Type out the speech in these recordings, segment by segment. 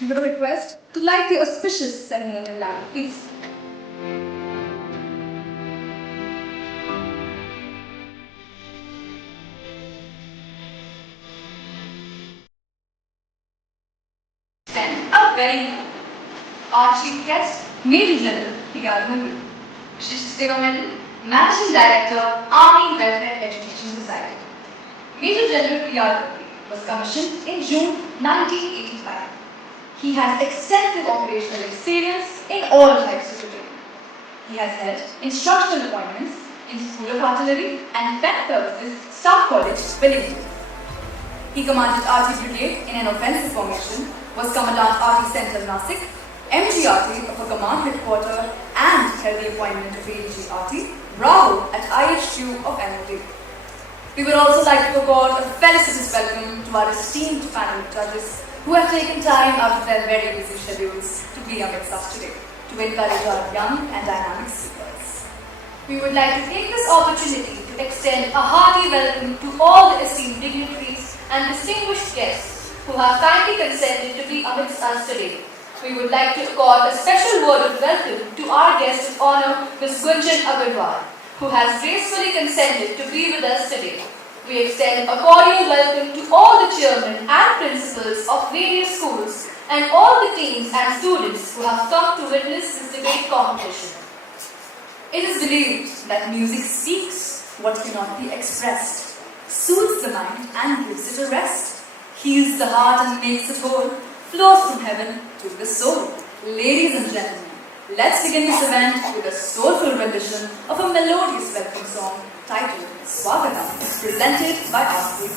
We would request to light the auspicious ceremonial lamp, please. And a very our chief guest, Major General VIHAR Member, Seva Medal, Managing Director, Army Welfare Education Society. Major General VIHAR was commissioned in June 1985. He has extensive operational experience in all types of training. He has held instructional appointments in School of Artillery and Pen Services Staff College, Wellington. He commanded RT Brigade in an offensive formation, was Commandant RT Center Nasik, MGRT of a command headquarters, and held the appointment of ADG-RT Bravo at IHQ of MOD. We would also like to accord a felicitous welcome to our esteemed panel of judges who have taken time out of their very busy schedules to be amongst us today to encourage our young and dynamic speakers. We would like to take this opportunity to extend a hearty welcome to all the esteemed dignitaries and distinguished guests who have kindly consented to be amongst us today. We would like to accord a special word of welcome to our guest of honor, Ms. Gunjan Agarwal, who has gracefully consented to be with us today. We extend a cordial welcome to all the chairmen and principals of various schools and all the teams and students who have come to witness this debate competition. It is believed that music speaks what cannot be expressed, soothes the mind and gives it a rest, heals the heart and makes it whole, flows from heaven to the soul. Ladies and gentlemen, let's begin this event with a soulful rendition of a melodious welcome song titled Swagatam, presented by RC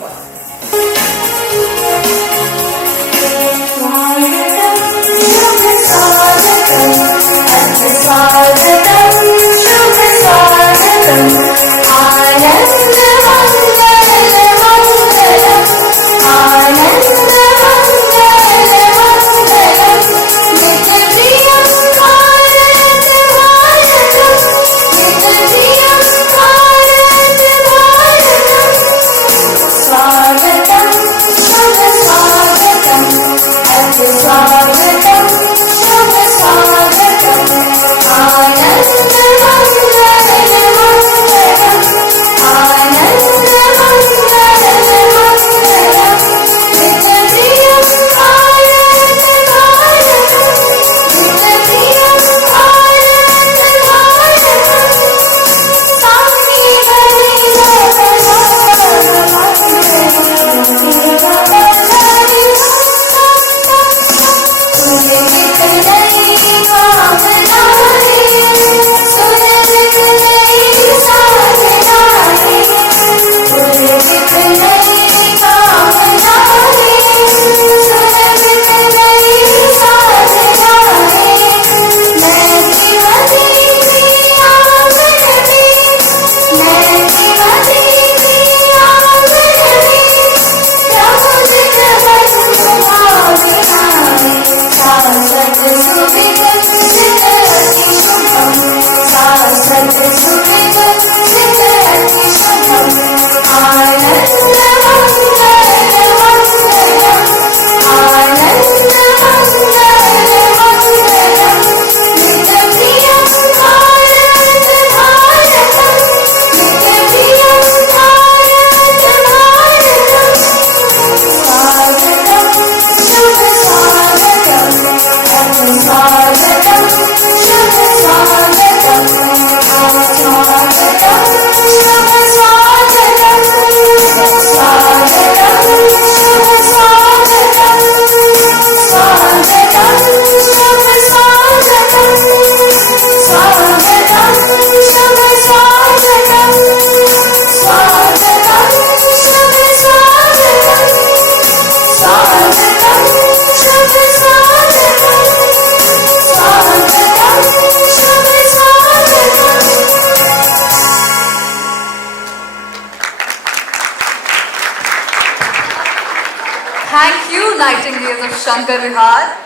Thank you, Nightingales of SHANKAR VIHAR.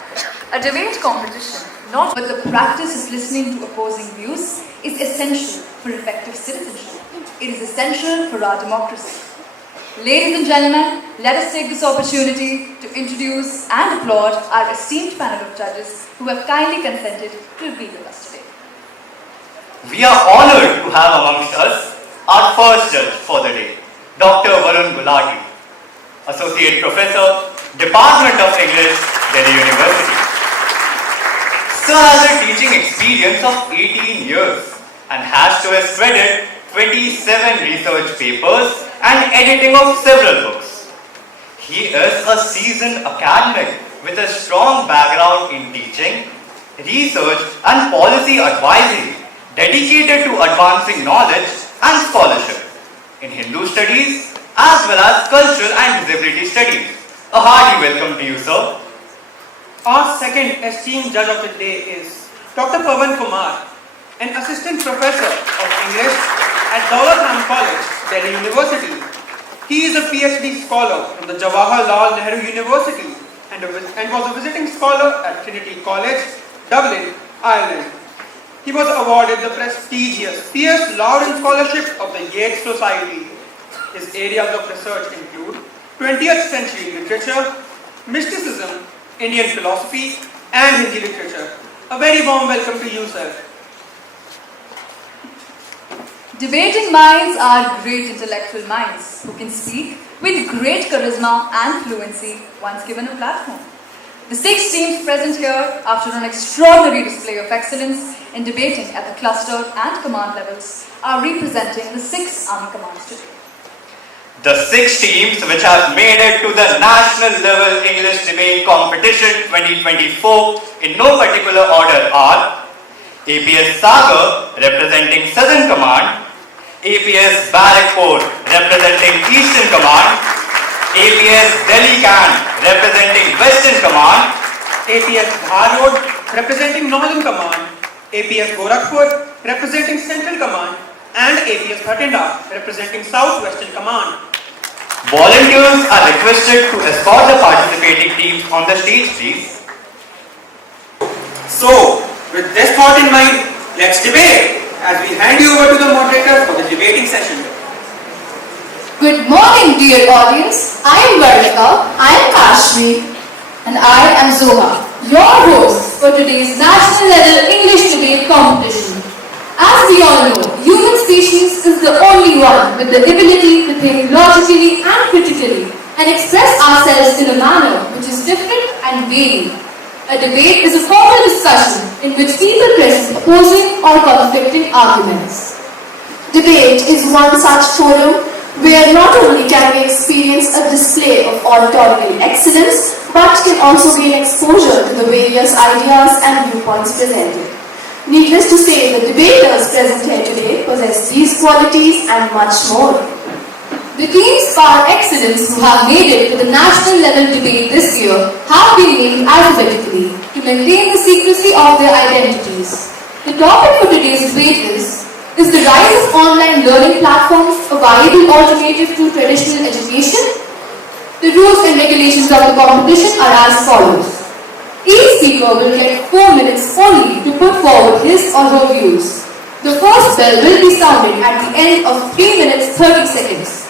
A debate competition, not but the practice of listening to opposing views, is essential for effective citizenship. It is essential for our democracy. Ladies and gentlemen, let us take this opportunity to introduce and applaud our esteemed panel of judges who have kindly consented to be with us today. We are honored to have amongst us our first judge for the day, Dr. Varun Gulati, Associate Professor, Department of English, Delhi University. Sir has a teaching experience of 18 years and has to his credit 27 research papers and editing of several books. He is a seasoned academic with a strong background in teaching, research and policy advisory, dedicated to advancing knowledge and scholarship in Hindu studies as well as cultural and disability studies. A hearty welcome to you, sir. Our second esteemed judge of the day is Dr. Pawan Kumar, an assistant professor of English at Dawlat College, Delhi University. He is a PhD scholar from the Jawaharlal Nehru University and was a visiting scholar at Trinity College, Dublin, Ireland. He was awarded the prestigious Pierce Lawrence Scholarship of the Yates Society. His areas of research include 20th century literature, mysticism, Indian philosophy, and Hindi literature. A very warm welcome to you, sir. Debating minds are great intellectual minds who can speak with great charisma and fluency once given a platform. The 6 teams present here, after an extraordinary display of excellence in debating at the cluster and command levels, are representing the 6 army commands today. The 6 teams which have made it to the National Level English Debate Competition 2024 in no particular order are APS Sagar representing Southern Command, APS Barrackpore representing Eastern Command, APS Delhi Can representing Western Command, APS Bharod representing Northern Command, APS Gorakhpur representing Central Command, and APS Bhatinda representing Southwestern Command. Volunteers are requested to escort the participating teams on the stage, please. So, with this thought in mind, let's debate as we hand you over to the moderator for the debating session. Good morning, dear audience. I am Varnika, I am Kashmir, and I am Zoha, your host for today's National Level English Debate Competition. As we all know, human species is the only one with the ability to think logically and critically and express ourselves in a manner which is different and varied. A debate is a formal discussion in which people present opposing or conflicting arguments. Debate is one such forum where not only can we experience a display of oratorical excellence, but can also gain exposure to the various ideas and viewpoints presented. Needless to say, the debaters present here today possess these qualities and much more. The teams par excellence who have made it to the national level debate this year have been named alphabetically to maintain the secrecy of their identities. The topic for today's debate is the rise of online learning platforms a viable alternative to traditional education? The rules and regulations of the competition are as follows. Each speaker will get 4 minutes only to put forward his or her views. The first bell will be sounded at the end of 3 minutes 30 seconds.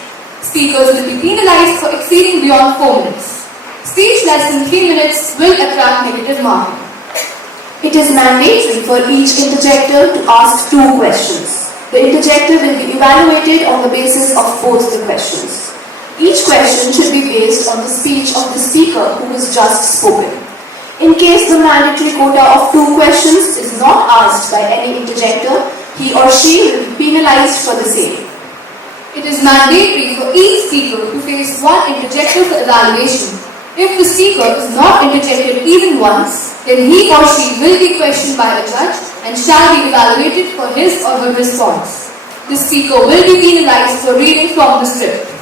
Speakers will be penalized for exceeding beyond 4 minutes. Speech less than 3 minutes will attract negative marking. It is mandatory for each interjector to ask 2 questions. The interjector will be evaluated on the basis of both the questions. Each question should be based on the speech of the speaker who has just spoken. In case the mandatory quota of 2 questions is not asked by any interjector, he or she will be penalized for the same. It is mandatory for each speaker to face 1 interjector for evaluation. If the speaker is not interjected even once, then he or she will be questioned by a judge and shall be evaluated for his or her response. The speaker will be penalized for reading from the script.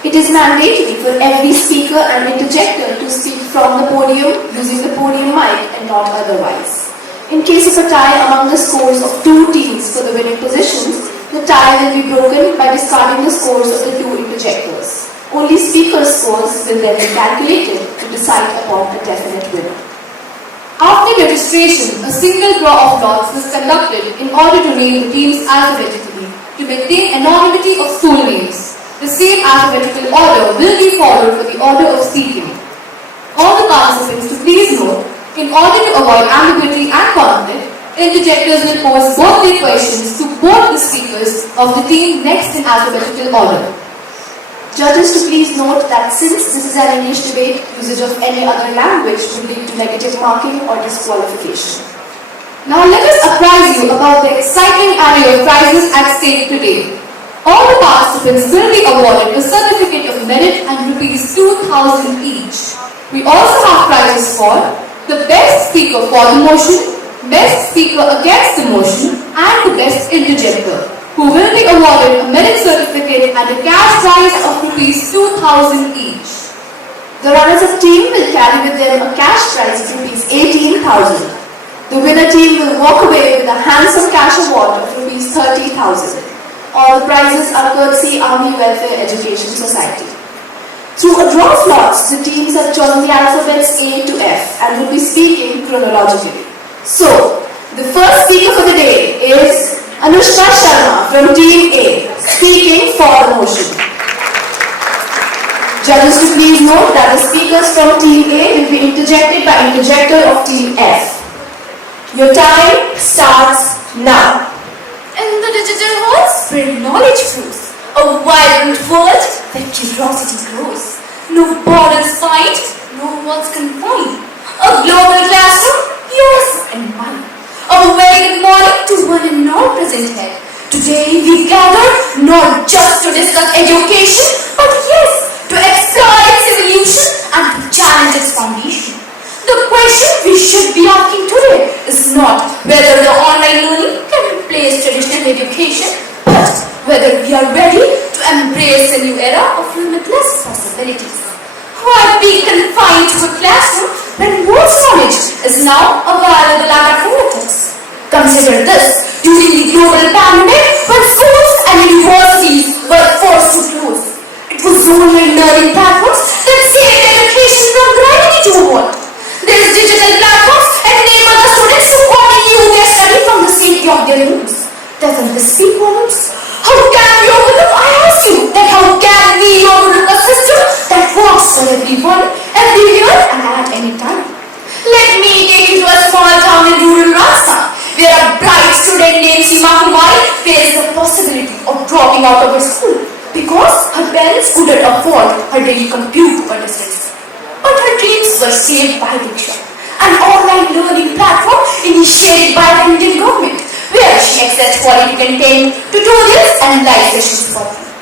It is mandatory for every speaker and interjector to speak from the podium using the podium mic and not otherwise. In case of a tie among the scores of 2 teams for the winning positions, the tie will be broken by discarding the scores of the 2 interjectors. Only speakers' scores will then be calculated to decide upon a definite winner. After registration, a single draw of lots was conducted in order to name the teams alphabetically to maintain anonymity of school names. The same alphabetical order will be followed for the order of speaking. All the participants to please note, in order to avoid ambiguity and conflict, interjectors will pose both their questions to both the speakers of the team next in alphabetical order. Judges to please note that since this is an English debate, usage of any other language would lead to negative marking or disqualification. Now let us apprise you about the exciting array of prizes at stake today. All the participants will be awarded a certificate of merit and rupees 2,000 each. We also have prizes for the best speaker for the motion, best speaker against the motion, and the best interjector, who will be awarded a merit certificate and a cash prize of rupees 2,000 each. The runners-up team will carry with them a cash prize of rupees 18,000. The winner team will walk away with a handsome cash award of rupees 30,000. All the prizes are courtesy Army Welfare Education Society. Through a draw of lots, the teams have chosen the alphabets A to F and will be speaking chronologically. So, the first speaker for the day is Anushka Sharma from Team A, speaking for the motion. Judges to please note that the speakers from Team A will be interjected by interjector of Team F. Your time starts now. In the digital world, where knowledge flows, a vibrant world where curiosity grows. No borders find, no walls confine. A global classroom, yours and mine. A very good morning to one and all present here. Today we gather not just to discuss education, but yes, to explore its evolution and to challenge its foundation. The question we should be asking today is not whether the online learning can replace traditional education, but whether we are ready to embrace a new era of limitless possibilities. Why be confined to a classroom when most knowledge is now available at our fingertips? Consider this during the global pandemic when schools and universities were forced to close. It was online learning platforms that saved education from grinding to a halt. These digital platforms enable the students to continue their study from the safety of their rooms. Doesn't this speak volumes? How can we overlook, I ask you, that how can we overlook a system that works for everyone, everywhere and at any time? Let me take you to a small town in rural Rajasthan, where a bright student named Seema Kumari faced the possibility of dropping out of her school because her parents couldn't afford her daily commute to a distance. But her dreams were saved by Diksha, an online learning platform initiated by the Indian government, where she accessed quality content, tutorials and live sessions for free.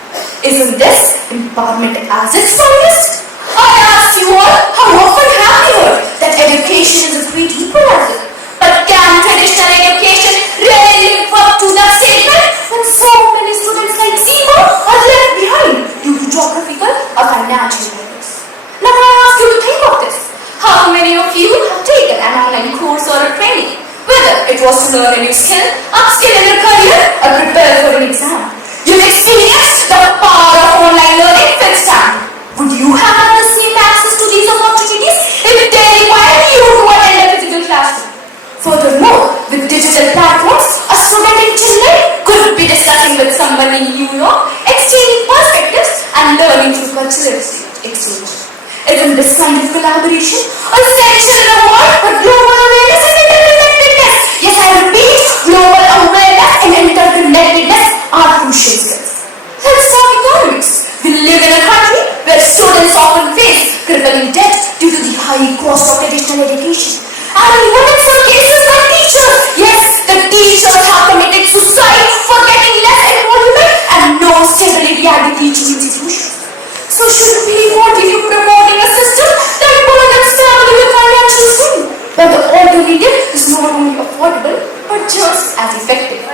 Isn't this empowerment as its finest? I ask you all, how often have you heard that education is a great equalizer? But can traditional education really live up to that statement when so many students like Seema are left behind due to geographical or financial barriers? Now I ask you to think of this. How many of you have taken an online course or a training, whether it was to learn a new skill, upskill in your career, or prepare for an exam? You've experienced the power of online learning firsthand. Would you have the same access to these opportunities if they required you to attend a physical classroom? Furthermore, with digital platforms, a student in Chennai could be discussing with someone in New York, exchanging perspectives and learning through cultural exchange. Isn't this kind of collaboration essential in a world where global awareness and interconnectedness, yes I repeat, global awareness and interconnectedness are crucial skills? Let's talk economics. We live in a country where students often face crippling debt due to the high cost of traditional education. And even in some cases, the teachers, yes, the teachers have committed suicide for getting less involvement and no stability at the teaching institutions. So should we continue promoting a system that burdens family with financial strain, where the alternative is not only affordable but just as effective?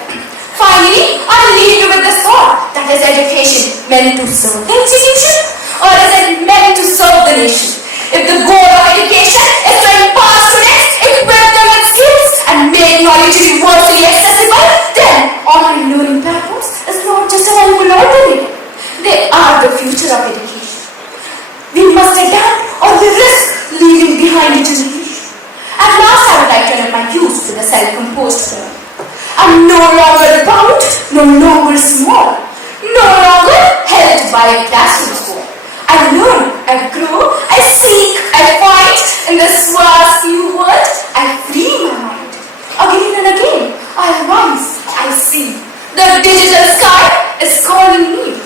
Finally, I'll leave you with this thought, that is education meant to serve the institution or is it meant to serve the nation? If the goal of education is to empower students, equip them with skills and make knowledge universally accessible, then online learning platforms is not just a helpful alternative. They are the future of education. We must adapt or we risk leaving behind a generation. At last, I would like to end my views with a self-composed form. I'm no longer bound, no longer small, no longer held why classrooms form. I learn, I grow, I seek, I fight. In this vast new world, I free my mind. Again and again, I rise, I see. The digital sky is calling me.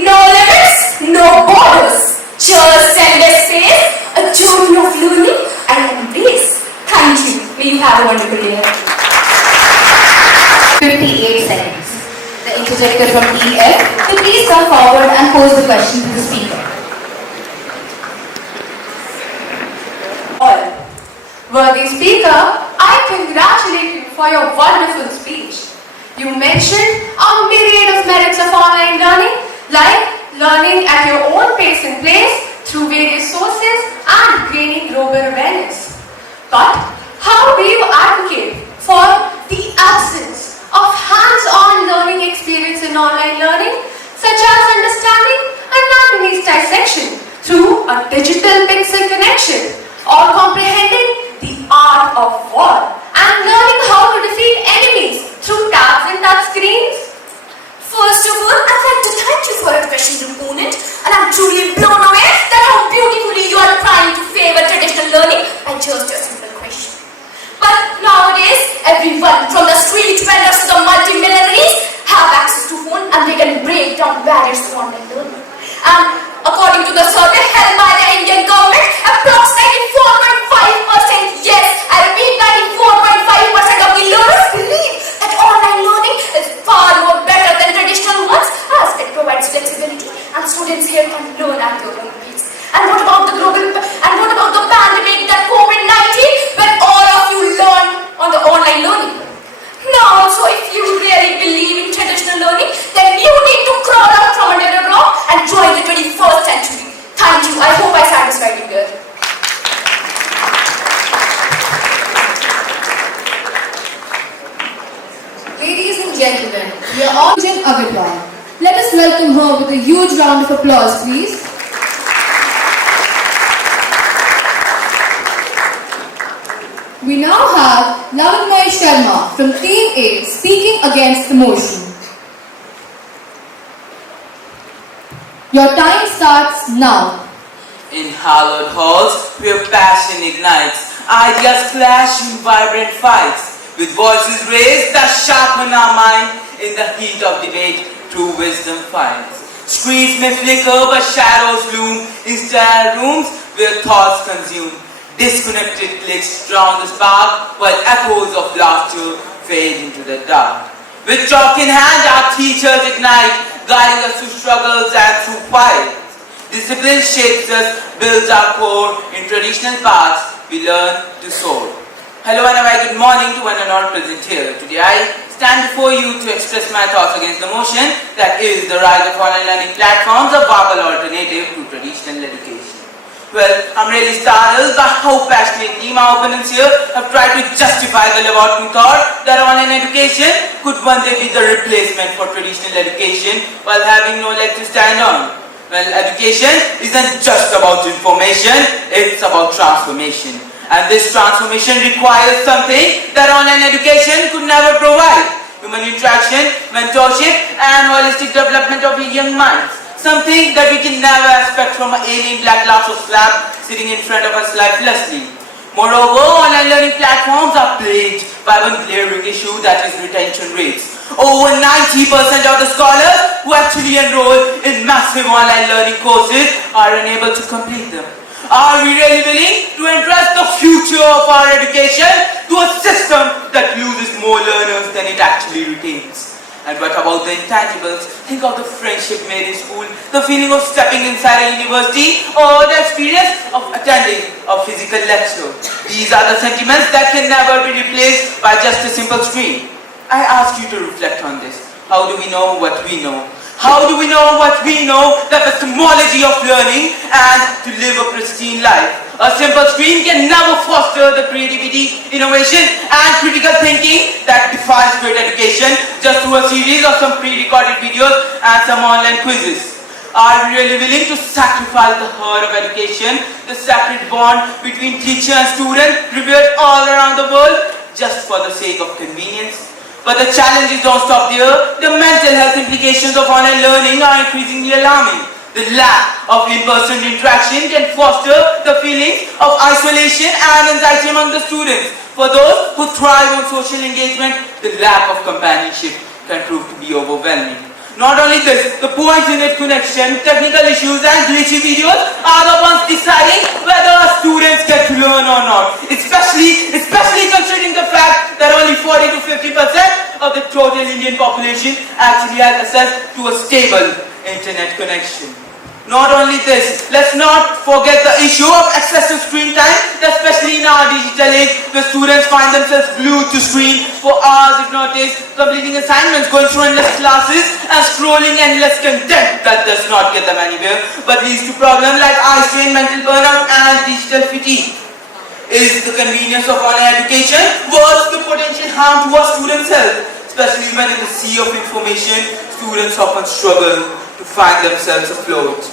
No limits, no borders. Just endless space, a journey of learning I embrace. Thank you. May you have a wonderful day. 58 seconds. The interjector from EF will please come forward and pose the question to the speaker. All. Worthy speaker, I congratulate you for your wonderful speech. You mentioned a myriad of merits of online learning, like learning at your own pace and place through various sources and gaining global awareness. But how do you advocate for the absence of hands-on learning experience in online learning, such as understanding anatomy's dissection through a digital pixel connection, or comprehending the art of war and learning how to defeat enemies through tabs and touch screens? First of all, I'd like to thank you for your question, opponent, and I'm truly blown away that how beautifully you are trying to favor traditional learning by just a simple question. But nowadays, everyone from the street vendors to the multimillionaires have access to phone and they can break down barriers to online learning. And according to the survey held by the Indian government, approximately 4.5%, yes, I repeat, 94.5% of the learners believe that online learning is far more better than traditional ones, as it provides flexibility and students here can learn at their own pace. And what about the pandemic, that COVID-19, when all of you learn on the online learning? Now, so if you really believe in traditional learning, then you need to crawl out from under the rock and join the 21st century. Thank you. I hope I satisfied you there. Ladies and gentlemen, we are all Jen Agarwal. Let us welcome her with a huge round of applause, please. We now have Lavanya Sharma from Team A speaking against the motion. Your time starts now. In hallowed halls, where passion ignites, ideas clash in vibrant fights, with voices raised that sharpen our mind in the heat of debate, true wisdom finds. Screens may flicker, but shadows loom in stare rooms where thoughts consume. Disconnected clicks drown the spark, while echoes of laughter fade into the dark. With chalk in hand, our teachers ignite, guiding us through struggles and through fights. Discipline shapes us, builds our core. In traditional paths, we learn to soar. Hello and a very good morning to one and all present here. Today I stand before you to express my thoughts against the motion that is the rise of online learning platforms, a viable alternative to traditional education. Well, I'm really startled by how passionately my opponents here have tried to justify the Leviathan thought that online education could one day be the replacement for traditional education while having no leg to stand on. Well, education isn't just about information, it's about transformation. And this transformation requires something that online education could never provide: human interaction, mentorship, and holistic development of young minds. Something that we can never expect from an alien black glass of slab sitting in front of us lifelessly. Moreover, online learning platforms are plagued by one glaring issue, that is retention rates. Over 90% of the scholars who actually enroll in massive online learning courses are unable to complete them. Are we really willing to entrust the future of our education to a system that loses more learners than it actually retains? And what about the intangibles? Think of the friendship made in school, the feeling of stepping inside a university, or the experience of attending a physical lecture. These are the sentiments that can never be replaced by just a simple screen. I ask you to reflect on this. How do we know what we know? How do we know what we know, the epistemology of learning, and to live a pristine life? A simple screen can never foster the creativity, innovation, and critical thinking that defines great education just through a series of some pre-recorded videos and some online quizzes. Are we really willing to sacrifice the heart of education, the sacred bond between teacher and student revered all around the world, just for the sake of convenience? But the challenges don't stop there. The mental health implications of online learning are increasingly alarming. The lack of in-person interaction can foster the feelings of isolation and anxiety among the students. For those who thrive on social engagement, the lack of companionship can prove to be overwhelming. Not only this, the poor internet connection, technical issues and glitchy videos are the ones deciding whether our students get to learn or not. Especially considering the fact that only 40 to 50% of the total Indian population actually has access to a stable internet connection. Not only this, let's not forget the issue of excessive screen time, especially in our digital age, where students find themselves glued to screen for hours if not days, completing assignments, going through endless classes, and scrolling endless content that does not get them anywhere, but leads to problems like eye strain, mental burnout, and digital fatigue. Is the convenience of online education worth the potential harm to our students' health? Especially when in the sea of information, students often struggle to find themselves afloat.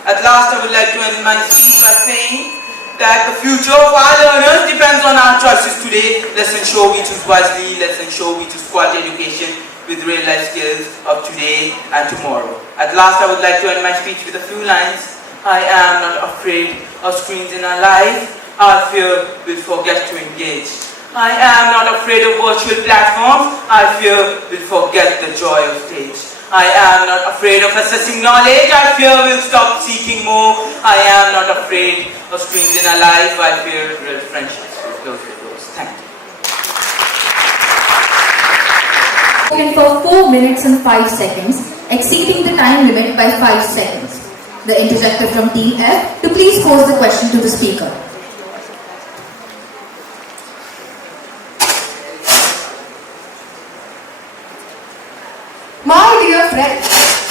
At last, I would like to end my speech by saying that the future of our learners depends on our choices today. Let's ensure we choose wisely. Let's ensure we choose quality education with real life skills of today and tomorrow. At last, I would like to end my speech with a few lines. I am not afraid of screens in our life. Our fear will forget to engage. I am not afraid of virtual platforms. Our fear will forget the joy of stage. I am not afraid of assessing knowledge. I fear we'll stop seeking more. I am not afraid of screens in our life. I fear real friendships will close the doors. Thank you. Spoken for 4 minutes and 5 seconds, exceeding the time limit by 5 seconds. The interjector from Team F to please pose the question to the speaker. My dear friend,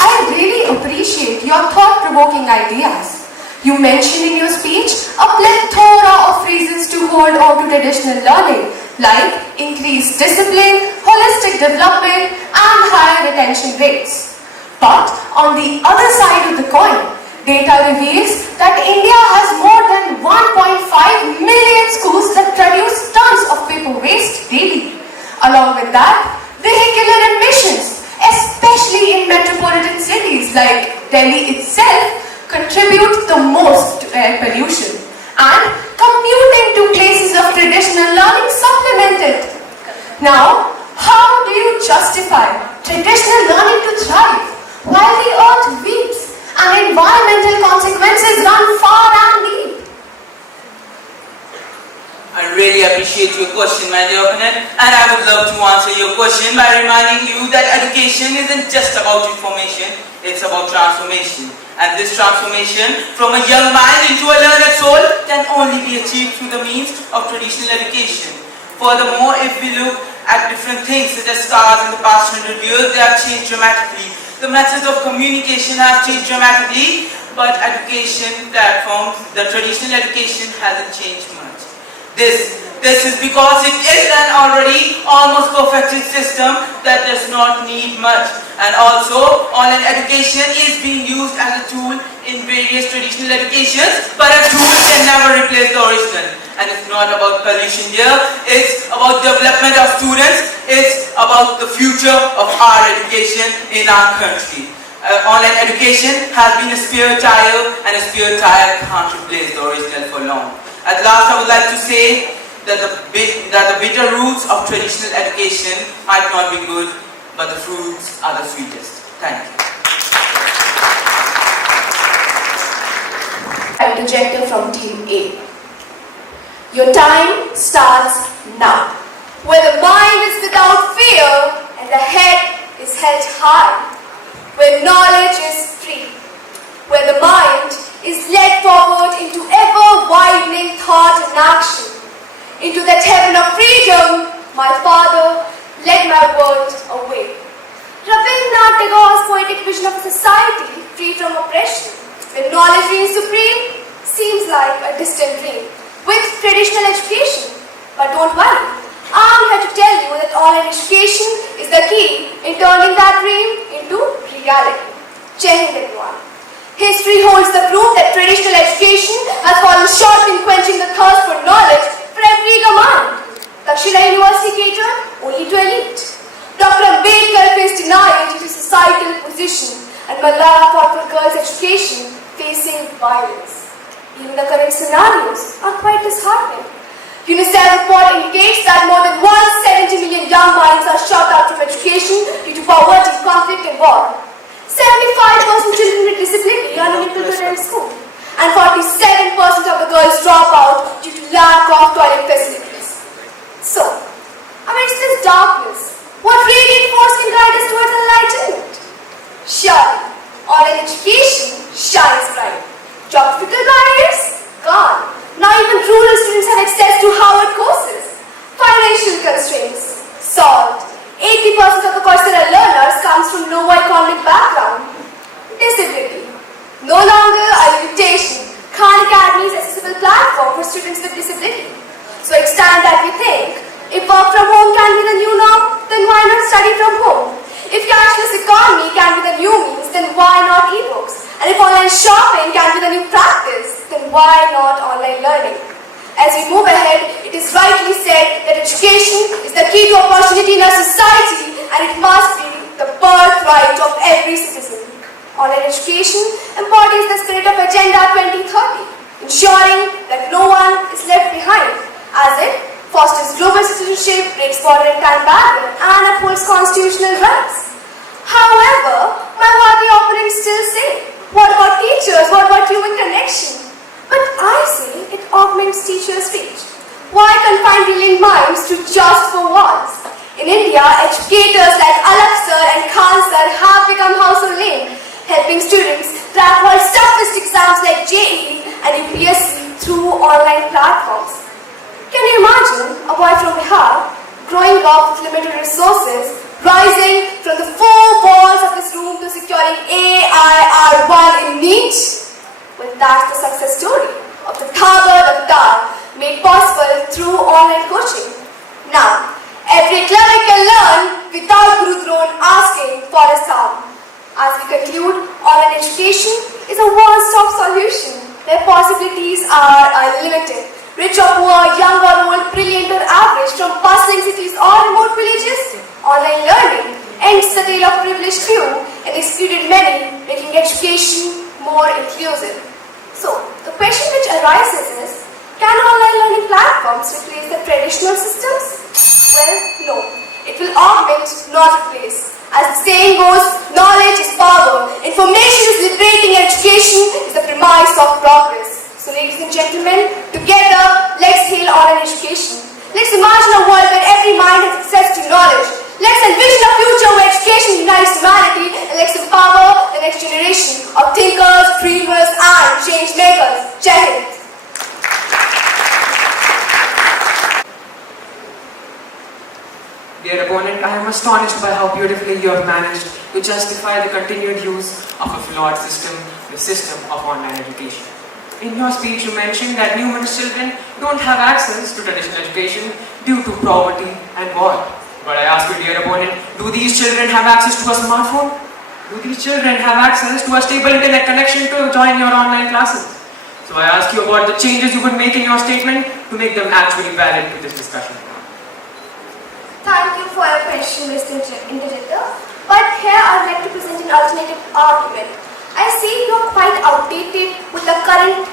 I really appreciate your thought-provoking ideas. You mentioned in your speech a plethora of reasons to hold on to traditional learning, like increased discipline, holistic development, and higher retention rates. But on the other side of the coin, data reveals that India has more than 1.5 million schools that produce tons of paper waste daily. Along with that, vehicular emissions, especially in metropolitan cities like Delhi itself, contribute the most to air pollution, and commuting to places of traditional learning supplement it. Now, how do you justify traditional learning to thrive while the earth weeps and environmental consequences run far and deep? I really appreciate your question, my dear opponent, and I would love to answer your question by reminding you that education isn't just about information, it's about transformation. And this transformation from a young mind into a learned soul can only be achieved through the means of traditional education. Furthermore, if we look at different things such as stars in the past 100 years, they have changed dramatically. The methods of communication have changed dramatically, but education platforms, the traditional education hasn't changed much. This is because it is an already almost perfected system that does not need much. And also, online education is being used as a tool in various traditional educations, but a tool can never replace the original. And it's not about pollution here, it's about development of students, it's about the future of our education in our country. Online education has been a spare tire, and a spare tire can't replace the original for long. At last, I would like to say that the bitter roots of traditional education might not be good, but the fruits are the sweetest. Thank you. Interjector from Team A. Your time starts now. Where the mind is without fear and the head is held high. Where knowledge is free. Where the mind is led forward into ever-widening thought and action. Into that heaven of freedom, my father led my world away. Rabindranath Tagore's poetic vision of a society free from oppression, where knowledge reigns supreme, seems like a distant dream. With traditional education, but don't worry, I'm here to tell you that online education is the key in turning that dream into reality. Jai Hind, everyone. History holds the proof that traditional education has fallen short in quenching the thirst for knowledge for every eager mind. Takshila University catered only to elite. Dr. Ambedkar faced denial due to societal position, and Malala fought for girls' education, facing violence. Even the current scenarios are quite disheartening. UNICEF report indicates that more than 170 million young minds are shut out from education due to poverty, conflict and war. 75% children with disability are unable to attend school, and 47% of the girls drop out due to lack of toilet facilities. So, amidst this darkness, what radiant force can guide us towards enlightenment? Surely, online education shines bright. Geographical barriers? Gone. Now even rural students have access to Harvard courses. Financial constraints? Solved. 80% of the Coursera learners comes from low economic background. Disability? No longer a limitation. Khan Academy is an accessible platform for students with disability. So it's time that we think, if work from home can be the new norm, then why not study from home? If cashless economy can be the new means, then why not e-books? And if online shopping can be the new practice, then why not online learning? As we move ahead, it is rightly said that education is the key to opportunity in our society, and it must be the birthright of every citizen. Online education embodies the spirit of Agenda 2030, ensuring that no one is left behind, as it fosters global citizenship, breaks border and time barrier, and upholds constitutional rights. However, my worthy opponents still say, what about teachers? What about human connection? But I say it augments teachers' reach. Why confine brilliant minds to just four walls? In India, educators like Alak sir and Khan sir have become household name, helping students crack world's toughest exams like JEE and UPSC through online platforms. Can you imagine a boy from VIHAR growing up with limited resources, rising from the four walls of his room to securing AIR1 in NEET? Well, that's the success story of the Thagar Avatar made possible through online coaching. Now, every cleric can learn without Guru Drone asking for a sum. As we conclude, online education is a one-stop solution where possibilities are unlimited. Rich or poor, young or old, brilliant or average, from bustling cities or remote villages, online learning ends the tale of privileged few and excluded many, making education more inclusive. So, the question which arises is, can online learning platforms replace the traditional systems? Well, no. It will augment, not replace. As the saying goes, knowledge is power, information is liberating, education is the premise of progress. So ladies and gentlemen, together, let's hail online education. Let's imagine a world where every mind has access to knowledge. Let's envision a future where education unites humanity, and let's empower the next generation of thinkers, dreamers and change makers. Jai Hind. Dear opponent, I am astonished by how beautifully you have managed to justify the continued use of a flawed system, the system of online education. In your speech, you mentioned that numerous children don't have access to traditional education due to poverty and war. But I ask you, dear opponent, do these children have access to a smartphone? Do these children have access to a stable internet connection to join your online classes? So I ask you about the changes you would make in your statement to make them actually valid to this discussion. Thank you for your question, Mr. Interjector. But here I would like to present an alternative argument. I see you are quite outdated with the current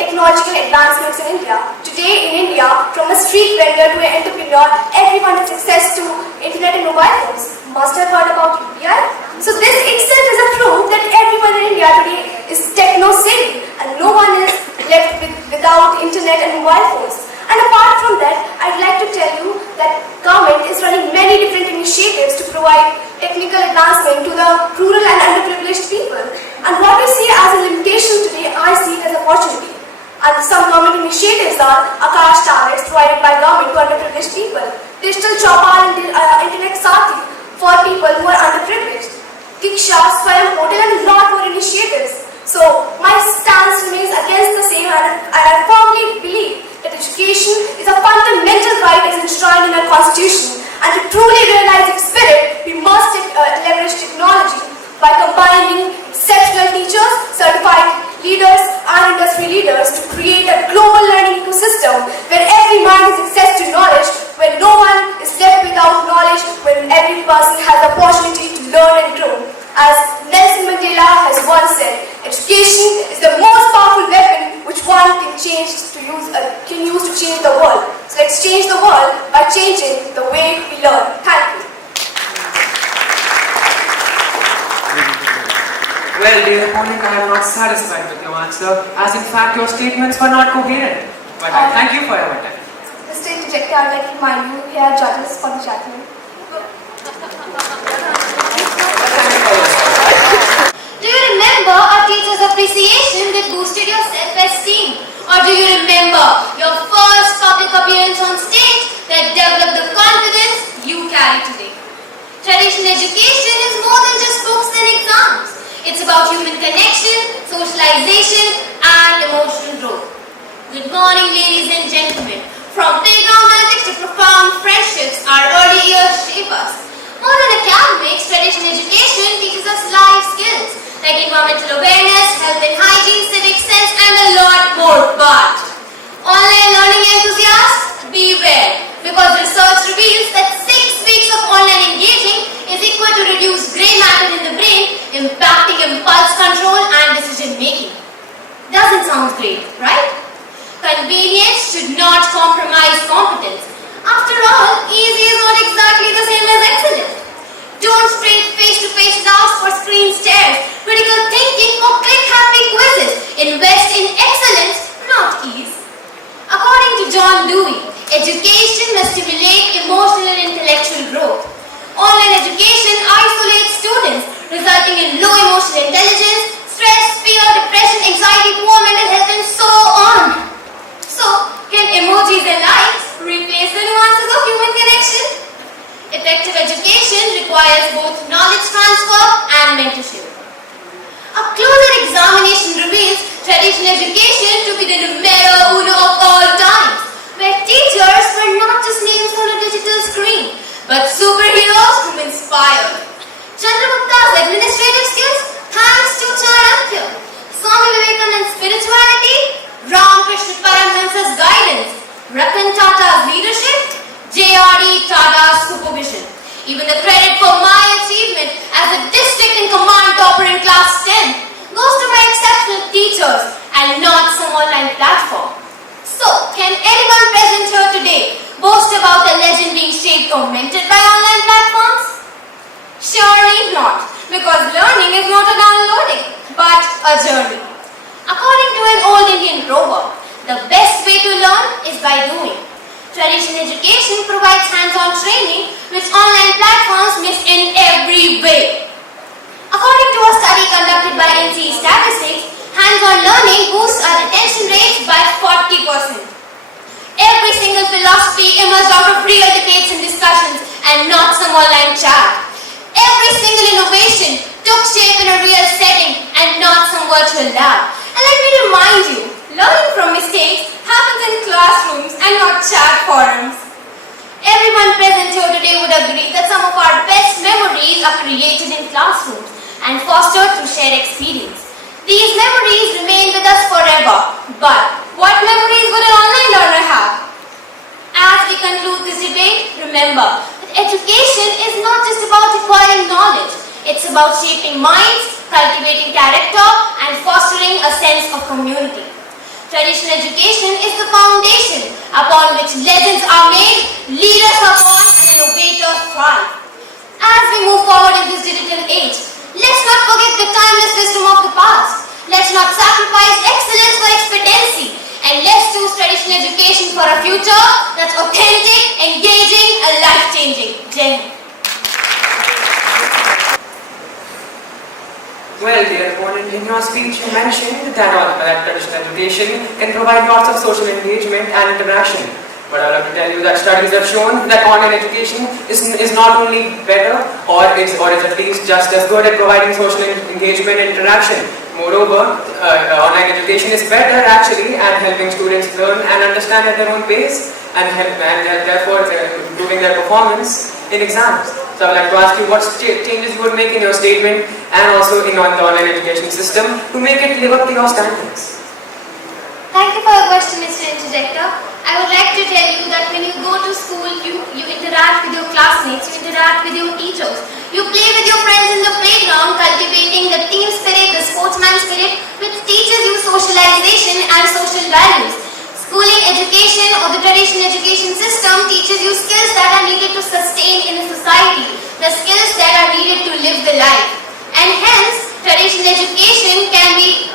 technological advancements in India. Today in India, from a street vendor to an entrepreneur, everyone has access to internet and mobile phones. Must have heard about UPI. So this itself is a proof that everyone in India today is techno-savvy and no one is left without internet and mobile phones. And apart from that, I'd like to tell you that government is running many different initiatives to provide technical advancement to the rural and underprivileged people. And what we see as a limitation today, I see it as an opportunity. And some government initiatives are Akash tablets provided by government to underprivileged people, digital Chopal and internet Sati for people who are underprivileged, Diksha, Swayam Portal and a lot more initiatives. So my stance remains against the same, and I firmly believe that education is a fundamental right as enshrined in our constitution, and to truly realize its spirit, we must leverage technology by combining exceptional teachers, certified leaders and industry leaders to create a global learning ecosystem where every mind has access to knowledge, where no one is left without knowledge knowledge when every person has the opportunity to learn and grow. As Nelson Mandela has once said, education is the most powerful weapon which one can use to change the world. So let's change the world by changing the way we learn. Thank you. Well, dear opponent, I am not satisfied with your answer, as in fact your statements were not coherent. But I thank you for your attempt. Mr. Interjector, I would like to remind you, here are judges for the judgment. Do you remember our teacher's appreciation that boosted your self-esteem? Or do you remember your first public appearance on stage that developed the confidence you carry today? Traditional education is more than just books and exams. It's about human connection, socialization, and emotional growth. Good morning, ladies and gentlemen. From playground antics to profound friendships, our early years shape us. More than academics, traditional education teaches us life skills like environmental awareness, health and hygiene, civic sense, and a lot more. But online learning enthusiasts, beware, because research reveals that 6 weeks of online engaging is equal to reduced grey matter in the brain, impacting impulse control and decision making. Doesn't sound great, right? Convenience should not compromise competence. After all, easy is not exactly the same as excellent. Don't trade face-to-face laughs for screen stares, critical thinking or click-happy quizzes. Invest in excellence, not ease. According to John Dewey, education must stimulate emotional and intellectual growth. Online education isolates students, resulting in low emotional intelligence, stress, fear, depression, anxiety, poor mental health, and so on. So, can emojis and likes replace the nuances of human connection? Effective education requires both knowledge transfer and mentorship. A closer examination reveals traditional education to be the numero uno of all times, where teachers were not just names on a digital screen, but superheroes who inspire. Chandragupta's administrative skills, thanks to Chanakya. Swami Vivekananda's spirituality, Ramakrishna Paramhansa's guidance, Ratan Tata's leadership, J.R.D. Tata's supervision. Even the credit for my achievement as a district and command topper in class 10 goes to my exceptional teachers and not some online platform. So, can anyone present here today boast about the legend being shaped or mentored by online platforms? Surely not, because learning is not a downloading, but a journey. According to an old Indian proverb, the best way to learn is by doing. Traditional education provides hands-on training, which online platforms miss in every way. According to a study conducted by NCE Statistics, hands-on learning boosts our retention rates by 40%. Every single philosophy emerged out of real debates and discussions and not some online chat. Every single innovation took shape in a real setting and not some virtual lab. And let me remind you, learning from mistakes happens in classrooms and not chat forums. Everyone present here today would agree that some of our best memories are created in classrooms and fostered through shared experience. These memories remain with us forever. But what memories would an online learner have? As we conclude this debate, remember that education is not just about acquiring knowledge. It's about shaping minds, cultivating character, and fostering a sense of community. Traditional education is the foundation upon which legends are made, leaders are born, and innovators thrive. As we move forward in this digital age, let's not forget the timeless wisdom of the past. Let's not sacrifice excellence for expediency, and let's choose traditional education for a future that's authentic, engaging, and life-changing. Jai Hind. Well, dear opponent, in your speech you mentioned that traditional education can provide lots of social engagement and interaction. But I would like to tell you that studies have shown that online education is not only better or is at least just as good at providing social engagement and interaction. Moreover, online education is better actually at helping students learn and understand at their own pace and therefore improving their performance in exams. So I would like to ask you what changes you would make in your statement and also in the online education system to make it live up to your standards. Thank you for your question, Mr. Interjector. I would like to tell you that when you go to school, you interact with your classmates, you interact with your teachers. You play with your friends in the playground, cultivating the team spirit, the sportsman spirit, which teaches you socialization and social values. Schooling education or the traditional education system teaches you skills that are needed to sustain in a society, the skills that are needed to live the life. And hence, traditional education can be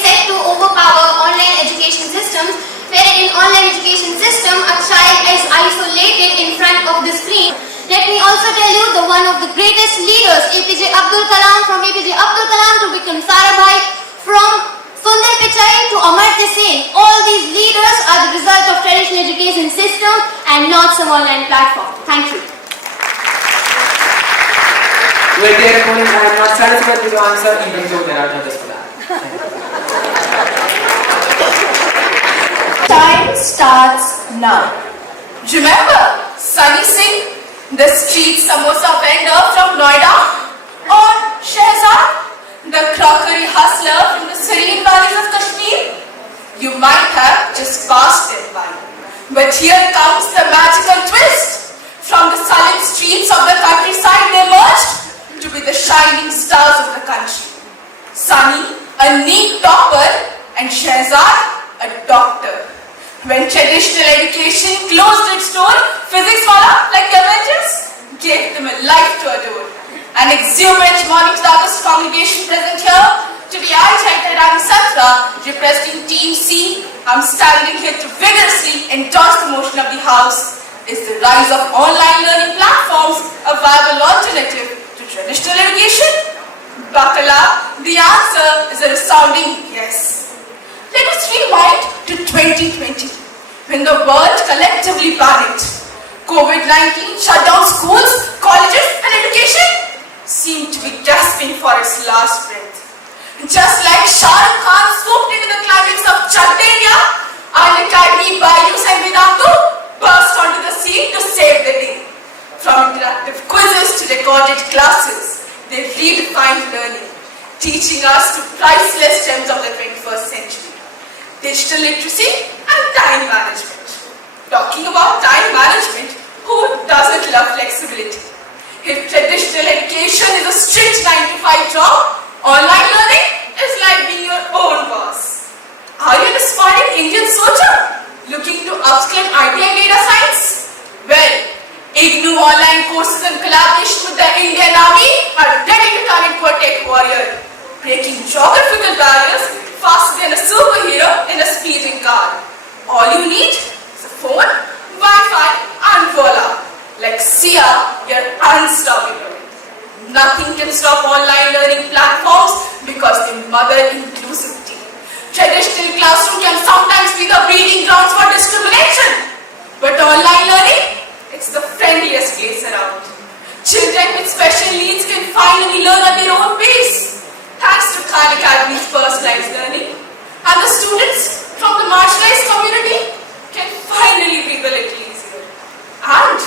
said to overpower online education systems, where in online education system, a child is isolated in front of the screen. Let me also tell you the one of the greatest leaders, APJ Abdul Kalam, from APJ Abdul Kalam to Vikram Sarabhai, from Sundar Pichai to Amartya Sen. All these leaders are the result of traditional education system and not some online platform. Thank you. Well, dear opponent, I am not satisfied with your answer, even though there are judges for that. Time starts now. Remember Sunny Singh, the street samosa vendor from Noida? Or Shehzad, the crockery hustler from the serene valleys of Kashmir? You might have just passed them by. But here comes the magical twist. From the sullen streets of the countryside they emerged to be the shining stars of the country. Sunny, a neat topper, and Shehzad, a doctor. When traditional education closed its door, physics wala, like the Avengers, gave them a life to adore. An exuberant morning starters congregation present here. Today I, Chaitya Rani Satra, representing Team C, I'm standing here to vigorously endorse the motion of the House. Is the rise of online learning platforms a viable alternative to traditional education? Buckle up, the answer is a resounding yes. Let us rewind to 2020, when the world collectively panicked. COVID-19 shut down schools, colleges and education seemed to be gasping for its last breath. Just like Shah Rukh Khan swooped into the climax of Chatenia, Unacademy, Bayus and Vedantu burst onto the scene to save the day. From interactive quizzes to recorded classes, they redefined learning, teaching us the priceless gems of the 21st century. Digital literacy and time management. Talking about time management, who doesn't love flexibility? If traditional education is a strict 9-to-5 job, online learning is like being your own boss. Are you an aspiring Indian soldier looking to upskill IT and data science? Well, IGNU online courses in collaboration with the Indian Army are ready to turn into a tech warrior, breaking geographical barriers faster than a superhero in a speeding car. All you need is a phone, Wi-Fi and voila! Like Sia, you're unstoppable. Nothing can stop online learning platforms because they mother inclusivity. Traditional classroom can sometimes be the breeding grounds for discrimination. But online learning, it's the friendliest place around. Children with special needs can finally learn at their own pace, thanks to Khan Academy's personalized learning. And the students from the marginalized community can finally breathe a little easier. And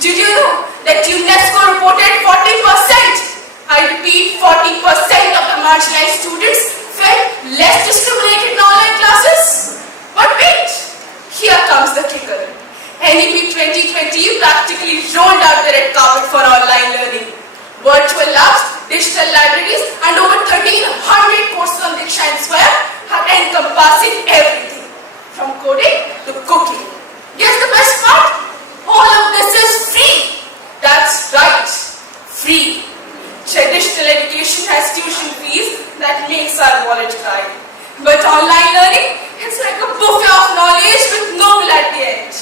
did you know that UNESCO reported 40%, I repeat 40% of the marginalized students felt less discriminated in online classes? But wait, here comes the kicker. NEP 2020 practically rolled out the red carpet for online learning. Virtual labs, digital libraries and over 1,300 courses on Diksha and Swayam are encompassing everything, from coding to cooking. Guess the best part? All of this is free. That's right, free. Traditional education has tuition fees that makes our wallet cry. But online learning, it's like a buffet of knowledge with no bill at the end.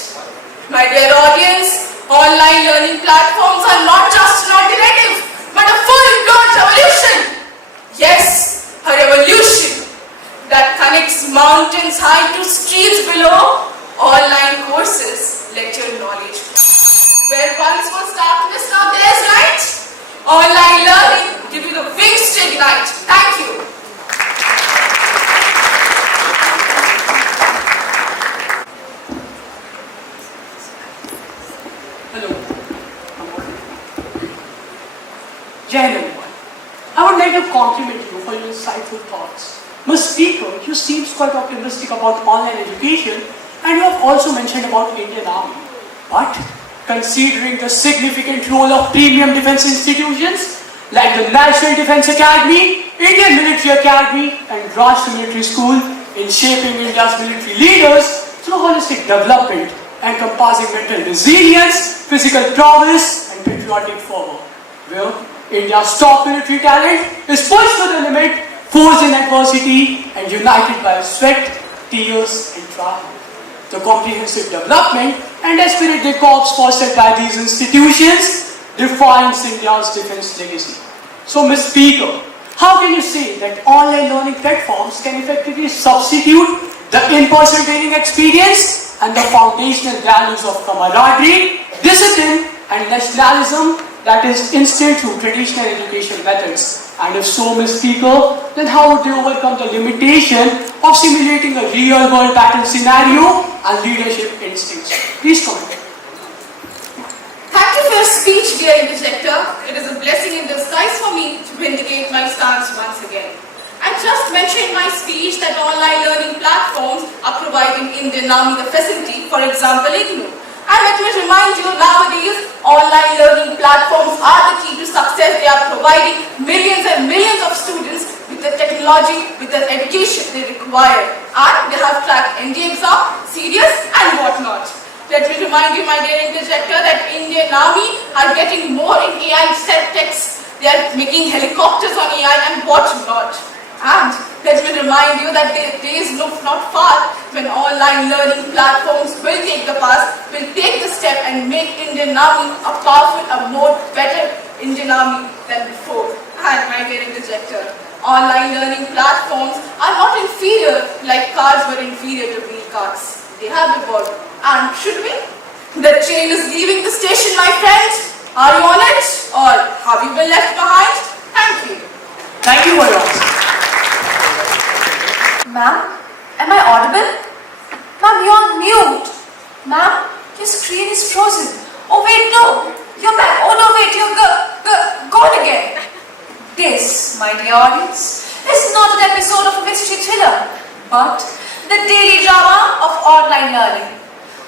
My dear audience, online learning platforms are not just an alternative, but a full-blown revolution. Yes, a revolution that connects mountains high to streets below. Online courses let your knowledge grow. Where once was darkness, now there is light. Online learning give you the wings to ignite. Thank you. Hello. Jai Hind, everyone. I would like to compliment you for your insightful thoughts. Ms. Speaker, you seem quite optimistic about online education, and you have also mentioned about Indian Army. But considering the significant role of premium defense institutions like the National Defense Academy, Indian Military Academy, and Rashtra Military School in shaping India's military leaders through holistic development, encompassing mental resilience, physical prowess, and patriotic fervor, where India's top military talent is pushed to the limit, forced in adversity, and united by sweat, tears, and triumph. The comprehensive development and aspirated corps fostered by these institutions defines India's defense legacy. So, Ms. Speaker, how can you say that online learning platforms can effectively substitute the in-person training experience and the foundational values of camaraderie, discipline, and nationalism that is instinct through traditional education methods? And if so, Ms. Speaker, then how would they overcome the limitation of simulating a real-world battle scenario and leadership instincts? Please comment. Thank you for your speech, dear interjector. It is a blessing in disguise for me to vindicate my stance once again. I just mentioned in my speech that online learning platforms are providing Indian Army the facility, for example, IGNOU. And let me remind you, nowadays, online learning platforms are the key to success. They are providing millions and millions of students with the technology, with the education they require. And they have cracked ND exam, CDS, and whatnot. Let me remind you, my dear interjector, that Indian Army are getting more in AI set techs. They are making helicopters on AI and whatnot. And let me remind you that the days look not far when online learning platforms will take the step and make Indian Army a powerful, a more better Indian Army than before. And my dear interjector, online learning platforms are not inferior like cars were inferior to wheel cars. They have evolved. And should we? The train is leaving the station, my friend. Are you on it? Or have you been left behind? Thank you. Thank you for your answer. Ma'am, am I audible? Ma'am, you're on mute. Ma'am, your screen is frozen. Oh wait, no. You're back. Oh no, wait, you're gone again. This, my dear audience, is not an episode of a mystery thriller, but the daily drama of online learning,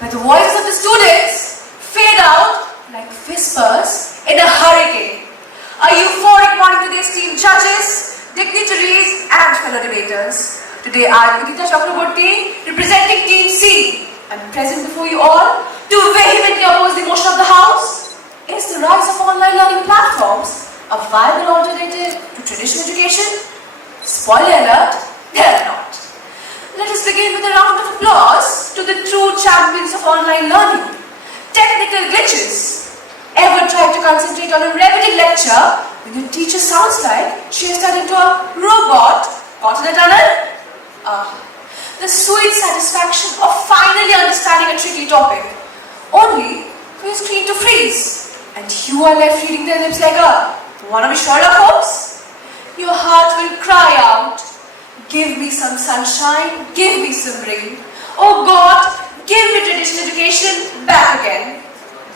where the voices of the students fade out like whispers in a hurricane. A euphoric morning to the esteemed judges, dignitaries, and fellow debaters. Today I, Udita Chakraborty, representing Team C, am present before you all to vehemently oppose the motion of the House. Is the rise of online learning platforms a viable alternative to traditional education? Spoiler alert, they are not. Let us begin with a round of applause to the true champions of online learning. Technical glitches. Ever tried to concentrate on a riveting lecture when your teacher sounds like she has turned into a robot caught in a tunnel? The sweet satisfaction of finally understanding a tricky topic, only for your screen to freeze, and you are left reading their lips like a wannabe Sherlock Holmes. Your heart will cry out, give me some sunshine, give me some rain. Oh God, give me traditional education back again.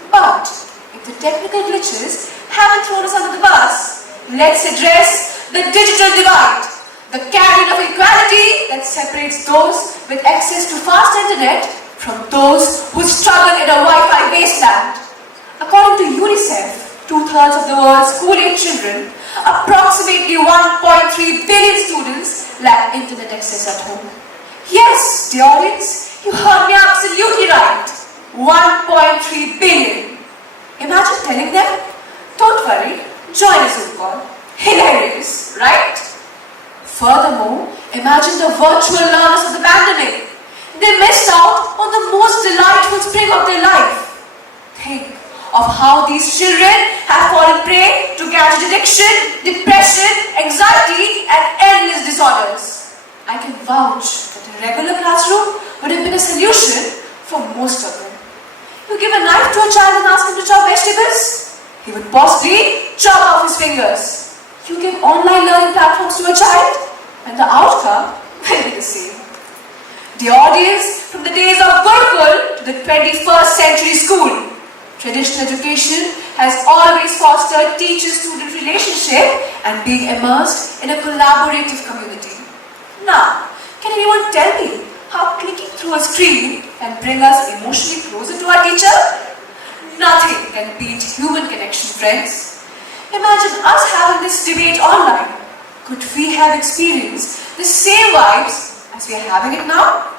But if the technical glitches haven't thrown us under the bus, let's address the digital divide. The carrion of equality that separates those with access to fast internet from those who struggle in a Wi-Fi wasteland. According to UNICEF, 2/3 of the world's school-age children, approximately 1.3 billion students lack internet access at home. Yes, the audience, you heard me absolutely right. 1.3 billion. Imagine telling them, don't worry, join a Zoom call. Hilarious, right? Furthermore, imagine the virtual learners of the pandemic. They missed out on the most delightful spring of their life. Think of how these children have fallen prey to gadget addiction, depression, anxiety, and endless disorders. I can vouch that a regular classroom would have been a solution for most of them. You give a knife to a child and ask him to chop vegetables, he would possibly chop off his fingers. You give online learning platforms to a child, and the outcome will be the same. The audience, from the days of Gurukul to the 21st century school, traditional education has always fostered teacher-student relationship and being immersed in a collaborative community. Now, can anyone tell me how clicking through a screen can bring us emotionally closer to our teacher? Nothing can beat human connection, friends. Imagine us having this debate online. Could we have experienced the same vibes as we are having it now?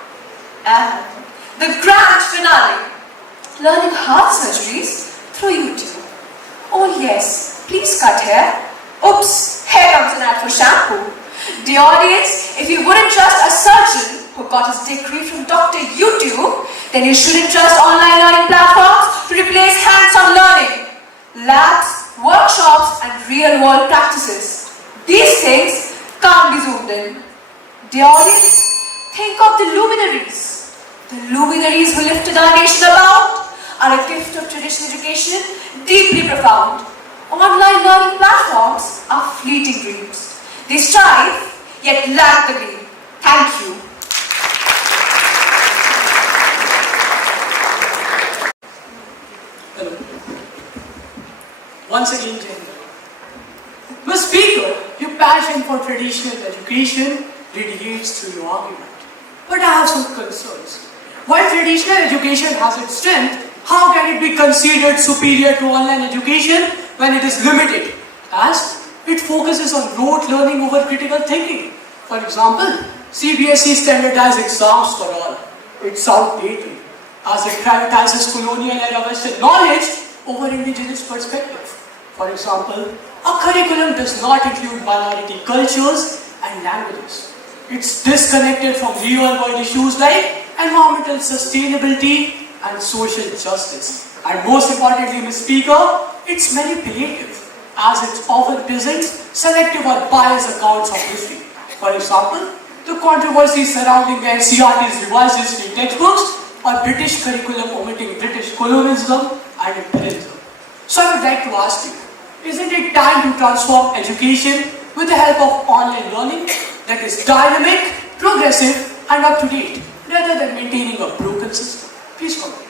And the grand finale, learning heart surgeries through YouTube. Oh yes, please cut hair. Oops, here comes an ad for shampoo. Dear audience, if you wouldn't trust a surgeon who got his degree from Dr. YouTube, then you shouldn't trust online learning platforms to replace hands-on learning. Labs, workshops and real-world practices. These things can't be zoomed in. Dear audience, think of the luminaries. The luminaries who lifted our nation about are a gift of traditional education, deeply profound. Online learning platforms are fleeting dreams. They strive, yet lack the gleam. Thank you. Hello. Once again, Jane. Ms. Speaker, your passion for traditional education radiates through your argument. But I have some concerns. While traditional education has its strength, how can it be considered superior to online education when it is limited, as it focuses on rote learning over critical thinking? For example, CBSE standardized exams for all. It's outdated, as it prioritizes colonial era Western knowledge over indigenous perspective. For example, a curriculum does not include minority cultures and languages. It's disconnected from real-world issues like environmental sustainability and social justice. And most importantly, Ms. Speaker, it's manipulative, as it often presents selective or biased accounts of history. For example, the controversies surrounding the NCERT's revised history textbooks or British curriculum omitting British colonialism and imperialism. So I would like to ask you, isn't it time to transform education with the help of online learning that is dynamic, progressive and up-to-date, rather than maintaining a broken system? Please comment.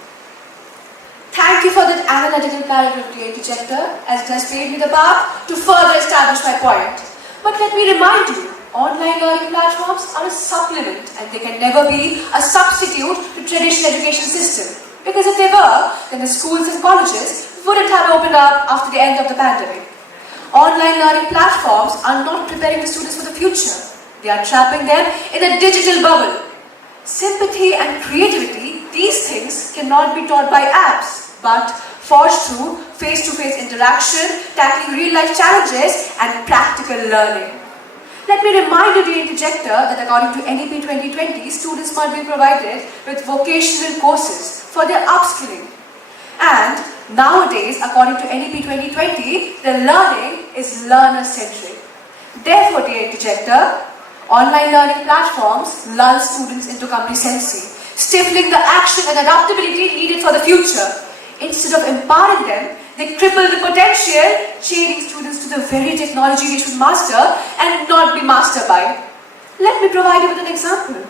Thank you for that analytical paragraph, dear interjector, as it has paved me the path to further establish my point. But let me remind you, online learning platforms are a supplement and they can never be a substitute to traditional education system. Because if they were, then the schools and colleges wouldn't have opened up after the end of the pandemic. Online learning platforms are not preparing the students for the future. They are trapping them in a digital bubble. Sympathy and creativity, these things cannot be taught by apps, but forged through face-to-face interaction, tackling real-life challenges and practical learning. Let me remind you, dear interjector, that according to NEP 2020, students must be provided with vocational courses for their upskilling. And nowadays, according to NEP 2020, the learning is learner-centric. Therefore, dear interjector, online learning platforms lull students into complacency, stifling the action and adaptability needed for the future. Instead of empowering them, they cripple the potential, chaining students to the very technology they should master and not be mastered by. Let me provide you with an example.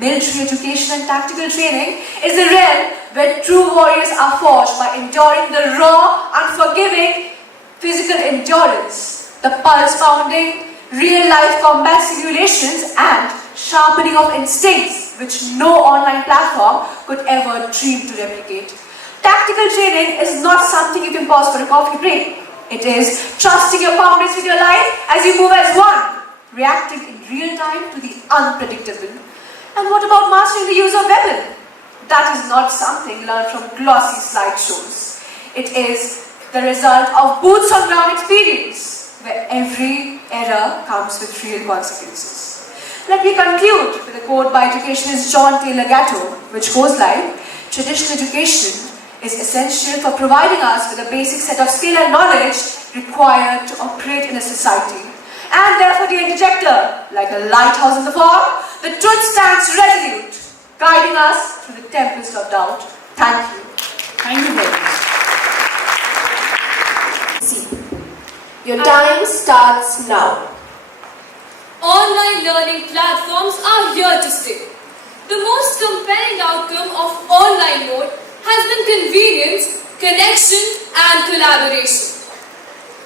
Military education and tactical training is the realm where true warriors are forged by enduring the raw, unforgiving physical endurance, the pulse-pounding, real-life combat simulations and sharpening of instincts which no online platform could ever dream to replicate. Tactical training is not something you can pause for a coffee break. It is trusting your comrades with your life as you move as one, reacting in real time to the unpredictable. And what about mastering the use of weapon? That is not something learned from glossy slideshows. It is the result of boots on ground experience, where every error comes with real consequences. Let me conclude with a quote by educationist John Taylor Gatto, which goes like, traditional education is essential for providing us with a basic set of skill and knowledge required to operate in a society. And therefore, the interjector, like a lighthouse in the fog, the truth stands resolute, guiding us through the tempest of doubt. Thank you. Thank you very much. Your time starts now. Online learning platforms are here to stay. The most compelling outcome of online mode has been convenience, connection and collaboration.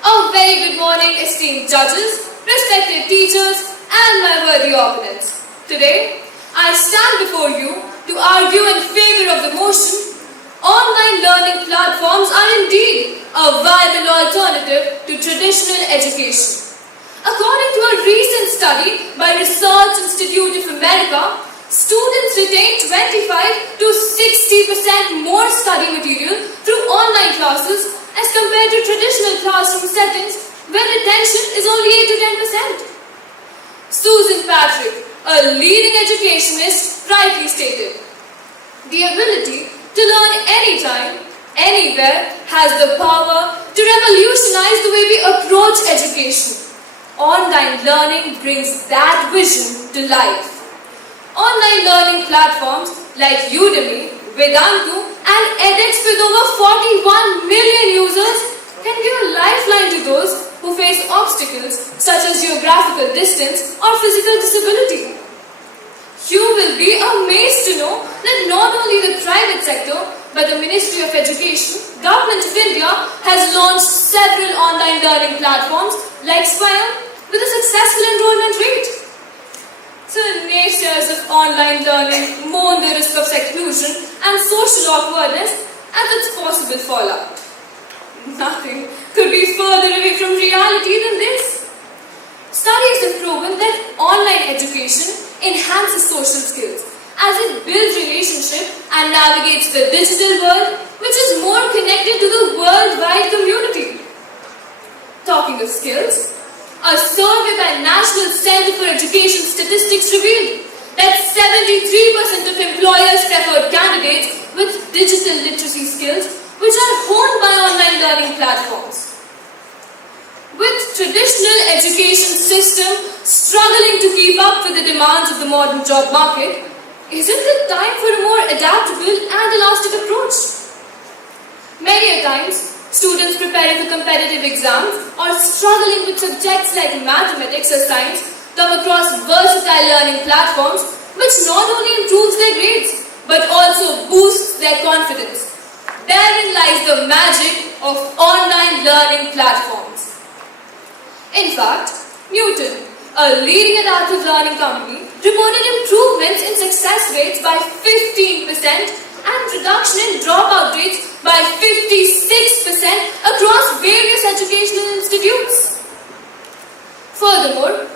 A very good morning, esteemed judges, respected teachers and my worthy opponents. Today, I stand before you to argue in favor of the motion online learning platforms are indeed a viable alternative to traditional education. According to a recent study by Research Institute of America, students retain 25 to 60% more study material through online classes as compared to traditional classroom settings where retention is only 8 to 10%. Susan Patrick, a leading educationist, rightly stated, "The ability to learn anytime, anywhere has the power to revolutionize the way we approach education. Online learning brings that vision to life." Online learning platforms like Udemy, Vedantu and edX with over 41 million users can give a lifeline to those who face obstacles such as geographical distance or physical disability. You will be amazed to know that not only the private sector but the Ministry of Education, Government of India has launched several online learning platforms like Swayam with a successful enrollment rate. So the naysayers of online learning mourn the risk of seclusion and social awkwardness as its possible fallout. Nothing could be further away from reality than this. Studies have proven that online education enhances social skills as it builds relationships and navigates the digital world, which is more connected to the worldwide community. Talking of skills, a survey by National Center for Education Statistics revealed that 73% of employers prefer candidates with digital literacy skills, which are honed by online learning platforms. With traditional education system struggling to keep up with the demands of the modern job market, isn't it time for a more adaptable and elastic approach? Many a times, students preparing for competitive exams or struggling with subjects like mathematics or science come across versatile learning platforms which not only improves their grades but also boosts their confidence. Therein lies the magic of online learning platforms. In fact, Newton, a leading adaptive learning company, reported improvements in success rates by 15% and reduction in dropout rates by 56% across various educational institutes. Furthermore,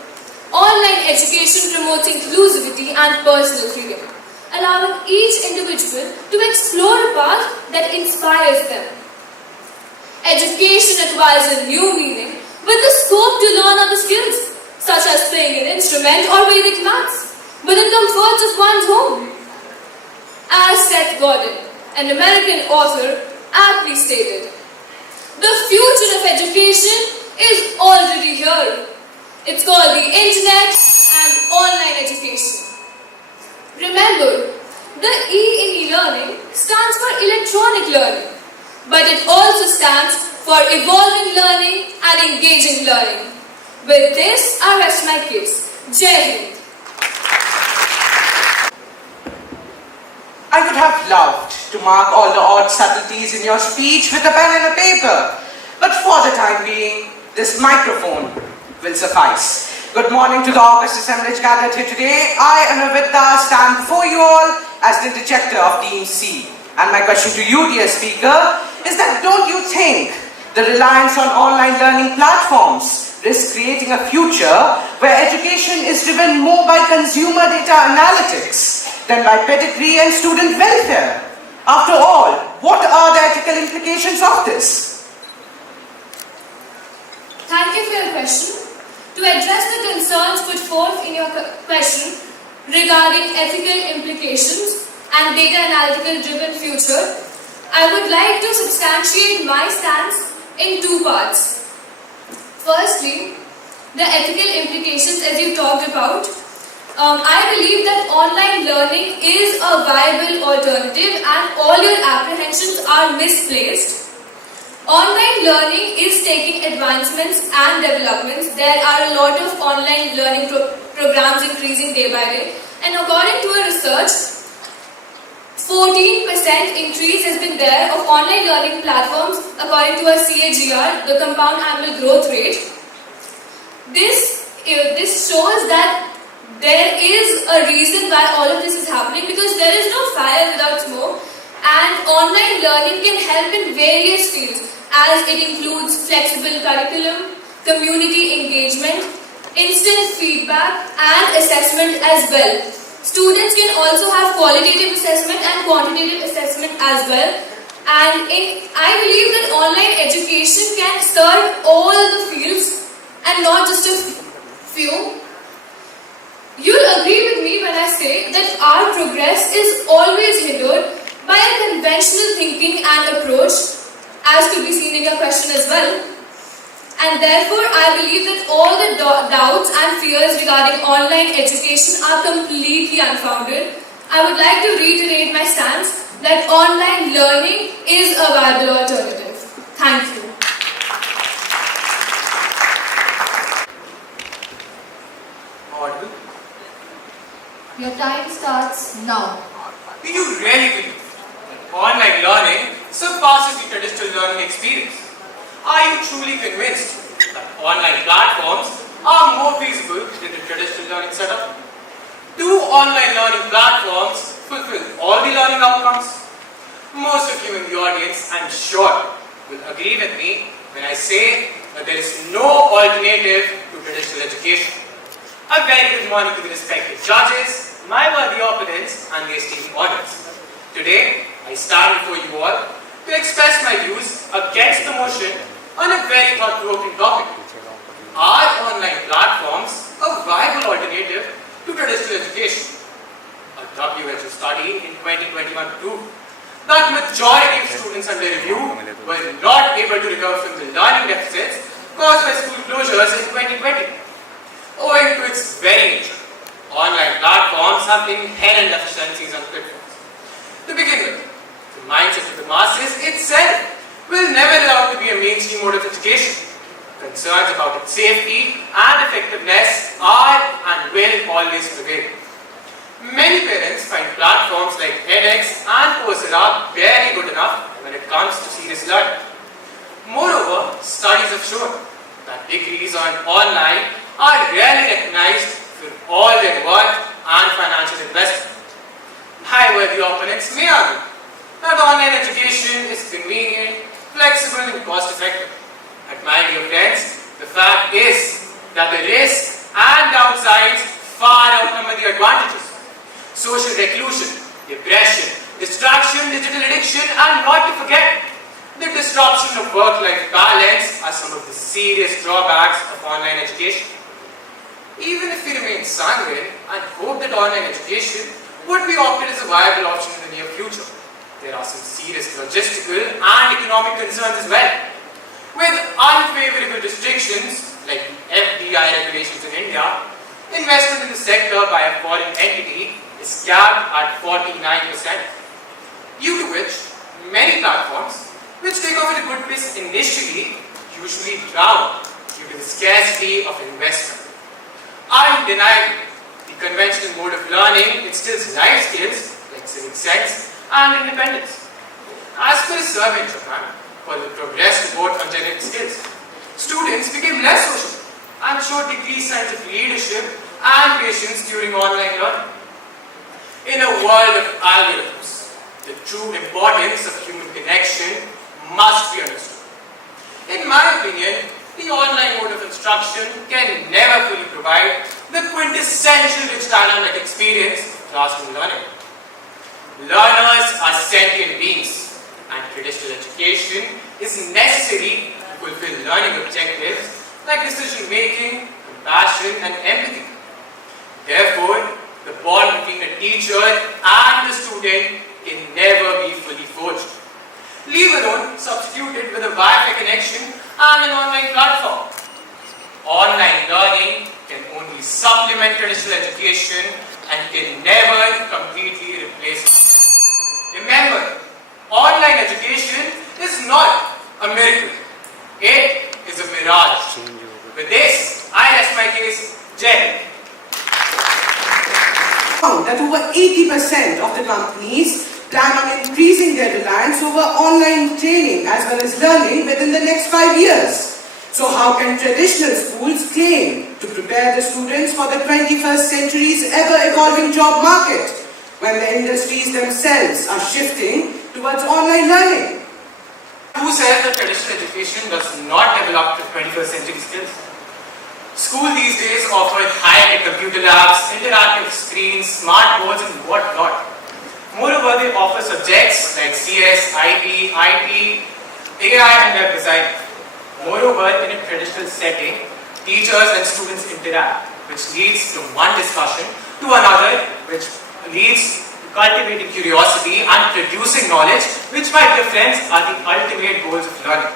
online education promotes inclusivity and personal freedom, allowing each individual to explore a path that inspires them. Education acquires a new meaning with the scope to learn other skills, such as playing an instrument or Vedic maths, within comforts of one's home. As Seth Godin, an American author, aptly stated, "The future of education is already here. It's called the Internet and online education." Remember, the E in e-learning stands for electronic learning, but it also stands for evolving learning and engaging learning. With this, I rest my case. Jai Hind. I would have loved to mark all the odd subtleties in your speech with a pen and a paper, but for the time being, this microphone will suffice. Good morning to the august assemblage gathered here today. I, Anavita, stand before you all as the interjector of Team C. And my question to you, dear speaker, is that don't you think the reliance on online learning platforms risks creating a future where education is driven more by consumer data analytics than by pedigree and student welfare? After all, what are the ethical implications of this? Thank you for your question. To address the concerns put forth in your question regarding ethical implications and data analytical driven future, I would like to substantiate my stance in two parts. Firstly, the ethical implications as you talked about. I believe that online learning is a viable alternative and all your apprehensions are misplaced. Online learning is taking advancements and developments. There are a lot of online learning programs increasing day by day, and according to a research, 14% increase has been there of online learning platforms according to a CAGR, the compound annual growth rate. This shows that there is a reason why all of this is happening, because there is no fire without smoke, and online learning can help in various fields, as it includes flexible curriculum, community engagement, instant feedback and assessment as well. Students can also have qualitative assessment and quantitative assessment as well. And I believe that online education can serve all the fields and not just a few. You'll agree with me when I say that our progress is always hindered by a conventional thinking and approach, as could be seen in your question as well. And therefore, I believe that all the doubts and fears regarding online education are completely unfounded. I would like to reiterate my stance that online learning is a viable alternative. Thank you. Audible? Your time starts now. Do you really believe that online learning surpasses the traditional learning experience? Are you truly convinced that online platforms are more feasible than the traditional learning setup? Do online learning platforms fulfill all the learning outcomes? Most of you in the audience, I'm sure, will agree with me when I say that there is no alternative to traditional education. A very good morning to the respected judges, my worthy opponents and the esteemed audience. Today, I stand before you all to express my views against the motion on a very thought-provoking topic. Are online platforms a viable alternative to traditional education? A WHO study in 2021 proved that majority of students under review were not able to recover from the learning deficits caused by school closures in 2020. Owing to its very nature, online platforms have inherent deficiencies and pitfalls. To begin with, the mindset of the masses itself will never allow it to be a mainstream mode of education. Concerns about its safety and effectiveness are and will always prevail. Many parents find platforms like edX and Coursera barely good enough when it comes to serious learning. Moreover, studies have shown that degrees on online are rarely recognized for all their work and financial investment. My worthy opponents may argue that online education is convenient, flexible and cost effective. But my dear friends, the fact is that the risks and downsides far outnumber the advantages. Social reclusion, depression, distraction, digital addiction, and not to forget, the disruption of work-life balance are some of the serious drawbacks of online education. Even if we remain sanguine and hope that online education would be opted as a viable option in the near future, there are some serious logistical and economic concerns as well. With unfavorable restrictions like FDI regulations in India, investment in the sector by a foreign entity is capped at 49%, due to which many platforms, which take off at a good pace initially, usually drown due to the scarcity of investment. Undeniably, the conventional mode of learning instills life skills like civic sense and independence. As per a survey in Japan, for the progress report on genetic skills, students became less social and showed decreased signs of leadership and patience during online learning. In a world of algorithms, the true importance of human connection must be understood. In my opinion, the online mode of instruction can never fully provide the quintessential rich dynamic experience of classroom learning. Learners are sentient beings, and traditional education is necessary to fulfill learning objectives like decision making, compassion, and empathy. Therefore, the bond between a teacher and the student can never be fully forged, leave alone substituted with a Wi-Fi connection and an online platform. Online learning can only supplement traditional education and can never completely replace it. Remember, online education is not a miracle. It is a mirage. With this, I rest my case. Jai Hind. Found that over 80% of the companies plan on increasing their reliance over online training as well as learning within the next 5 years. So how can traditional schools claim to to prepare the students for the 21st century's ever-evolving job market, when the industries themselves are shifting towards online learning. Who says that traditional education does not develop the 21st century skills? School these days offer high-tech computer labs, interactive screens, smart boards and whatnot. Moreover, they offer subjects like CS, IT, AI and web design. Moreover, in a traditional setting, teachers and students interact, which leads to one discussion to another, which leads to cultivating curiosity and producing knowledge, which my dear friends are the ultimate goals of learning.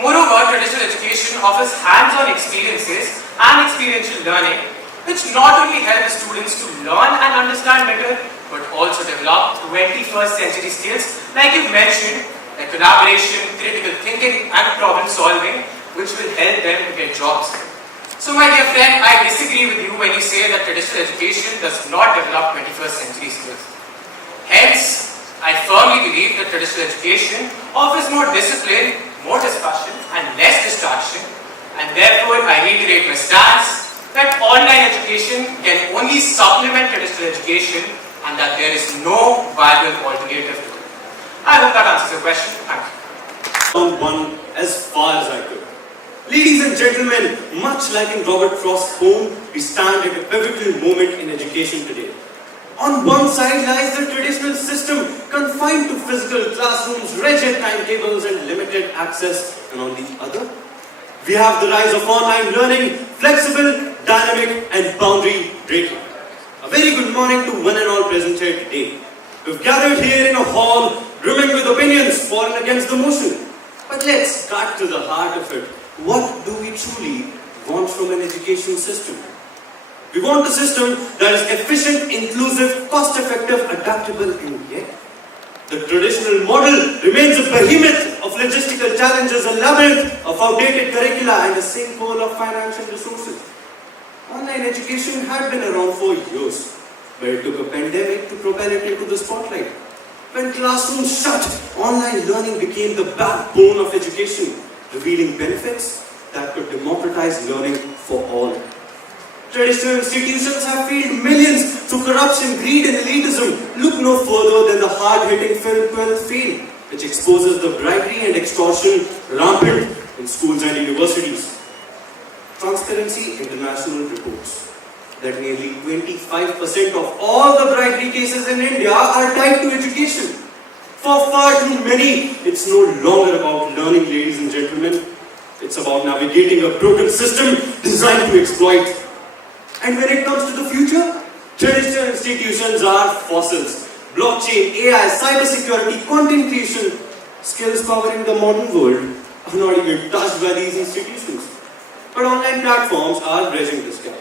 Moreover, traditional education offers hands-on experiences and experiential learning, which not only help the students to learn and understand better, but also develop 21st century skills like you mentioned, like collaboration, critical thinking and problem solving, which will help them to get jobs. So my dear friend, I disagree with you when you say that traditional education does not develop 21st century skills. Hence, I firmly believe that traditional education offers more discipline, more discussion and less distraction, and therefore I reiterate my stance that online education can only supplement traditional education and that there is no viable alternative to it. I hope that answers your question. Thank you. One as far as I could. Ladies and gentlemen, much like in Robert Frost's poem, we stand at a pivotal moment in education today. On one side lies the traditional system confined to physical classrooms, rigid timetables and limited access, and on the other, we have the rise of online learning, flexible, dynamic and boundary breaking. A very good morning to one and all present here today. We've gathered here in a hall brimming with opinions for and against the motion. But let's cut to the heart of it. What do we truly want from an education system? We want a system that is efficient, inclusive, cost-effective, adaptable, and yet the traditional model remains a behemoth of logistical challenges, a labyrinth of outdated curricula, and a sinkhole of financial resources. Online education had been around for years, but it took a pandemic to propel it into the spotlight. When classrooms shut, online learning became the backbone of education, revealing benefits that could democratize learning for all. Traditional institutions have failed millions through corruption, greed and elitism. Look no further than the hard-hitting film 12 fail, which exposes the bribery and extortion rampant in schools and universities. Transparency International reports that nearly 25% of all the bribery cases in India are tied to education. For far too many, it's no longer about learning, ladies and gentlemen. It's about navigating a broken system designed to exploit. And when it comes to the future, traditional institutions are fossils. Blockchain, AI, cybersecurity, content creation, skills powering the modern world are not even touched by these institutions. But online platforms are bridging this gap,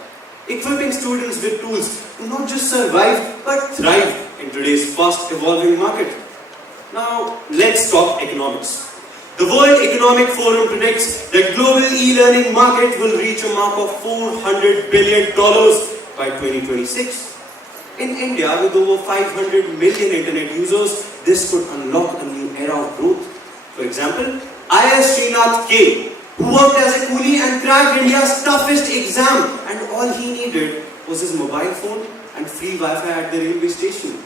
equipping students with tools to not just survive, but thrive in today's fast evolving market. Now, let's talk economics. The World Economic Forum predicts that global e-learning market will reach a mark of $400 billion by 2026. In India, with over 500 million internet users, this could unlock a new era of growth. For example, SHNAKR, who worked as a coolie and cracked India's toughest exam, and all he needed was his mobile phone and free Wi-Fi at the railway station.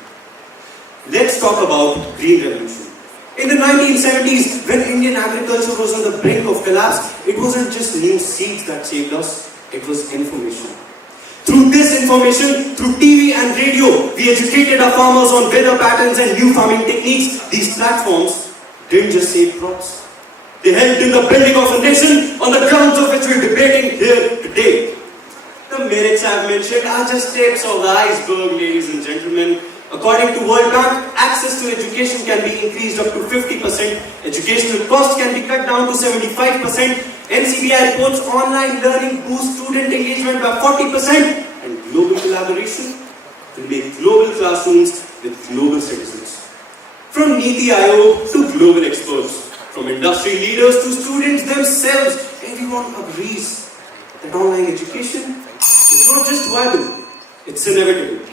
Let's talk about Green Revolution. In the 1970s, when Indian agriculture was on the brink of collapse, it wasn't just new seeds that saved us, it was information. Through this information, through TV and radio, we educated our farmers on weather patterns and new farming techniques. These platforms didn't just save crops. They helped in the building of a nation on the grounds of which we're debating here today. The merits I've mentioned are just tips of the iceberg, ladies and gentlemen. According to World Bank, access to education can be increased up to 50%, educational costs can be cut down to 75%, NCBI reports online learning boosts student engagement by 40%, and global collaboration will make global classrooms with global citizens. From Niti Aayog to global experts, from industry leaders to students themselves, everyone agrees that online education is not just viable, it's inevitable.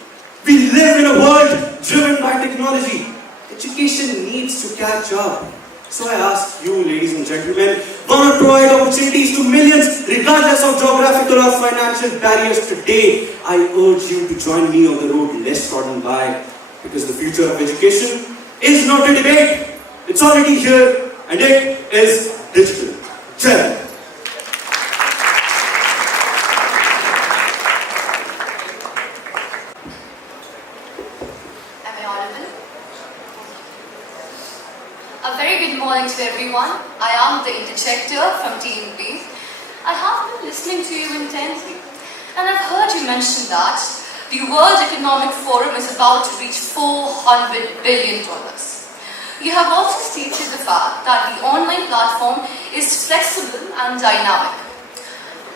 We live in a world driven by technology. Education needs to catch up. So I ask you, ladies and gentlemen, gonna provide opportunities to millions regardless of geographical or financial barriers. Today, I urge you to join me on the road less trodden by, because the future of education is not a debate. It's already here and it is digital. Jai. Am I audible? A very good morning to everyone. I am the interjector from Team B. I have been listening to you intently, and I've heard you mention that the World Economic Forum is about to reach $400 billion. You have also stated the fact that the online platform is flexible and dynamic.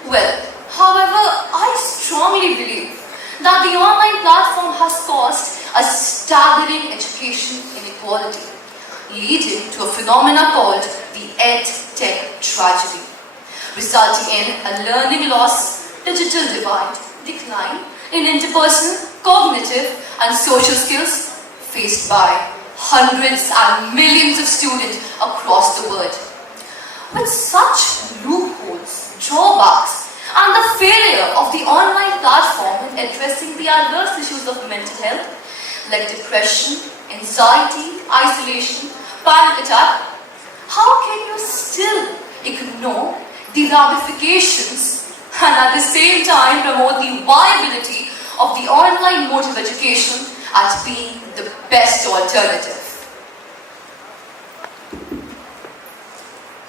Well, however, I strongly believe that the online platform has caused a staggering education inequality, leading to a phenomenon called the EdTech tragedy, resulting in a learning loss, digital divide, decline in interpersonal, cognitive and social skills faced by hundreds and millions of students across the world. With such loopholes, drawbacks, and the failure of the online platform in addressing the adverse issues of mental health, like depression, anxiety, isolation, panic attack, how can you still ignore the ramifications and at the same time promote the viability of the online mode of education as being the best alternative?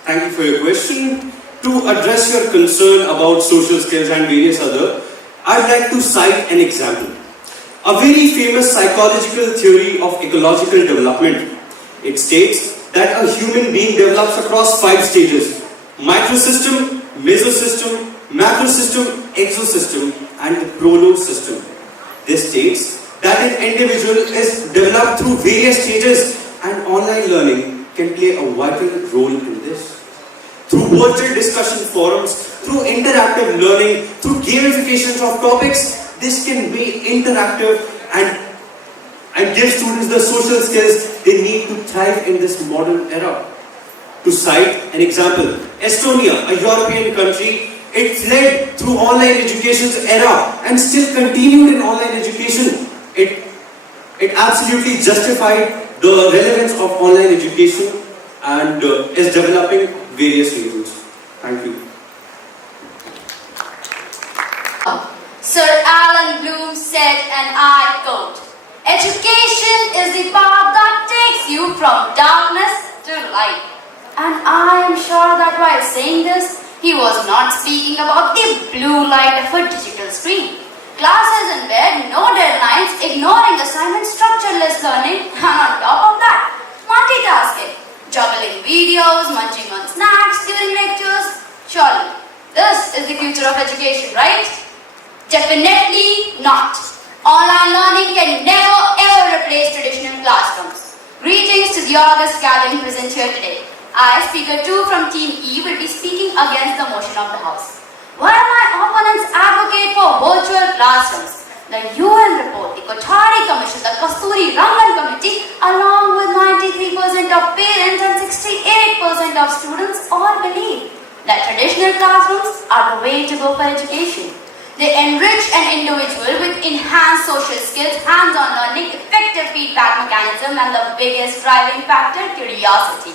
Thank you for your question. To address your concern about social skills and various other, I'd like to cite an example. A very famous psychological theory of ecological development. It states that a human being develops across 5 stages: microsystem, mesosystem, macrosystem, exosystem, and the prolosystem. This states that an individual is developed through various stages, and online learning can play a vital role in this. Through virtual discussion forums, through interactive learning, through gamification of topics, this can be interactive and give students the social skills they need to thrive in this modern era. To cite an example, Estonia, a European country, it led through online education's era and still continued in online education. It absolutely justified the relevance of online education and is developing various reasons. Thank you. Sir Alan Bloom said, and I quote, "Education is the path that takes you from darkness to light." And I am sure that while saying this, he was not speaking about the blue light of a digital screen. Classes in bed, no deadlines, ignoring assignments, structureless learning, and on top of that, multitasking, juggling videos, munching on snacks during lectures. Surely, this is the future of education, right? Definitely not. Online learning can never ever replace traditional classrooms. Greetings to the august gathering present here today. I, Speaker 2 from Team E, will be speaking against the motion of the House. While my opponents advocate for virtual classrooms, the UN report, the Kothari Commission, the Kasturi Rangan Committee, along with 93% of parents and 68% of students all believe that traditional classrooms are the way to go for education. They enrich an individual with enhanced social skills, hands-on learning, effective feedback mechanism, and the biggest driving factor, curiosity.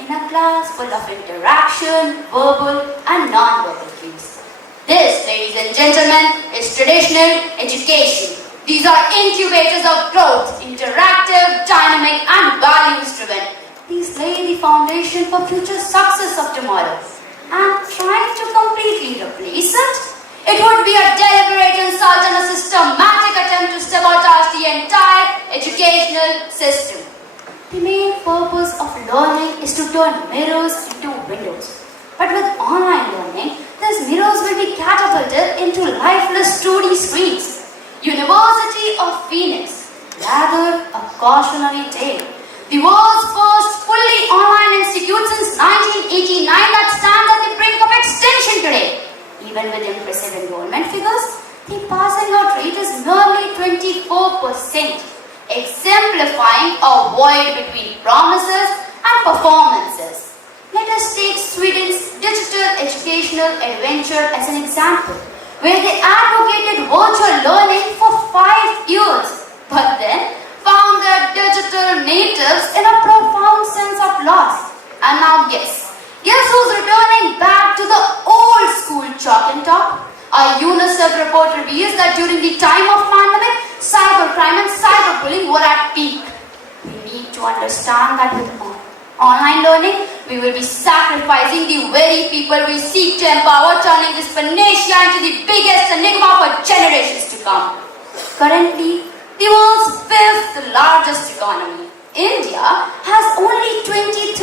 In a class full of interaction, verbal and non-verbal cues. This, ladies and gentlemen, is traditional education. These are incubators of growth, interactive, dynamic and values-driven. These lay the foundation for future success of tomorrow. And trying to completely replace it, it would be a deliberate insult and a systematic attempt to sabotage the entire educational system. The main purpose of learning is to turn mirrors into windows. But with online learning, these mirrors will be catapulted into lifeless 2D screens. University of Phoenix, rather a cautionary tale. The world's first fully online institute since 1989 that stands at the brink of extinction today. Even with impressive enrollment figures, the passing out rate is merely 24%, exemplifying a void between promises and performances. Let us take Sweden's digital educational adventure as an example, where they advocated virtual learning for 5 years, but then found their digital natives in a profound sense of loss. And now guess who's returning back to the old school chalk and talk? A UNICEF report reveals that during the time of pandemic, cybercrime and cyberbullying were at peak. We need to understand that with online learning, we will be sacrificing the very people we seek to empower, turning this panacea into the biggest enigma for generations to come. Currently, the world's 5th largest economy, India, has only 23%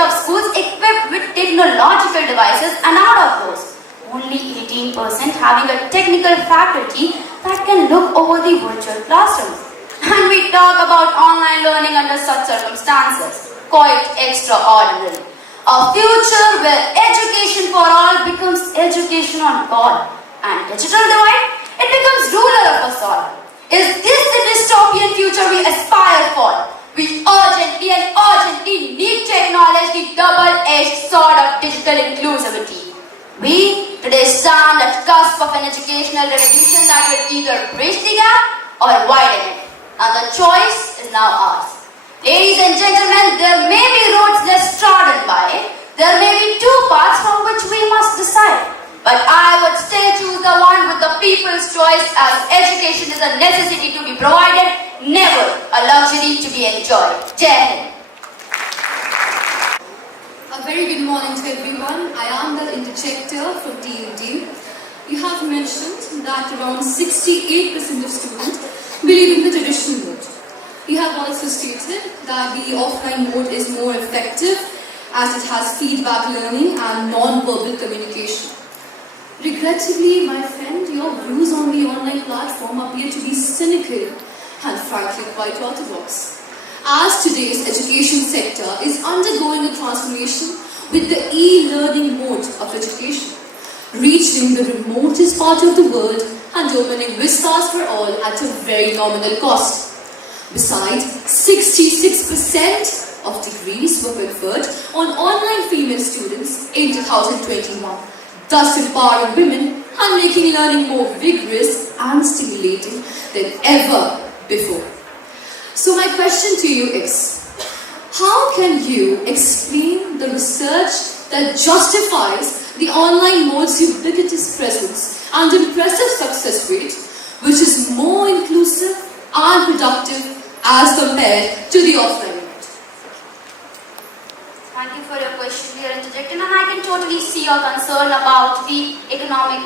of schools equipped with technological devices, and out of those, only 18% having a technical faculty that can look over the virtual classrooms. And we talk about online learning under such circumstances. Quite extraordinary. A future where education for all becomes education on God, and digital divide, it becomes ruler of us all. Is this the dystopian future we aspire for? We urgently need to acknowledge the double-edged sword of digital inclusivity. We today stand at the cusp of an educational revolution that will either bridge the gap or widen it. And the choice is now ours. Ladies and gentlemen, there may be roads less trodden by. There may be 2 paths from which we must decide. But I would still choose the one with the people's choice, as education is a necessity to be provided, never a luxury to be enjoyed. Jai Hind. A very good morning to everyone. I am the interjector from TUD. You have mentioned that around 68% of students believe in the traditional mode. You have also stated that the offline mode is more effective as it has feedback learning and non-verbal communication. Regrettably, my friend, your views on the online platform appear to be cynical and frankly quite orthodox. As today's education sector is undergoing a transformation with the e-learning mode of education, reaching the remotest part of the world and opening vistas for all at a very nominal cost. Besides, 66% of degrees were conferred on online female students in 2021, thus empowering women and making learning more vigorous and stimulating than ever before. So my question to you is, how can you explain the research that justifies the online mode's ubiquitous presence and impressive success rate, which is more inclusive and productive as compared to the offline mode? Thank you for your question, dear interjector, and I can totally see your concern about the economic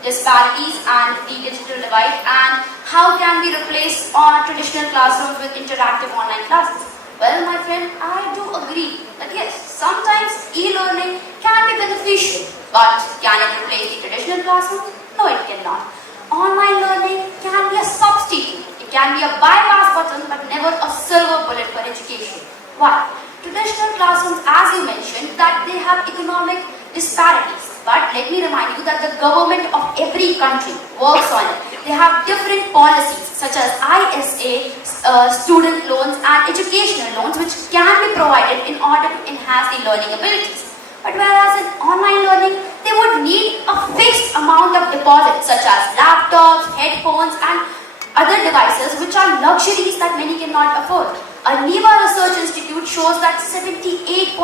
disparities and the digital divide, and how can we replace traditional classrooms with interactive online classes. Well, my friend, I do agree that yes, sometimes e-learning can be beneficial, but can it replace the traditional classroom? No, it cannot. Online learning can be a substitute. It can be a bypass button, but never a silver bullet for education. Why? Traditional classrooms, as you mentioned, that they have economic disparities. But let me remind you that the government of every country works on it. They have different policies such as ISA, student loans and educational loans, which can be provided in order to enhance the learning abilities. But whereas in online learning, they would need a fixed amount of deposit such as laptops, headphones and other devices which are luxuries that many cannot afford. A NEVA Research Institute shows that 78.2%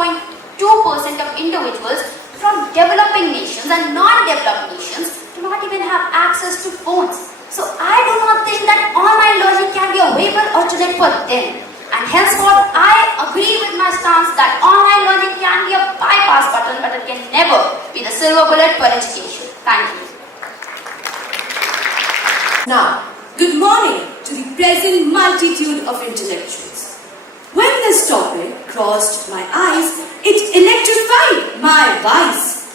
of individuals from developing nations and non-developed nations do not even have access to phones. So I do not think that online learning can be a viable alternate for them. And henceforth, I agree with my stance that online learning can be a bypass button, but it can never be the silver bullet for education. Thank you. Now, good morning to the present multitude of intellectuals. When this topic crossed my eyes, it electrified my vice.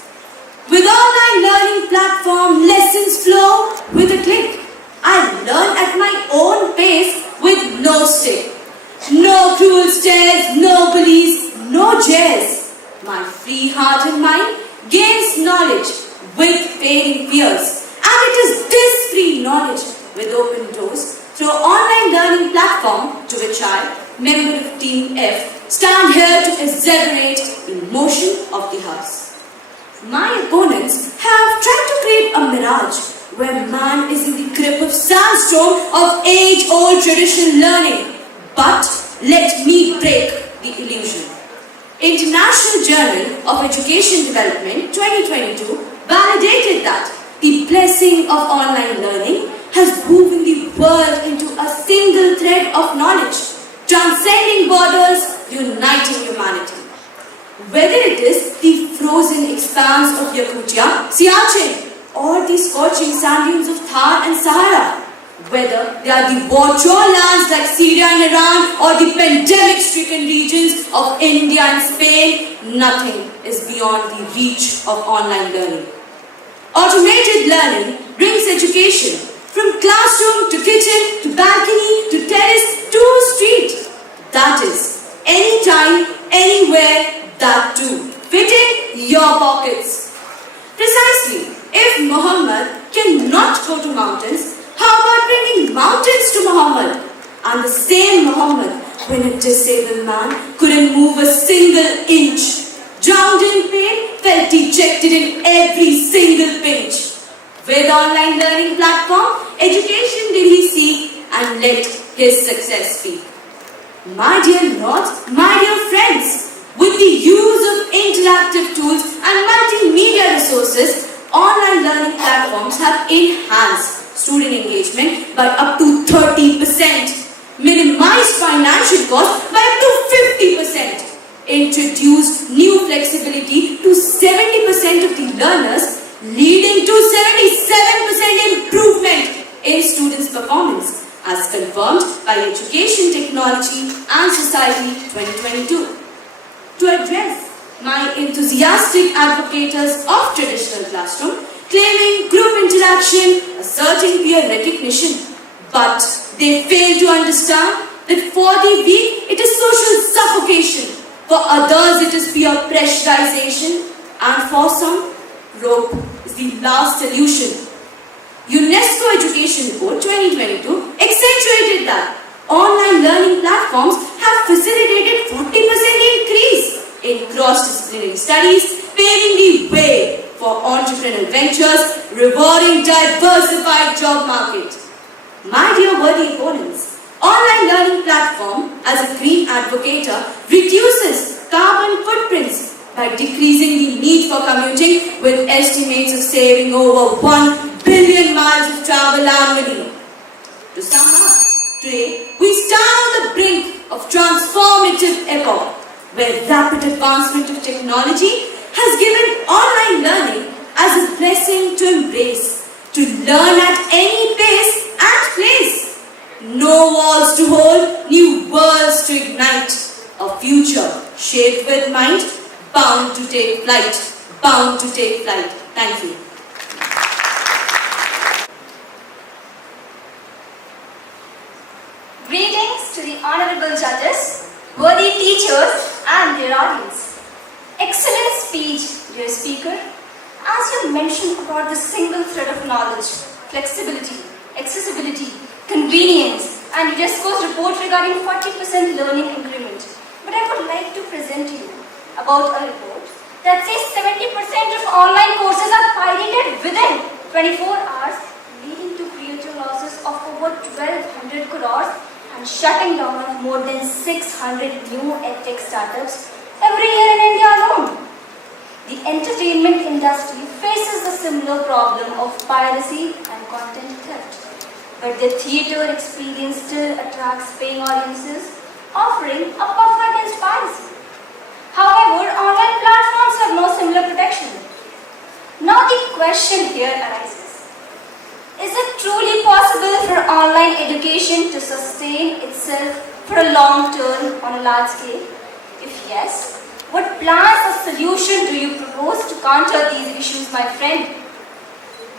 With online learning platform, lessons flow with a click. I learn at my own pace with no stick. No cruel stares, no bullies, no jeers. My free heart and mind gains knowledge with fading fears. And it is this free knowledge with open doors through online learning platform to which I member of Team F, stand here to exaggerate the motion of the house. My opponents have tried to create a mirage where man is in the grip of sandstorm of age-old traditional learning. But let me break the illusion. International Journal of Education Development 2022 validated that the blessing of online learning has woven the world into a single thread of knowledge, transcending borders, uniting humanity. Whether it is the frozen expanse of Yakutia, Siachen, or the scorching sand dunes of Thar and Sahara, whether they are the war-torn lands like Syria and Iran or the pandemic-stricken regions of India and Spain, nothing is beyond the reach of online learning. Automated learning brings education from classroom to kitchen to balcony to terrace to street. That is, anytime, anywhere, that too, fitting your pockets. Precisely, if Muhammad cannot go to mountains, how about bringing mountains to Muhammad? And the same Muhammad, when a disabled man couldn't move a single inch, drowned in pain, felt dejected in every single pinch. With online learning platform, education did he seek and let his success speak. My dear Lords, my dear friends, with the use of interactive tools and multimedia resources, online learning platforms have enhanced student engagement by up to 30%, minimized financial costs by up to 50%, introduced new flexibility to 70% of the learners, leading to 77% improvement in students' performance, as confirmed by Education Technology and Society 2022. To address my enthusiastic advocates of traditional classroom, claiming group interaction, asserting peer recognition, but they fail to understand that for the weak it is social suffocation, for others it is peer pressurization, and for some, rope is the last solution. UNESCO Education Report 2022 accentuated that online learning platforms have facilitated 40% increase in cross-disciplinary studies, paving the way for entrepreneurial ventures, rewarding diversified job market. My dear worthy opponents, online learning platform as a green advocate reduces carbon footprints by decreasing the need for commuting, with estimates of saving over 1 billion miles of travel annually. To sum up, today we stand on the brink of transformative epoch, where rapid advancement of technology has given online learning as a blessing to embrace, to learn at any pace and place. No walls to hold, new worlds to ignite, a future shaped with mind, bound to take flight, bound to take flight. Thank you. Greetings to the honorable judges, worthy teachers and their audience. Excellent speech, dear speaker. As you mentioned about the single thread of knowledge, flexibility, accessibility, convenience, and UNESCO's report regarding 40% learning increment. But I would like to present you about a report that says 70% of online courses are pirated within 24 hours, leading to creative losses of over 1,200 crores and shutting down of more than 600 new edtech startups every year in India alone. The entertainment industry faces a similar problem of piracy and content theft, but the theatre experience still attracts paying audiences, offering a buffer against piracy. However, online platforms have no similar protection. Now the question here arises: is it truly possible for online education to sustain itself for a long term on a large scale? If yes, what plans or solution do you propose to counter these issues, my friend?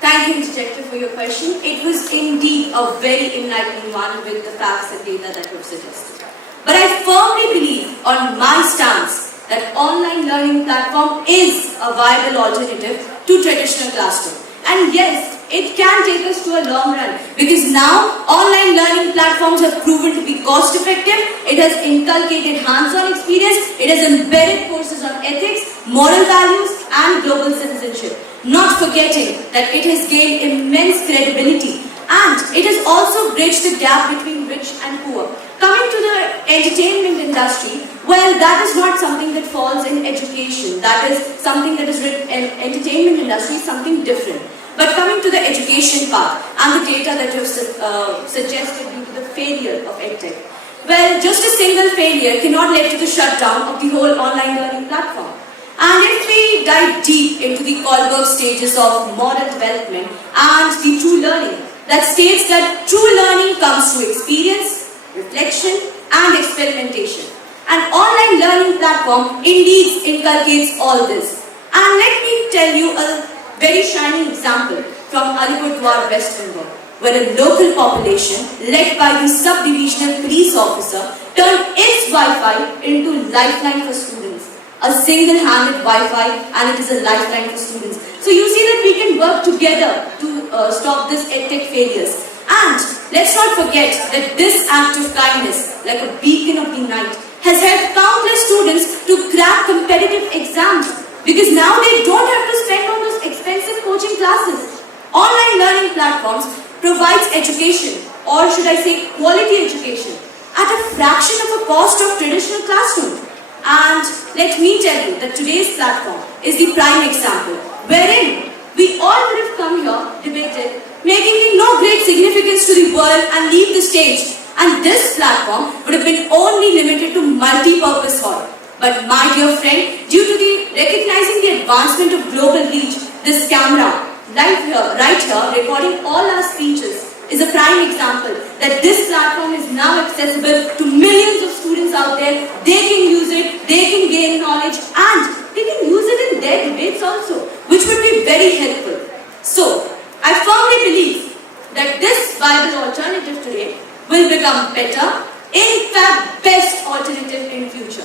Thank you, Inspector, for your question. It was indeed a very enlightening one with the facts and data that were suggested. But I firmly believe on my stance that online learning platform is a viable alternative to traditional classroom. And yes, it can take us to a long run, because now online learning platforms have proven to be cost effective. It has inculcated hands-on experience. It has embedded courses on ethics, moral values and global citizenship. Not forgetting that it has gained immense credibility, and it has also bridged the gap between rich and poor. Coming to the entertainment industry, well, that is not something that falls in education. That is something that is in entertainment industry, something different. But coming to the education part and the data that you have suggested due to the failure of EdTech, well, just a single failure cannot lead to the shutdown of the whole online learning platform. And if we dive deep into the Kohlberg stages of modern development and the true learning, that states that true learning comes through experience, reflection and experimentation. An online learning platform indeed inculcates all this. And let me tell you a very shining example from Alipurduar, West Bengal, where a local population led by the sub-divisional police officer turned its Wi-Fi into lifeline for students. A single-handed Wi-Fi, and it is a lifeline for students. So you see that we can work together to stop this EdTech failures. And let's not forget that this act of kindness, like a beacon of the night, has helped countless students to crack competitive exams, because now they don't have to spend on those expensive coaching classes. Online learning platforms provides education, or should I say quality education, at a fraction of the cost of traditional classroom. And let me tell you that today's platform is the prime example, wherein we all would have come here, debated, making it no great significance to the world and leave the stage. And this platform would have been only limited to multi-purpose hall. But my dear friend, due to the recognizing the advancement of global reach, this camera, right here, recording all our speeches, is a prime example that this platform is now accessible to millions of students out there. They can use it, they can gain knowledge, and they can use it in their debates also, which would be very helpful. So, I firmly believe that this viable alternative today will become better, in fact best alternative in future,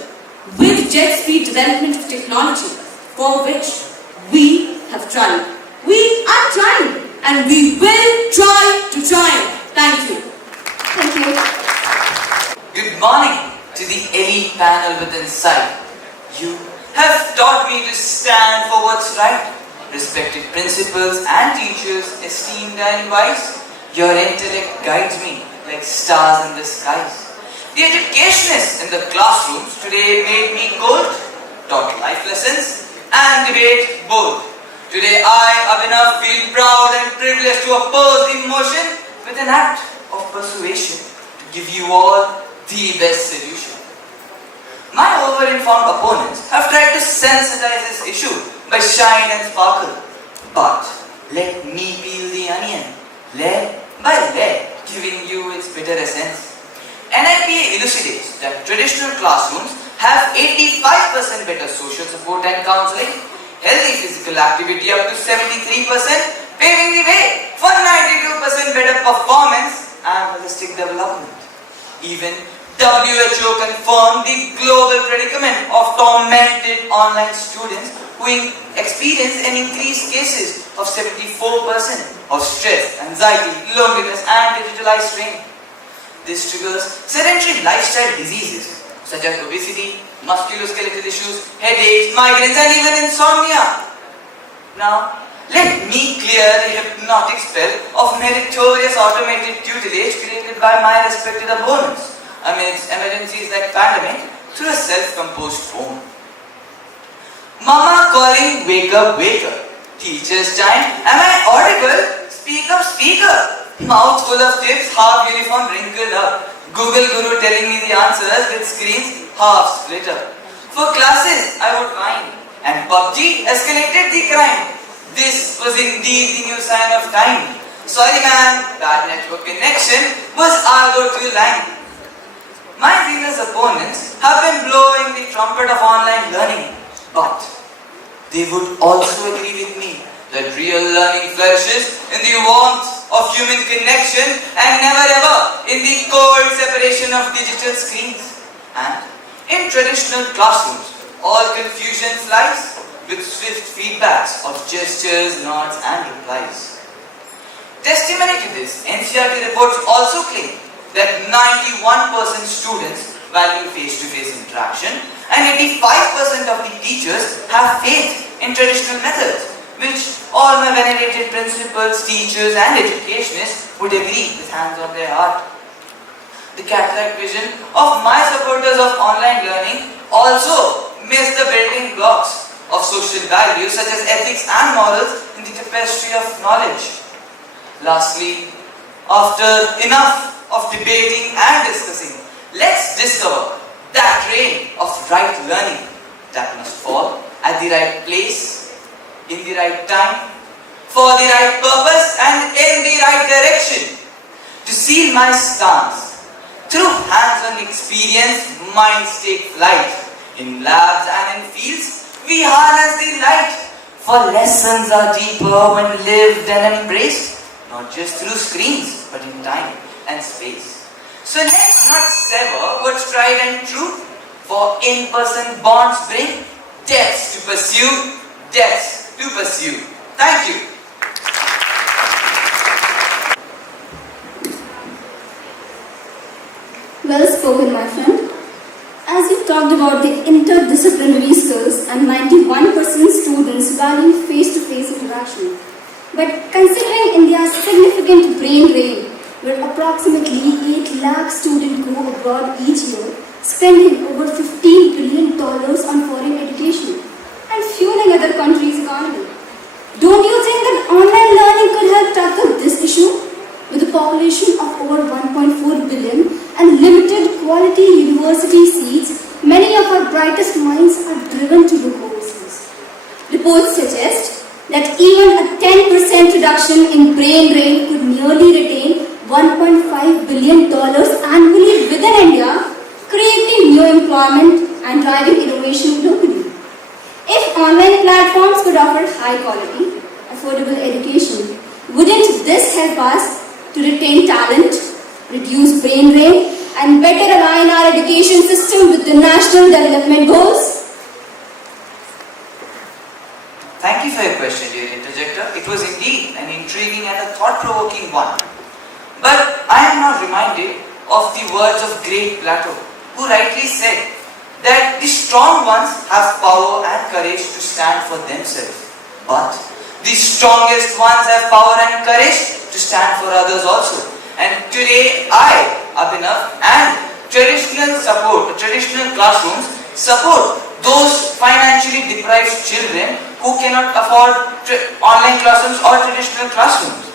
with jet speed development of technology, for which we have tried. We are trying, and we will try to triumph. Thank you. Thank you. Good morning to the elite panel with insight. You have taught me to stand for what's right. Respected principals and teachers, esteemed and wise, your intellect guides me like stars in the skies. The educationists in the classrooms today made me good, taught life lessons and debate both. Today I, Abhinav, feel proud and privileged to oppose the motion with an act of persuasion to give you all the best solution. My over-informed opponents have tried to sensitize this issue by shine and sparkle. But let me peel the onion, layer by layer, giving you its bitter essence. NIPA elucidates that traditional classrooms have 85% better social support and counseling, healthy physical activity up to 73%, paving the way for 92% better performance and holistic development. Even WHO confirmed the global predicament of tormented online students who experience an increased cases of 74% of stress, anxiety, loneliness and digitalized strain. This triggers sedentary lifestyle diseases such as obesity, musculoskeletal issues, headaches, migraines and even insomnia. Now, let me clear the hypnotic spell of meritorious automated tutelage created by my respected opponents amidst emergencies like pandemic through a self-composed phone. Mama calling, wake up, wake up. Teacher's time, am I audible? Speak up, speaker. Mouth full of tips, half uniform wrinkled up. Google Guru telling me the answers with screens half split up. For classes, I would whine, and PUBG escalated the crime. This was indeed the new sign of time. Sorry man, bad network connection was our go-to line. My zealous opponents have been blowing the trumpet of online learning, but they would also agree with me that real learning flourishes in the warmth of human connection and never ever in the cold separation of digital screens. And in traditional classrooms, all confusion lies with swift feedbacks of gestures, nods and replies. Testimony to this, NCERT reports also claim that 91% students value face-to-face interaction and 85% of the teachers have faith in traditional methods, which all my venerated principals, teachers and educationists would agree with hands on their heart. The cat-like vision of my supporters of online learning also miss the building blocks of social values such as ethics and morals in the tapestry of knowledge. Lastly, after enough of debating and discussing, let's discover that rain of right learning that must fall at the right place, in the right time, for the right purpose and in the right direction. To seal my stance, through hands-on experience, minds take flight. In labs and in fields, we harness the light. For lessons are deeper when lived and embraced, not just through screens, but in time and space. So let's not sever what's tried and true, for in-person bonds bring depths to pursue, depths to pursue. Thank you. Well spoken, my friend. As you talked about the interdisciplinary skills and 91% students value face-to-face interaction. But considering India's significant brain drain, where approximately 8 lakh students go abroad each year, spending over $15 billion on foreign education and fueling other countries' economy, don't you think that online learning could help tackle this issue? With a population of over 1.4 billion and limited quality university seats, many of our brightest minds are driven to look overseas. Reports suggest that even a 10% reduction in brain drain could nearly retain $1.5 billion annually within India, creating new employment and driving innovation locally. If online platforms could offer high quality, affordable education, wouldn't this help us to retain talent, reduce brain drain, and better align our education system with the national development goals? Thank you for your question, dear interjector. It was indeed an intriguing and a thought-provoking one. But I am now reminded of the words of great Plato, who rightly said that the strong ones have power and courage to stand for themselves, but the strongest ones have power and courage to stand for others also. And today I, Abhinav, and traditional classrooms support those financially deprived children who cannot afford online classrooms or traditional classrooms,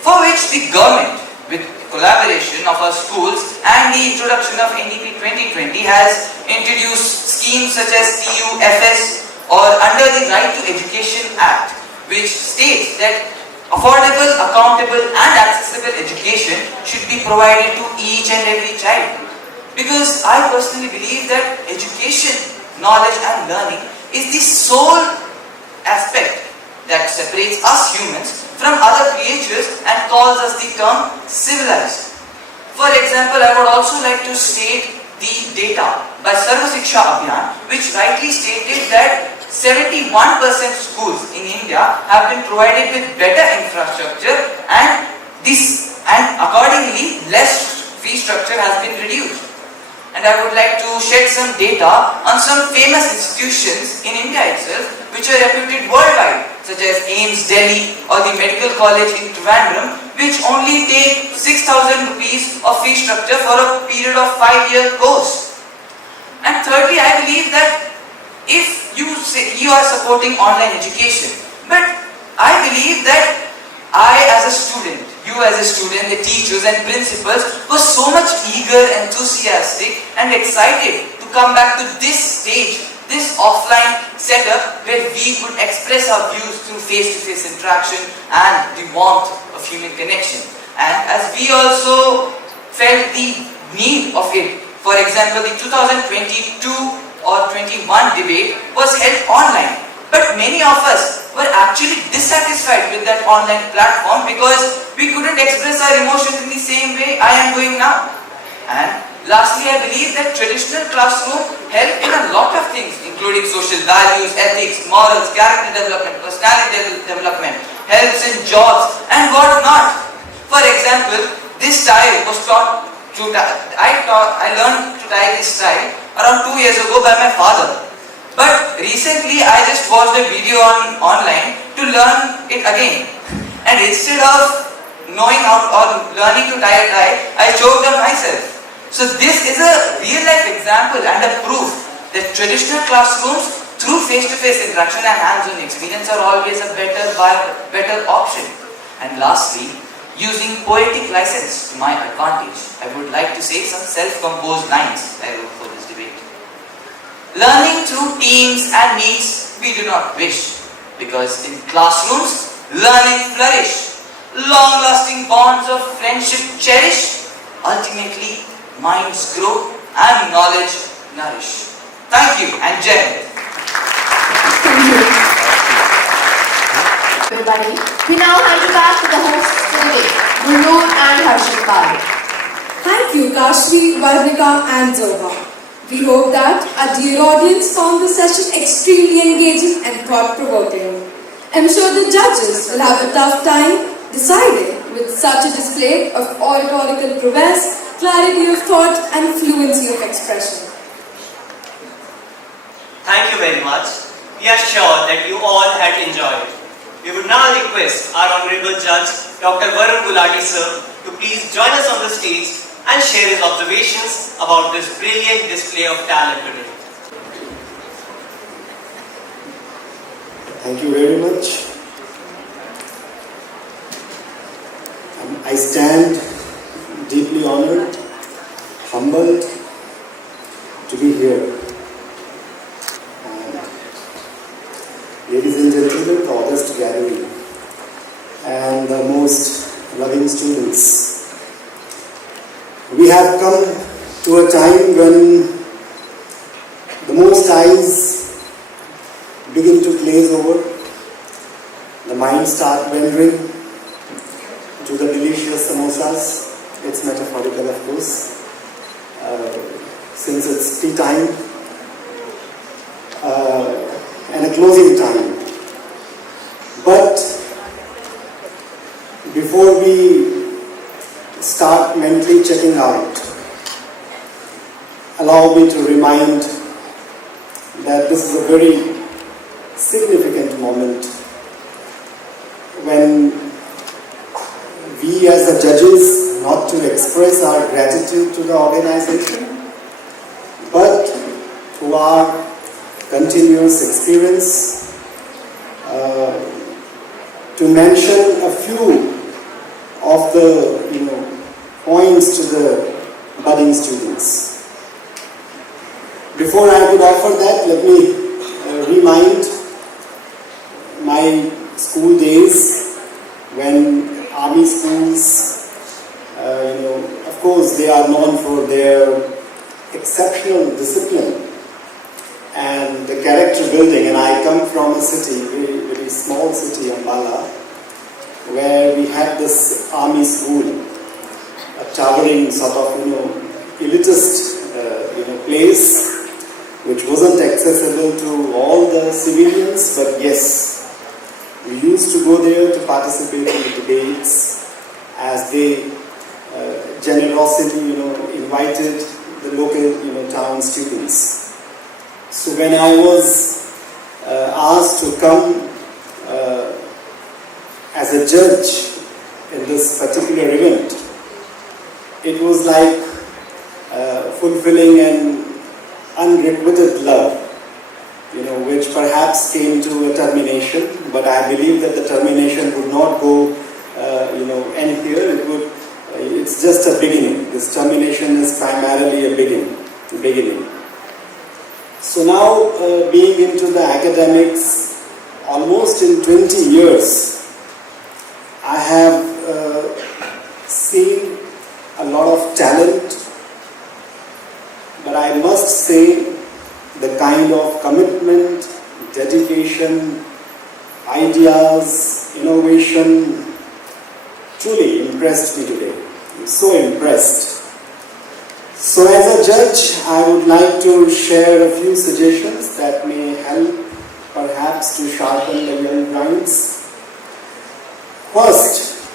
for which the government, with collaboration of our schools and the introduction of NDP 2020, has introduced schemes such as TUFS or under the Right to Education Act, which states that affordable, accountable and accessible education should be provided to each and every child. Because I personally believe that education, knowledge and learning is the sole aspect that separates us humans from other creatures and calls us the term civilized. For example, I would also like to state the data by Sarva Shiksha Abhiyan, which rightly stated that 71% schools in India have been provided with better infrastructure and accordingly less fee structure has been reduced. And I would like to shed some data on some famous institutions in India itself which are reputed worldwide, such as AIIMS Delhi or the Medical College in Trivandrum, which only take 6,000 rupees of fee structure for a period of 5-year course. And thirdly, I believe that if you say you are supporting online education, but I believe that I as a student, you as a student, the teachers and principals were so much eager, enthusiastic and excited to come back to this stage, this offline setup where we could express our views through face-to-face interaction and the warmth of human connection. And as we also felt the need of it, for example, the 2022 or 21 debate was held online, but many of us were actually dissatisfied with that online platform because we couldn't express our emotions in the same way I am doing now. And lastly, I believe that traditional classroom help in a lot of things, including social values, ethics, morals, character development, personality development, helps in jobs and what not. For example, this tie was taught to I learned to tie this tie around 2 years ago by my father. But recently I just watched a video online to learn it again. And instead of knowing how or learning to tie a tie, I choked them myself. So this is a real life example and a proof that traditional classrooms through face-to-face interaction and hands-on experience are always a better option. And lastly, using poetic license to my advantage, I would like to say some self-composed lines I wrote for this debate. Learning through teams and meets we do not wish, because in classrooms, learning flourish, long-lasting bonds of friendship cherish, ultimately minds grow and knowledge nourish. Thank you and Jai Hind. Everybody, we now hand you back to the hosts for the day, Guru and Harshit. Thank you, Kashvi, Varnika and Zoba. We hope that our dear audience found this session extremely engaging and thought-provoking. I'm sure the judges will have a tough time deciding with such a display of oratorical prowess, clarity of thought and fluency of expression. Thank you very much. We are sure that you all had enjoyed. We would now request our Honorable Judge, Dr. Varun Gulati sir, to please join us on the stage and share his observations about this brilliant display of talent today. Thank you very much. I stand deeply honored, humbled to be here. Ladies and gentlemen, the august gathering, and the most loving students, we have come to a time when the most eyes begin to glaze over, the mind start wandering to the delicious samosas. It's metaphorical, of course, since it's tea time and a closing time. But before we start mentally checking out, allow me to remind that this is a very significant moment when we as the judges not to express our gratitude to the organization, but to our continuous experience, to mention a few of the points to the budding students. Before I could offer that, let me remind my school days when army schools, of course they are known for their exceptional discipline and the character building, and I come from a city, very small city, Ambala, where we had this army school, a towering sort of elitist place, which wasn't accessible to all the civilians, but yes, we used to go there to participate in the debates as they generously invited the local town students. So when I was asked to come as a judge in this particular event, it was like fulfilling an unrequited love, which perhaps came to a termination, but I believe that the termination would not go, end here. It's just a beginning. This termination is primarily a beginning. So now, being into the academics almost in 20 years, I have seen a lot of talent, but I must say the kind of commitment, dedication, ideas, innovation truly impressed me today. I'm so impressed. So as a judge, I would like to share a few suggestions that may help perhaps to sharpen the young minds. First,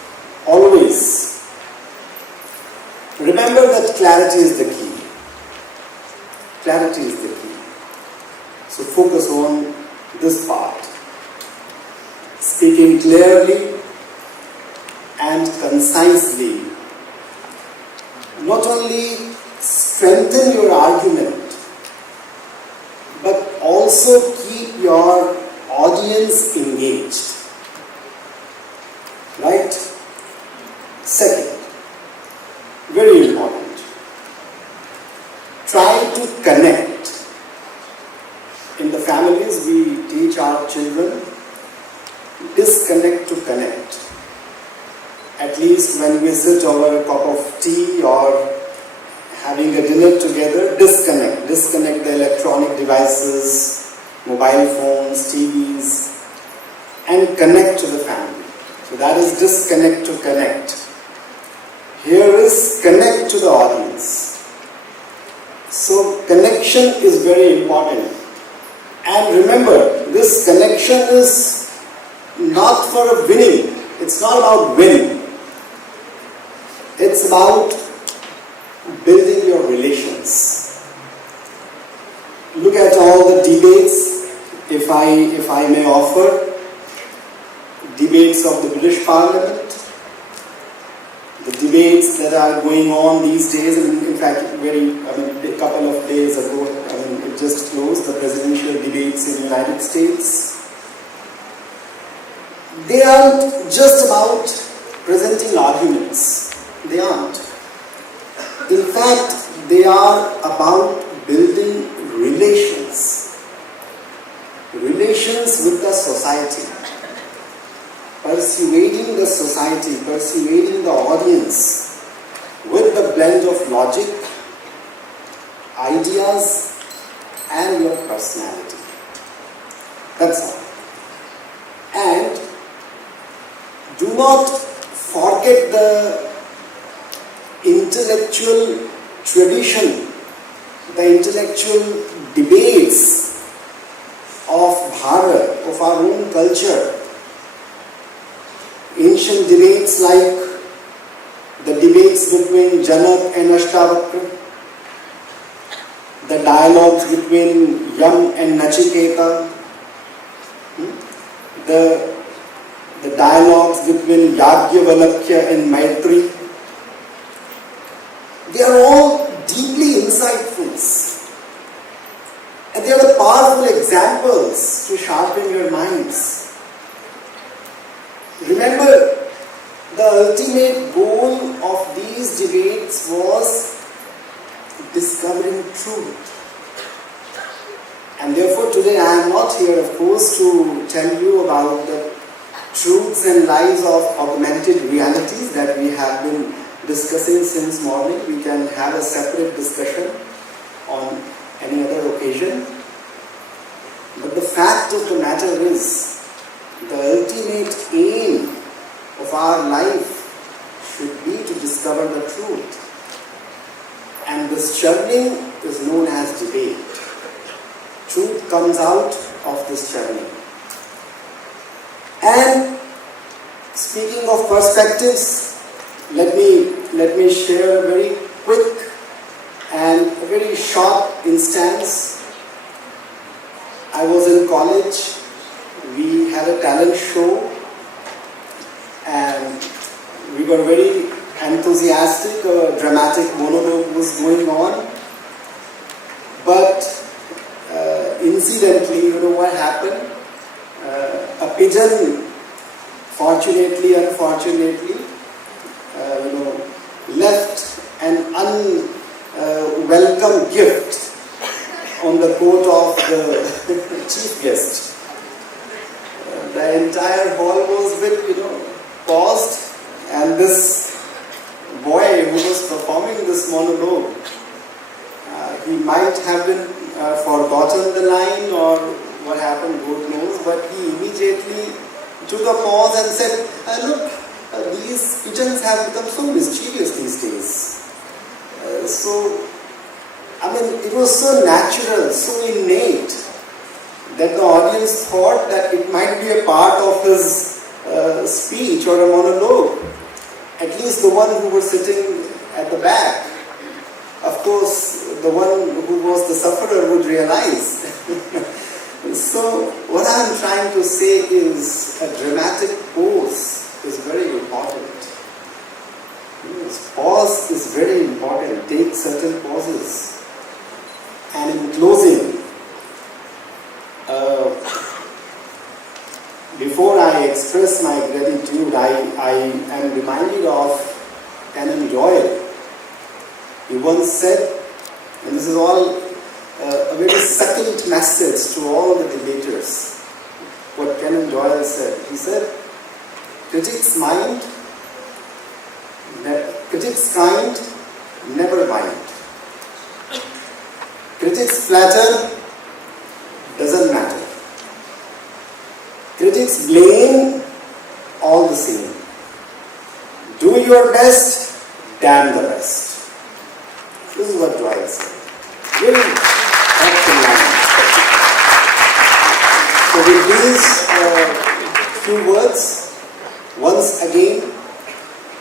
always, remember that clarity is the key. Clarity is the key. So focus on this part. Speaking clearly and concisely not only strengthen your argument, but also keep your audience engaged. Right? Second, very important, try to connect. In the families, we teach our children, disconnect to connect. At least when we sit over a cup of tea or having a dinner together, disconnect. Disconnect the electronic devices, mobile phones, TVs, and connect to the family. So that is disconnect to connect. Here is connect to the audience. So connection is very important. And remember, this connection is not for a winning. It's not about winning. It's about building your relations. Look at all the debates, if I may offer, debates of the British Parliament, the debates that are going on these days, and in fact, a couple of days ago, it just closed, the presidential debates in the United States. They aren't just about presenting arguments. They aren't. In fact, they are about building relations. Relations with the society. Persuading the society, persuading the audience with the blend of logic, ideas, and your personality. That's all. And do not forget the intellectual tradition, the intellectual debates of Bharat, of our own culture. Ancient debates like the debates between Janak and Ashtavakra, the dialogues between Yam and Nachiketa, the dialogues between Yajnavalkya and Maitri. They are all deeply insightful, and they are the powerful examples to sharpen your minds. Remember, the ultimate goal of these debates was discovering truth. And therefore today I am not here, of course, to tell you about the truths and lies of augmented realities that we have been discussing since morning. We can have a separate discussion on any other occasion. But the fact of the matter is, the ultimate aim of our life should be to discover the truth. And this journey is known as debate. Truth comes out of this journey. And speaking of perspectives, let me share a very quick and a very short instance. I was in college. We had a talent show and we were very enthusiastic. A dramatic monologue was going on. But incidentally, you know what happened? A pigeon, fortunately, unfortunately, left an unwelcome gift on the coat of the chief guest. The entire hall was a bit, paused, and this boy who was performing this monologue, he might have been forgotten the line or what happened, God knows, but he immediately took a pause and said, look, these pigeons have become so mischievous these days. It was so natural, so innate, that the audience thought that it might be a part of his speech or a monologue. At least the one who was sitting at the back. Of course, the one who was the sufferer would realize. So, what I am trying to say is a dramatic pause is very important. Yes, pause is very important. Take certain pauses. And in closing, before I express my gratitude, I am reminded of Conan Doyle. He once said, and this is all a very subtle message to all the debaters, what Conan Doyle said. He said, critics kind, never mind. Critics flatter, doesn't matter. Critics blame, all the same. Do your best, damn the rest. This is what Doyle said. Really helpful line. So with these few words, once again,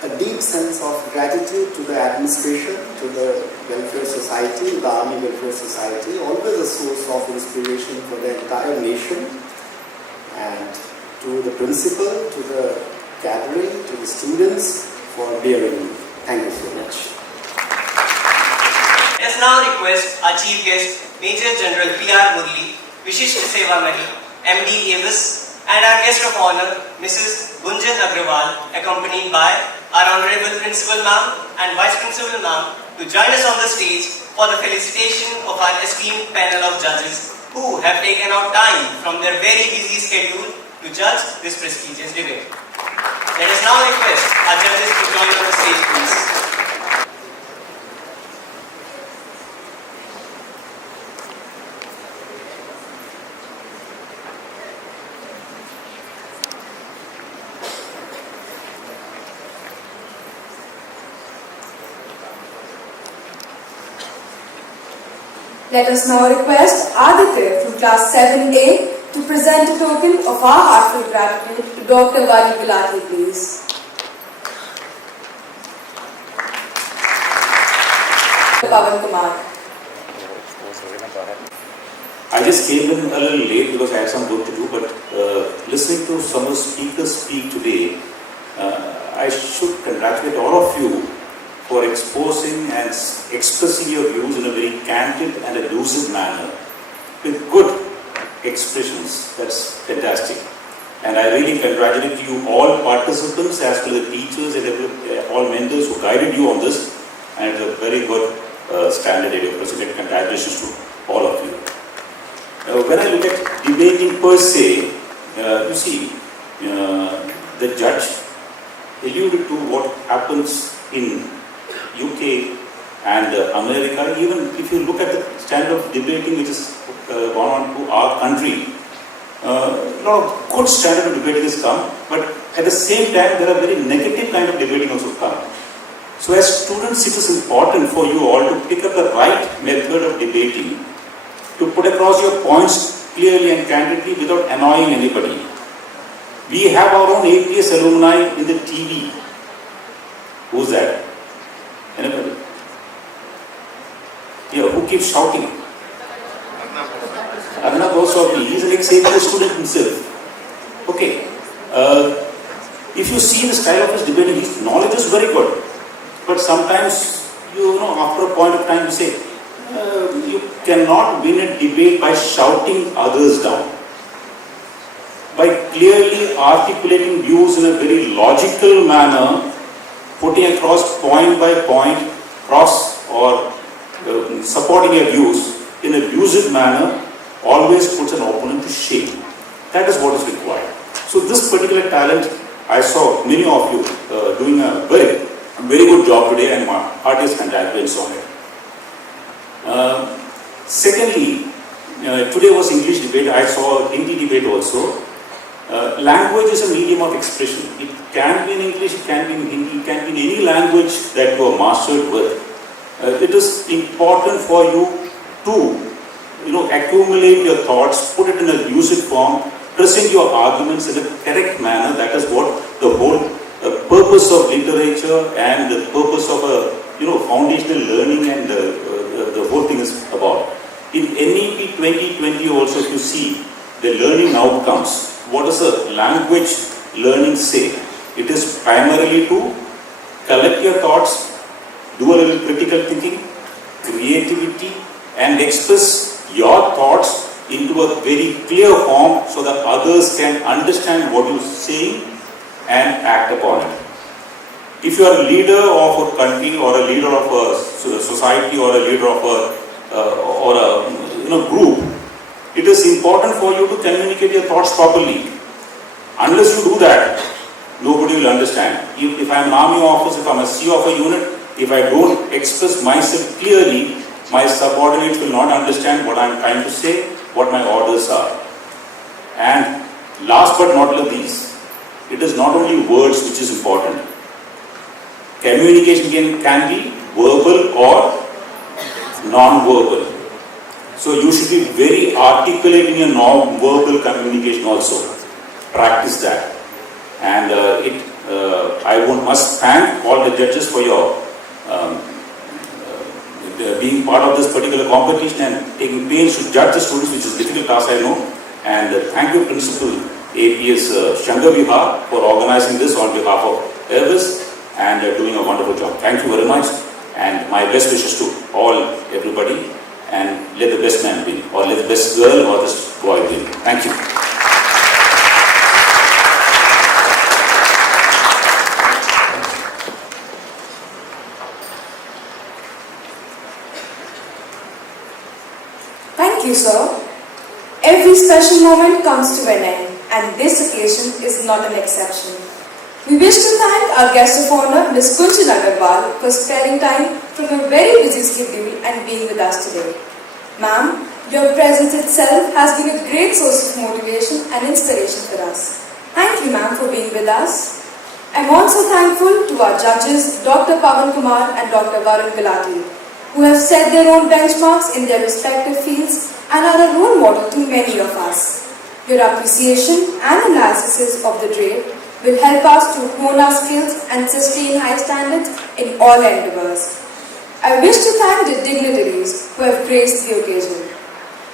a deep sense of gratitude to the administration, to the welfare society, the Army Welfare Society, always a source of inspiration for the entire nation, and to the principal, to the gathering, to the students for bearing me. Thank you so much. Let us now request our chief guest, Major General P.R. Murli, Vishishta Seva Mani, MD Avis, and our guest of honor, Mrs. Gunjan Agrawal, accompanied by our Honorable Principal Ma'am and Vice Principal Ma'am, to join us on the stage for the felicitation of our esteemed panel of judges who have taken out time from their very busy schedule to judge this prestigious debate. Let us now request our judges to join on the stage, please. Let us now request Aditya from class 7A to present a token of our heartfelt gratitude to Dr. Varun Gulati, please. Pavan Kumar. I just came in a little late because I had some work to do, but listening to some of the speakers speak today, I should congratulate all of you for exposing and expressing your views in a very candid and a lucid manner with good expressions. That's fantastic. And I really congratulate you all participants as well as the teachers and all mentors who guided you on this. And it's a very good standard that you presented. Congratulations to all of you. When I look at debating per se, you see, the judge alluded to what happens in UK and America. Even if you look at the standard of debating which is gone on to our country, a lot of good standard of debating has come, but at the same time there are very negative kind of debating also come. So as students, it is important for you all to pick up the right method of debating, to put across your points clearly and candidly without annoying anybody. We have our own APS alumni in the TV. Who's that? Anybody? Yeah, who keeps shouting? Arnab Goswami, he is an ex-APS student himself. Okay. If you see the style of his debating, his knowledge is very good. But sometimes, after a point of time, you say, you cannot win a debate by shouting others down. By clearly articulating views in a very logical manner, putting across point by point, cross or supporting your views in a lucid manner, always puts an opponent to shame. That is what is required. So this particular talent, I saw many of you doing a very good job today, and my heart is congratulations on it. Secondly, today was English debate. I saw Hindi debate also. Language is a medium of expression. It can be in English, it can be in Hindi, it can be in any language that you are mastered with. It is important for you to accumulate your thoughts, put it in a lucid form, present your arguments in a correct manner. That is what the whole purpose of literature and the purpose of a foundational learning and the whole thing is about. In NEP 2020 also, if you see the learning outcomes, what does a language learning say? It is primarily to collect your thoughts, do a little critical thinking, creativity, and express your thoughts into a very clear form so that others can understand what you're saying and act upon it. If you are a leader of a country or a leader of a society or a leader of a group, it is important for you to communicate your thoughts properly. Unless you do that, nobody will understand. If I am an army officer, if I am a CEO of a unit, if I don't express myself clearly, my subordinates will not understand what I am trying to say, what my orders are. And last but not least, it is not only words which is important. Communication can be verbal or non-verbal. So you should be very articulate in your non-verbal communication also. Practice that. And I must thank all the judges for your being part of this particular competition and taking pains to judge the students, which is a difficult task, I know. And thank you, Principal APS SHNAKR VIHAR, for organizing this on behalf of Elvis and doing a wonderful job. Thank you very much, and my best wishes to everybody, and let the best man win, or let the best girl or this boy win. Thank you. Thank you, sir. Every special moment comes to an end, and this occasion is not an exception. We wish to thank our guest of honor, Ms. Kunjan Agarwal, for sparing time from her very busy schedule and being with us today. Ma'am, your presence itself has been a great source of motivation and inspiration for us. Thank you, ma'am, for being with us. I'm also thankful to our judges, Dr. Pavan Kumar and Dr. Varun Gulati, who have set their own benchmarks in their respective fields and are a role model to many of us. Your appreciation and analysis of the trade will help us to hone our skills and sustain high standards in all endeavors. I wish to thank the dignitaries who have graced the occasion.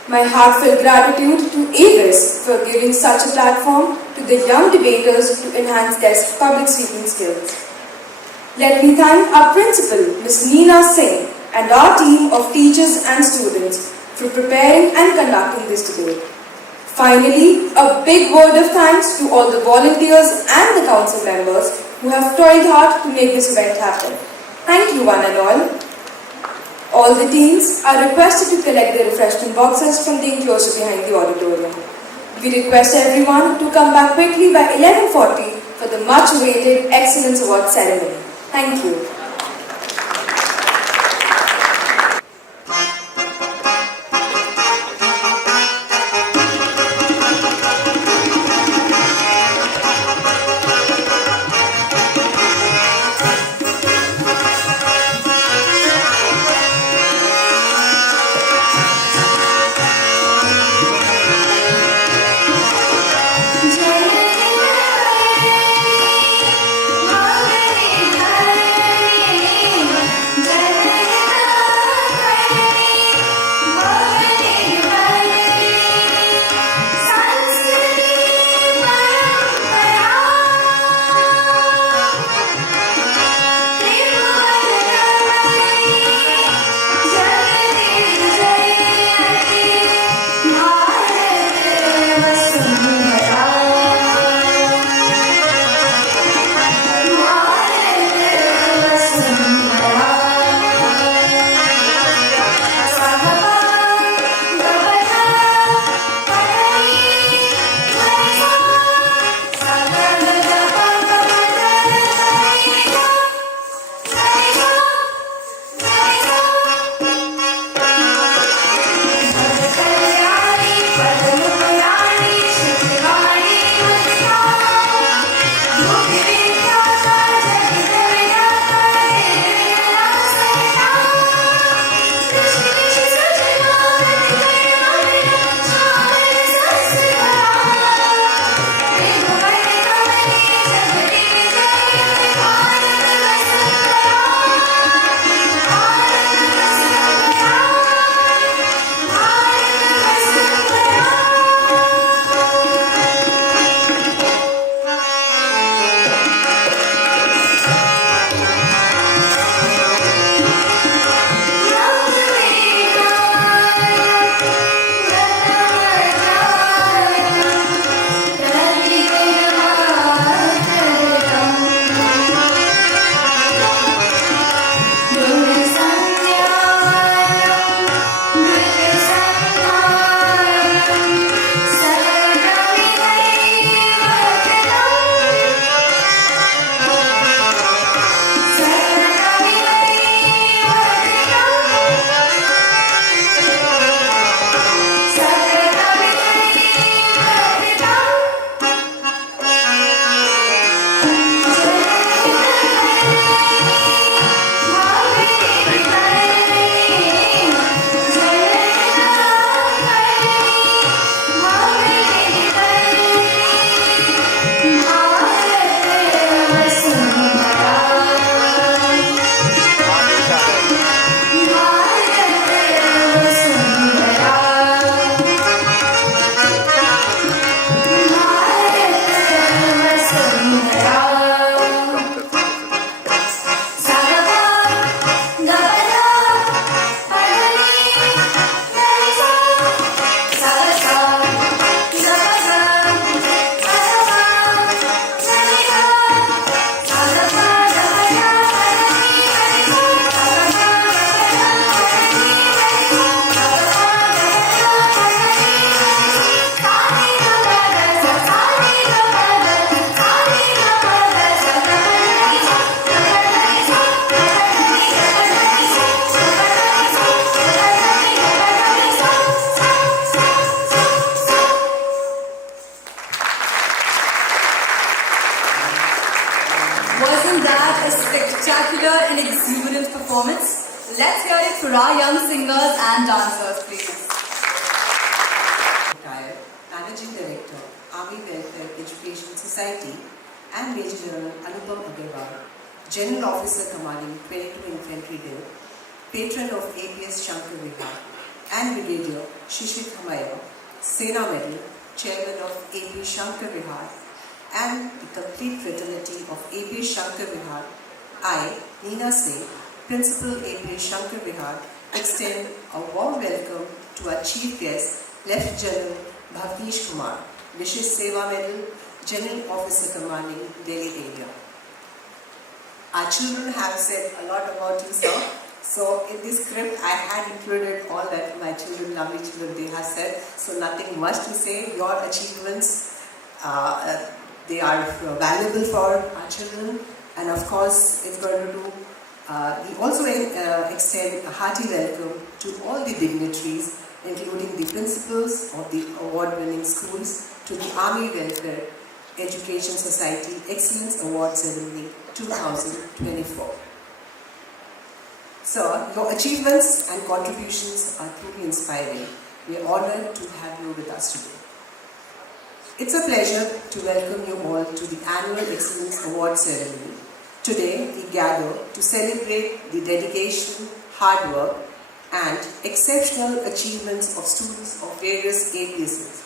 My heartfelt gratitude to AVIS for giving such a platform to the young debaters to enhance their public speaking skills. Let me thank our principal, Ms. Neena Singh, and our team of teachers and students for preparing and conducting this debate. Finally, a big word of thanks to all the volunteers and the council members who have toiled hard to make this event happen. Thank you one and all. All the teams are requested to collect their refreshment boxes from the enclosure behind the auditorium. We request everyone to come back quickly by 11:40 for the much-awaited Excellence Award ceremony. Thank you. Jai performance. Let's hear it for our young singers and dancers, please. Retired Managing Director, Army Welfare Education Society, and Major General Anupam Agarwal, General Officer Commanding 22 Infantry Div, Patron of APS SHANKAR VIHAR, and Brigadier Shishit Hamaya, Sena Medal, Chairman of APS SHANKAR VIHAR, and the complete fraternity of APS SHANKAR VIHAR, I, Neena Singh, Principal APS SHANKAR VIHAR, extend a warm welcome to our Chief Guest, Lieutenant General Bhavnesh Kumar, Vishesh Seva Medal, General Officer Commanding Delhi area. Our children have said a lot about you, sir. So in this script, I had included all that my children, lovely children, they have said. So nothing much to say. Your achievements, they are valuable for our children. And of course, it's going to do, we also extend a hearty welcome to all the dignitaries, including the principals of the award-winning schools, to the Army Welfare Education Society Excellence Award Ceremony 2024. Sir, your achievements and contributions are truly inspiring. We are honored to have you with us today. It's a pleasure to welcome you all to the annual Excellence Award Ceremony. Today, we gather to celebrate the dedication, hard work, and exceptional achievements of students of various APSs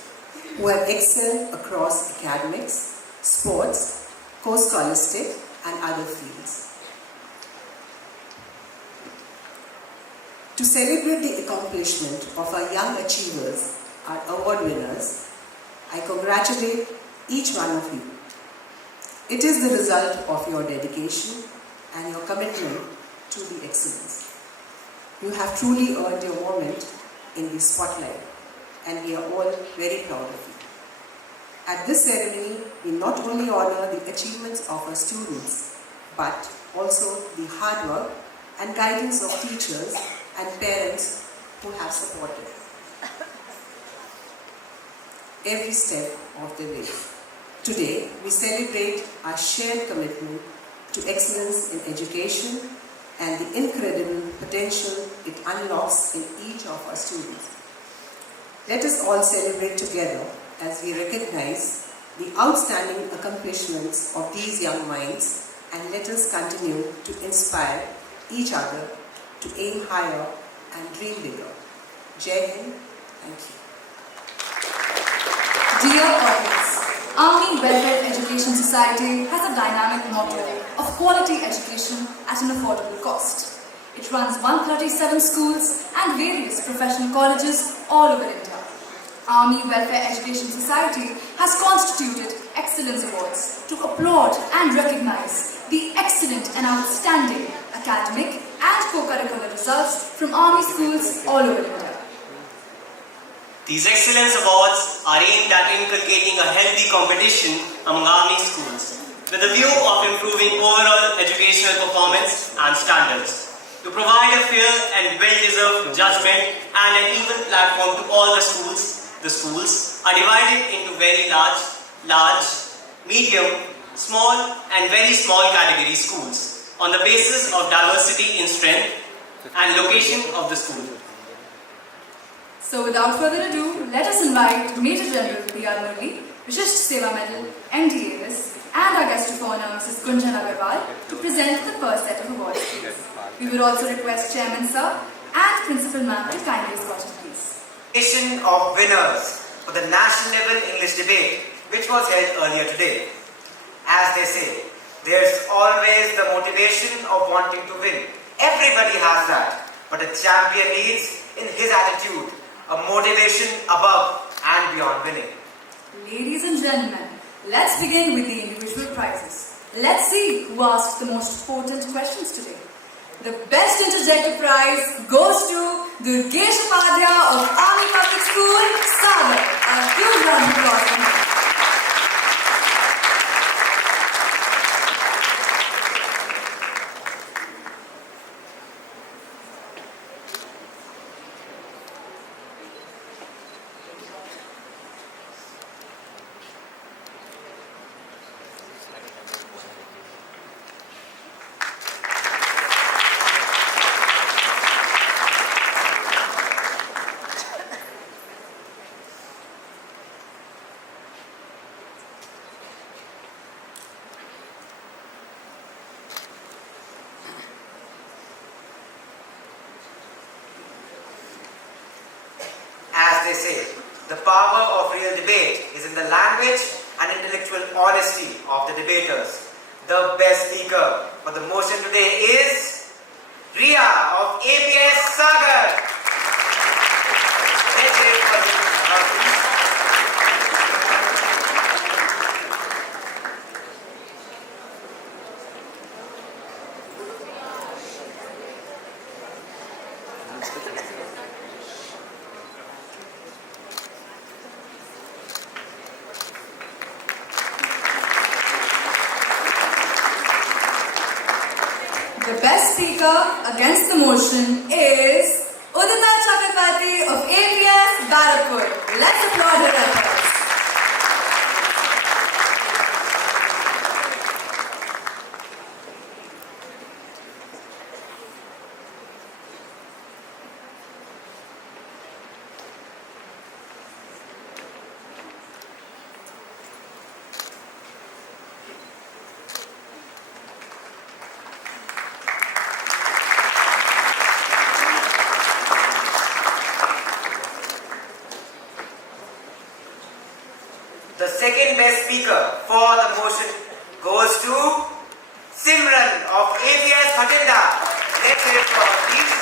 who have excelled across academics, sports, co-scholastic, and other fields. To celebrate the accomplishment of our young achievers, our award winners, I congratulate each one of you. It is the result of your dedication and your commitment to the excellence. You have truly earned your moment in the spotlight, and we are all very proud of you. At this ceremony, we not only honor the achievements of our students, but also the hard work and guidance of teachers and parents who have supported every step of the way. Today, we celebrate our shared commitment to excellence in education and the incredible potential it unlocks in each of our students. Let us all celebrate together as we recognize the outstanding accomplishments of these young minds, and let us continue to inspire each other to aim higher and dream bigger. Jai Hind. Thank you. Dear audience, Army Welfare Education Society has a dynamic motto of quality education at an affordable cost. It runs 137 schools and various professional colleges all over India. Army Welfare Education Society has constituted Excellence Awards to applaud and recognize the excellent and outstanding academic and co-curricular results from Army schools all over India. These Excellence Awards are aimed at inculcating a healthy competition among Army schools with a view of improving overall educational performance and standards, to provide a fair and well-deserved judgment and an even platform to all the schools. The schools are divided into very large, medium, small and very small category schools on the basis of diversity in strength and location of the school. So without further ado, let us invite Major General B.R. Murli, Vishesh Seva Medal, MD Avis, and our guest of honor, Mrs. Gunjan Agarwal, to present the first set of awards. We would also request Chairman Sir and Principal Ma'am to kindly escort us, please. Of winners for the national level English debate, which was held earlier today. As they say, there's always the motivation of wanting to win. Everybody has that, but a champion needs, in his attitude, a motivation above and beyond winning. Ladies and gentlemen, let's begin with the individual prizes. Let's see who asked the most potent questions today. The best interjector prize goes to Durgesh Upadhyaya of Army Public School, Sagar. A huge round of applause for him. they say, the power of real debate is in the language and intellectual honesty of the debaters. The best speaker for the motion today is Ria of APS SHNAKR. Let's hear it for you. The best speaker against the motion is Udita Chakrabarti of APS Barapur. Let's applaud her efforts. The second best speaker for the motion goes to Simran of APS Bhatinda. Let's hear it for her, please.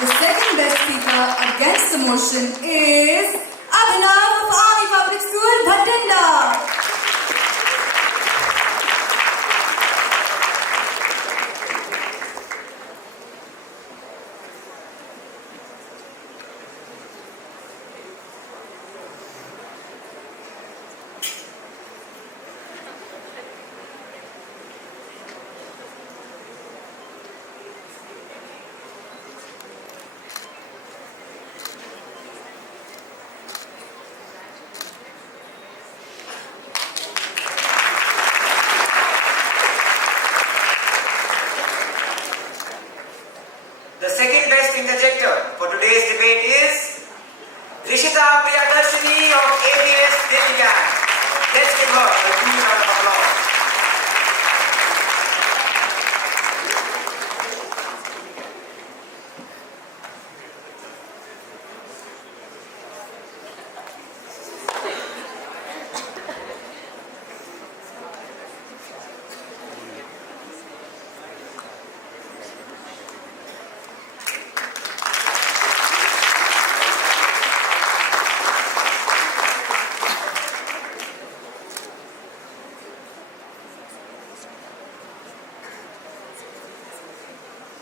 The second best speaker against the motion is Abhinav of Army Public School, Bhatinda. The second best interjector for today's debate is Rishita Priyadarshini of ABS Delhi Gang. Let's give her a huge round of applause.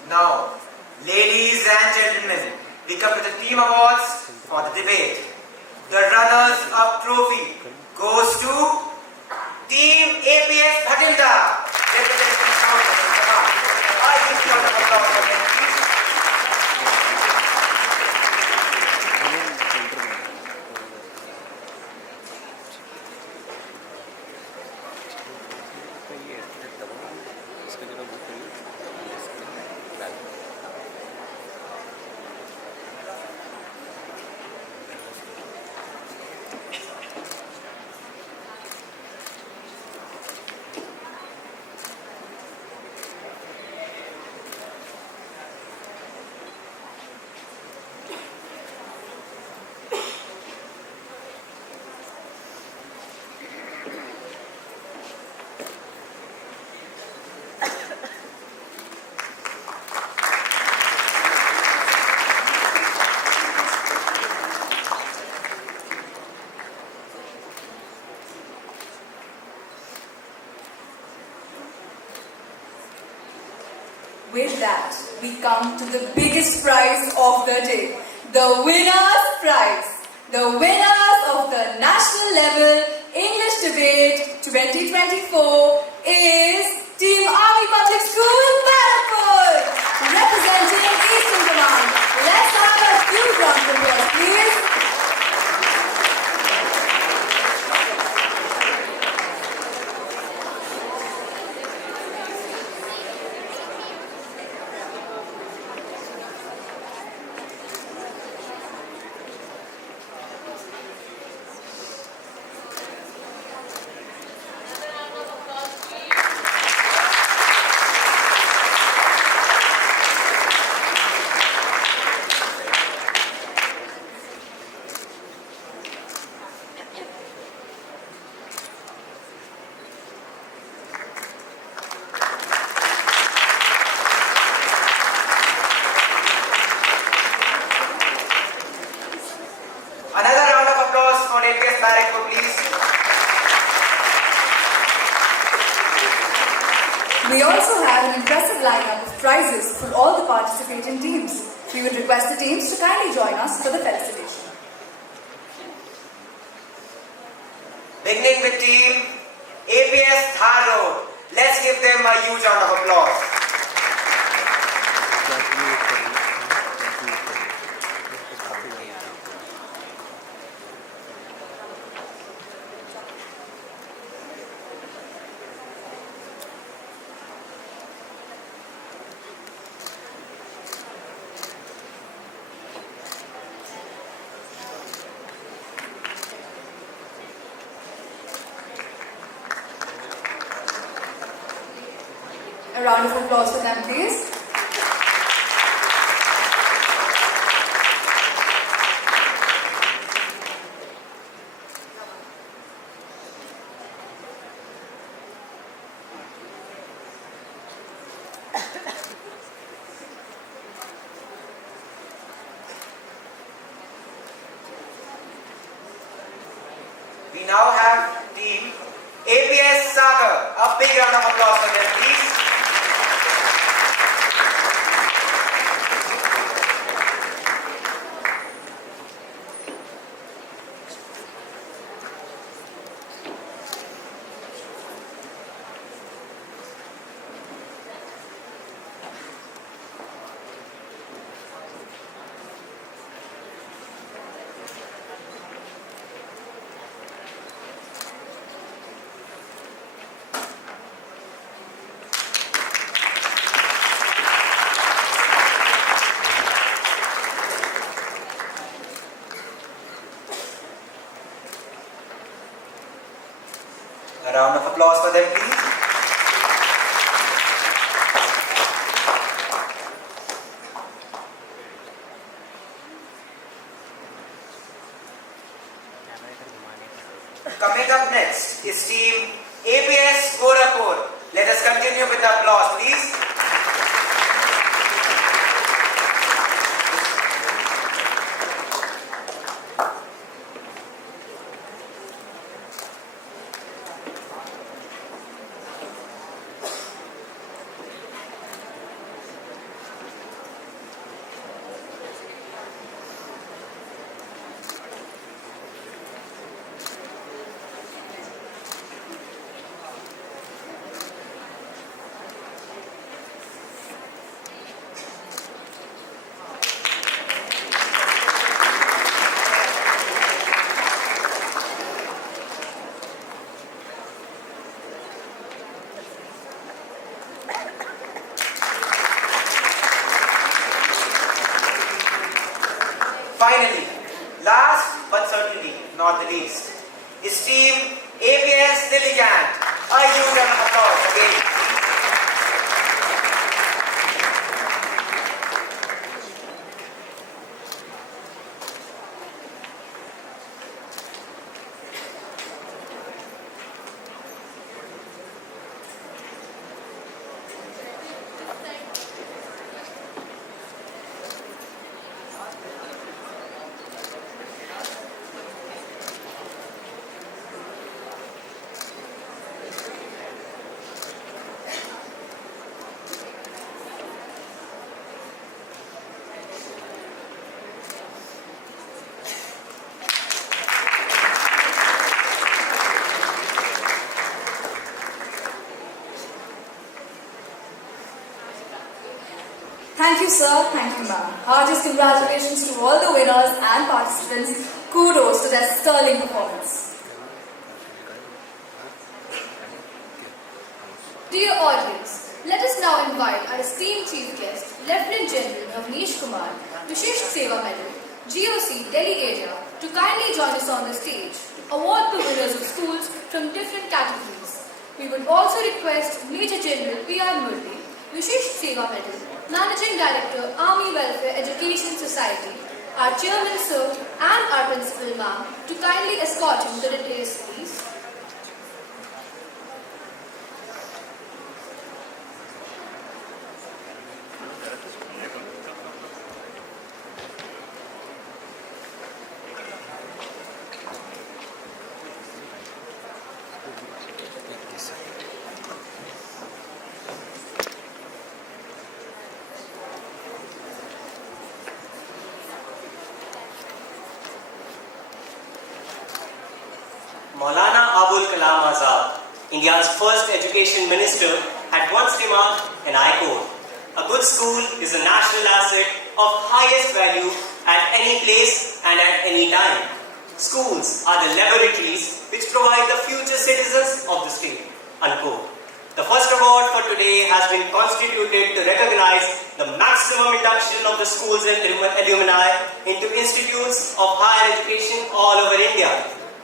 Now, ladies and gentlemen, we come to the team awards for the debate. The runners-up trophy goes to Team APS Bhatinda. Let's give them a shout out. Come on. I give you a round of applause for them, please. With that, we come to the biggest prize of the day, the winner's prize. The winners of the National Level English Debate 2024 is Team Army Public School, Barapur. We also have an impressive lineup of prizes for all the participating teams. We would request the teams to kindly join us for the felicitation. Beginning with team APS VIHAR. Let's give them a huge round of applause. A round of applause for them, please. We now have team APS SHNAKR. A big round of applause for them, please. A round of applause for them, please. Coming up next is team APS Gorakhpur. Let us continue with the applause, please. Finally, last but certainly not the least, is team APS Diligent. A huge round of applause again. Thank you, sir. Thank you, ma'am. Heartiest congratulations to all the winners and participants. Kudos to their sterling performance. Dear audience, let us now invite our esteemed chief guest, Lieutenant General Avnish Kumar, Vishish Seva Medal, GOC Delhi area, to kindly join us on the stage to award the winners of schools from different categories. We would also request Major General P.R. Murthy, Vishish Seva Medal, Managing Director, Army Welfare Education Society, our Chairman Sir and our Principal Ma'am to kindly escort him to the dais, please. India's first education minister, had once remarked, and I quote, "A good school is a national asset of highest value at any place and at any time. Schools are the laboratories which provide the future citizens of the state." Unquote. The first award for today has been constituted to recognize the maximum induction of the schools and alumni into institutes of higher education all over India.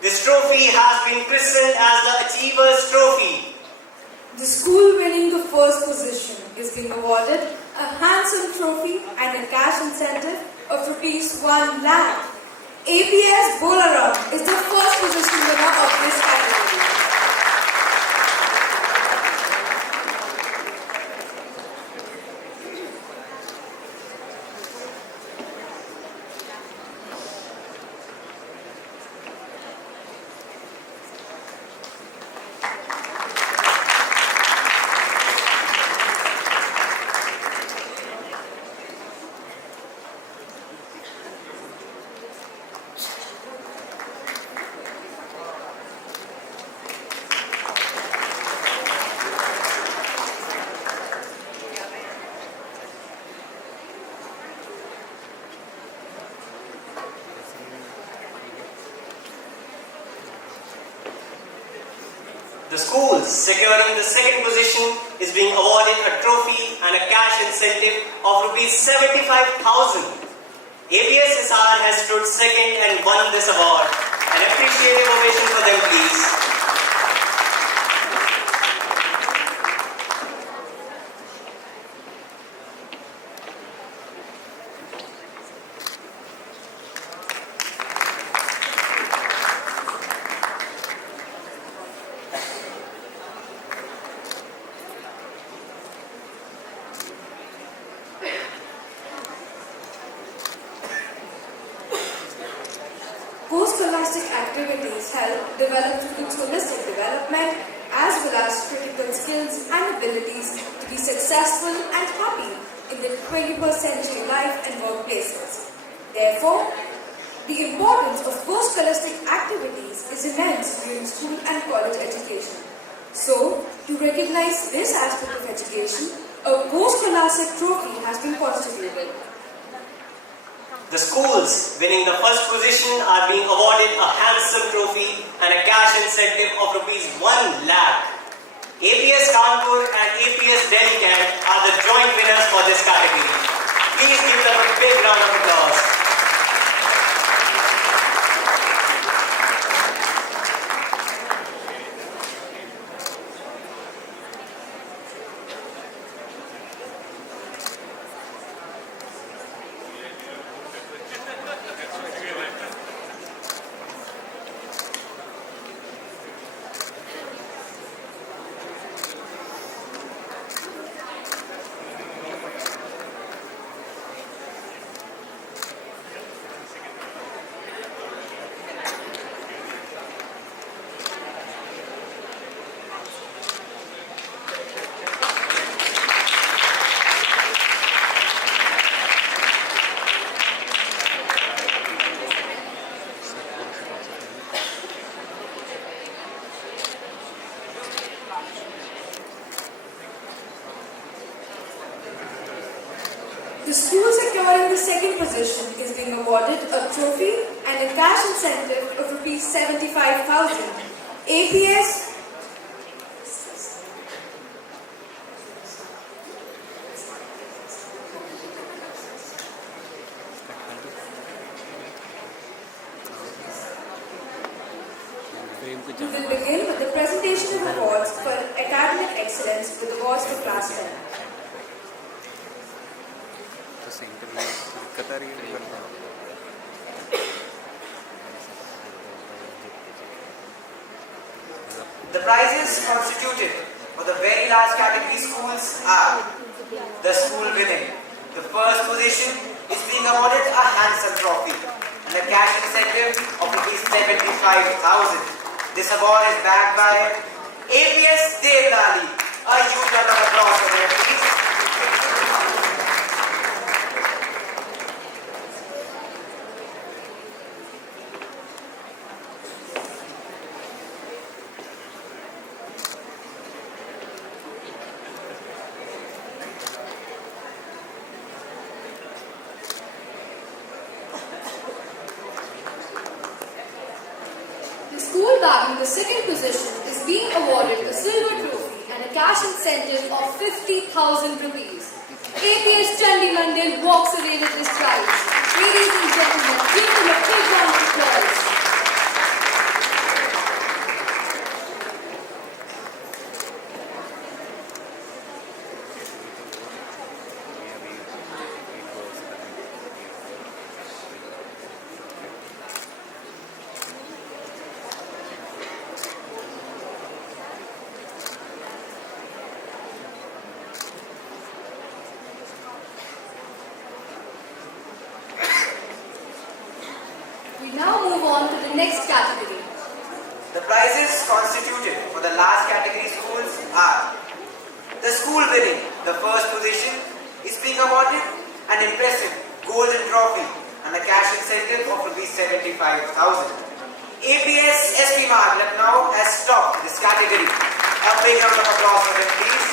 This trophy has been christened as the Achievers Trophy. The school winning the first position is being awarded a handsome trophy and a cash incentive of ₹1 lakh. APS Bolaram is the first position winner of this category. The schools securing the second position is being awarded a trophy and a cash incentive of ₹75,000. ABSSR has stood second and won this award. An appreciative ovation for them, please. Post-scholastic activities help develop students' holistic development as well as critical skills and abilities to be successful and happy in the 21st century life and workplaces. Therefore, the importance of post-scholastic activities is immense during school and college education. So, to recognize this aspect of education, a post-scholastic trophy has been constituted. The schools winning the first position are being awarded a handsome trophy and a cash incentive of ₹1 lakh. APS Kanpur and APS Delhi Camp are the joint winners for this category. Please give them a big round of applause. The school securing the second position is being awarded a trophy and a cash incentive of ₹75,000. APS We will begin with the presentation of awards for academic excellence with awards for class 10. The prizes constituted for the very large category schools are the school winning. The first position is being awarded a handsome trophy and a cash incentive of ₹75,000. This award is backed by APS Devlali. A huge round of applause for them, please. the second position is being awarded a silver trophy and a cash incentive of 50,000 rupees. APS Chandi Mandil walks away with this prize. Ladies and gentlemen, give them a big round of applause. We now move on to the next category. The prizes constituted for the last category schools are: the school winning the first position is being awarded an impressive golden trophy and a cash incentive of ₹75,000. APS SP Mark Lucknow has topped this category. A big round of applause for them, please.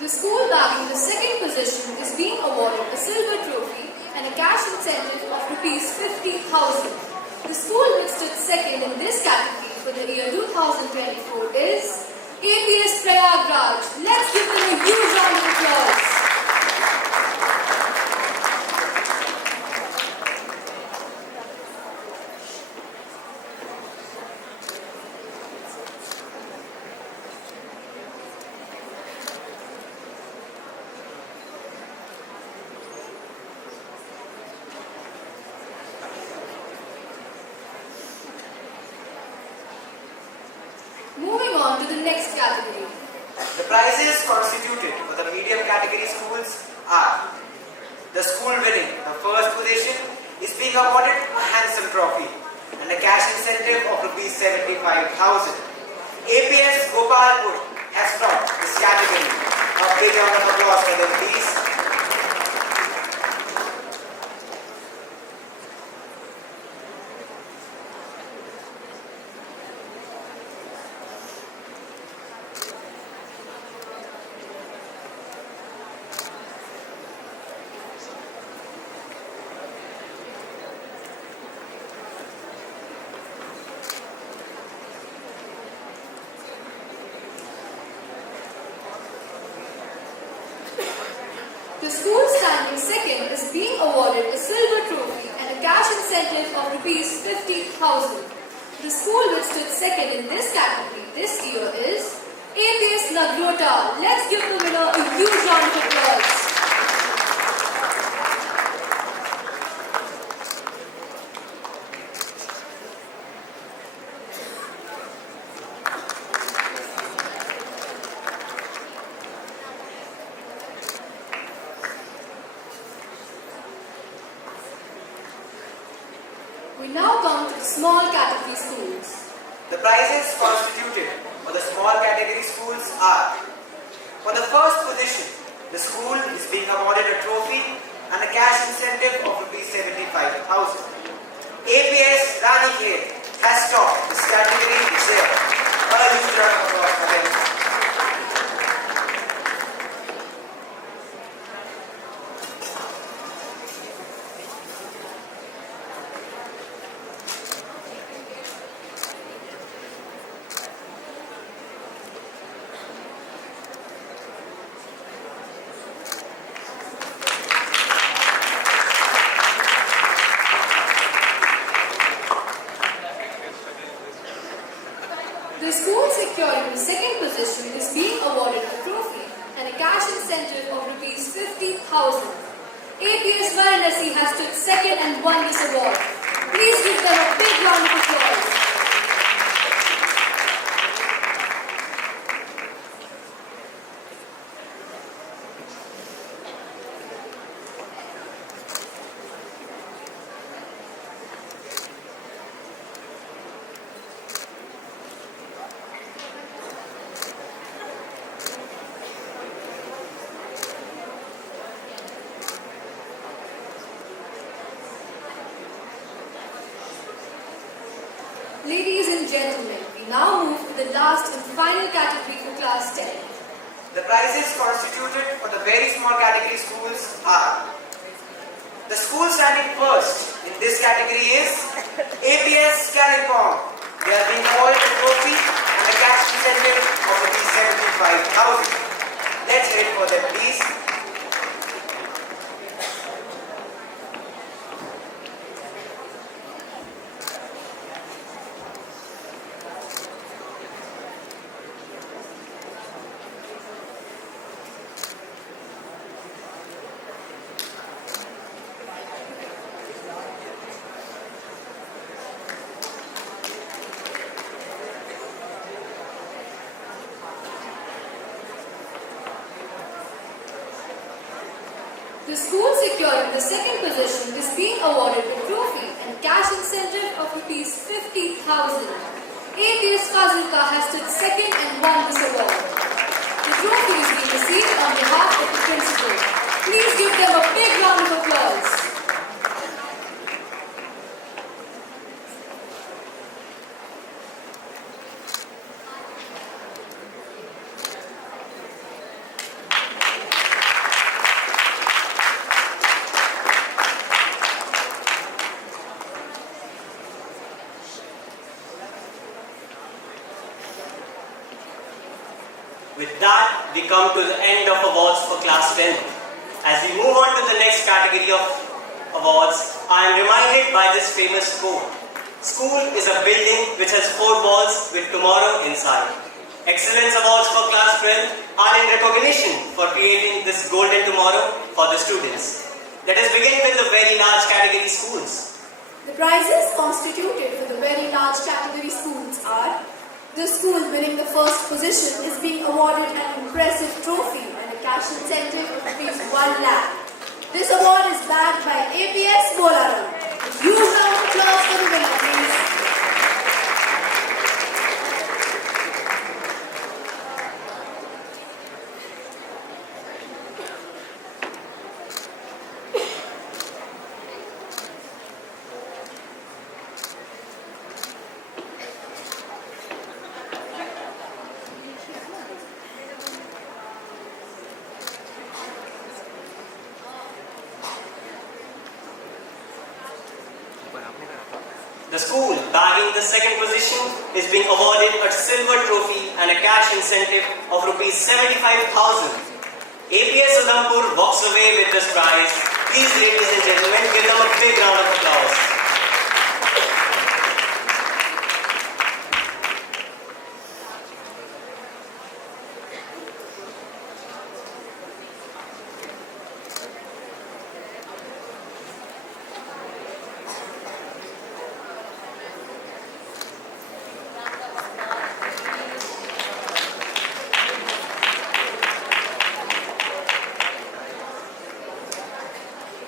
The school bagging the second position is being awarded a silver trophy and a cash incentive of ₹50,000. The school which stood second in this category for the year 2024 is APS Prayagraj. Let's give them a huge round of applause. Moving on to the next category. The prizes constituted for the medium category schools are: the school winning the first position is being awarded a handsome trophy and a cash incentive of ₹75,000. APS Gopalpur has topped this category. A big round of applause for them, please. The school standing second is being awarded a silver trophy and a cash incentive of ₹50,000. The school which stood second in this category this year is APS Nagrota. Let's give the winner a huge round of applause. We now come to the small category schools. The prizes constituted for the small category schools are: for the first position, the school is being awarded a trophy and a cash incentive of ₹75,000. APS Ranikhet has topped this category this year. A huge round of applause for them. The school securing the second position is being awarded a trophy and a cash incentive of ₹50,000. APS Varanasi has stood second and won this award. Please give them a big round of applause. Ladies and gentlemen, we now move to the last and final category for Class 10. The prizes constituted for the very small category schools are: the school standing first in this category is APS Kalimpong. They are being awarded a trophy and a cash incentive of Rs 75,000. Let's hear it for them, please. The school securing the second position is being awarded a trophy and cash incentive of Rs 50,000. APS Fazilka has stood second and won this award. The trophy is being received on behalf of the principal. Please give them a big round of applause. With that, we come to the end of awards for Class 10. As we move on to the next category of awards, I am reminded by this famous quote: "School is a building which has 4 walls with tomorrow inside." Excellence Awards for Class 12 are in recognition for creating this golden tomorrow for the students. Let us begin with the very large category schools. The prizes constituted for the very large category schools are: the school winning the first position is being awarded an impressive trophy and a cash incentive of Rs 1 lakh. This award is backed by APS Bolaram. A huge round of applause for the winner, please. The school bagging the second position is being awarded a silver trophy and a cash incentive of Rs 75,000. APS Udhampur walks away with this prize. Please, ladies and gentlemen, give them a big round of applause.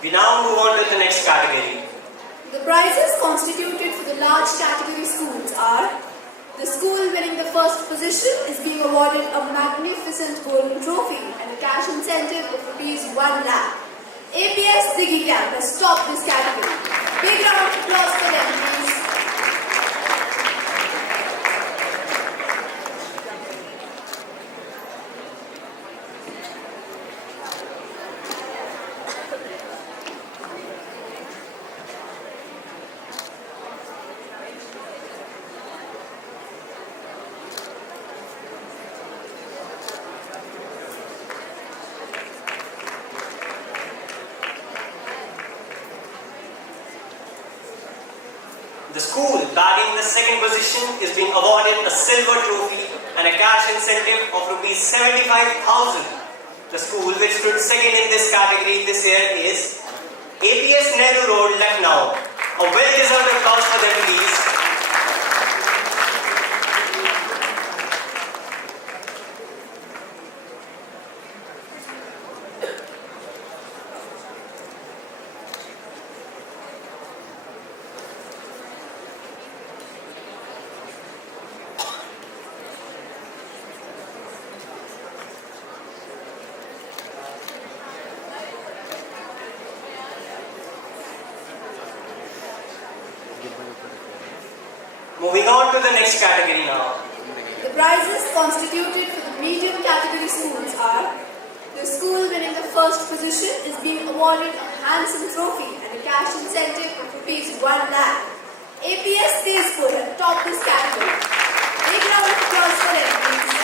We now move on to the next category. The prizes constituted for the large category schools are: the school winning the first position is being awarded a magnificent golden trophy and a cash incentive of Rs 1 lakh. APS Diggy Camp has topped this category. Big round of applause for them, please. The school bagging the second position is being awarded a silver trophy and a cash incentive of Rs 75,000. The school which stood second in this category this year is APS Nehru Road, Lucknow. A well-deserved applause for them, please. Moving on to the next category now. The prizes constituted for the medium category schools are: the school winning the first position is being awarded a handsome trophy and a cash incentive of Rs 1 lakh. APS Tezpur has topped this category. Big round of applause for them, please.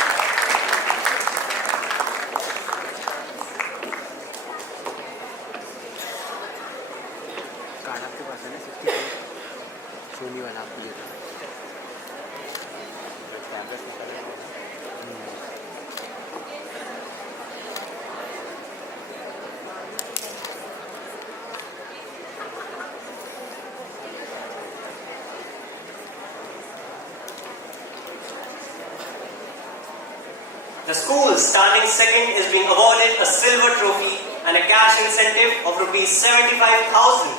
The school standing second is being awarded a silver trophy and a cash incentive of Rs 75,000.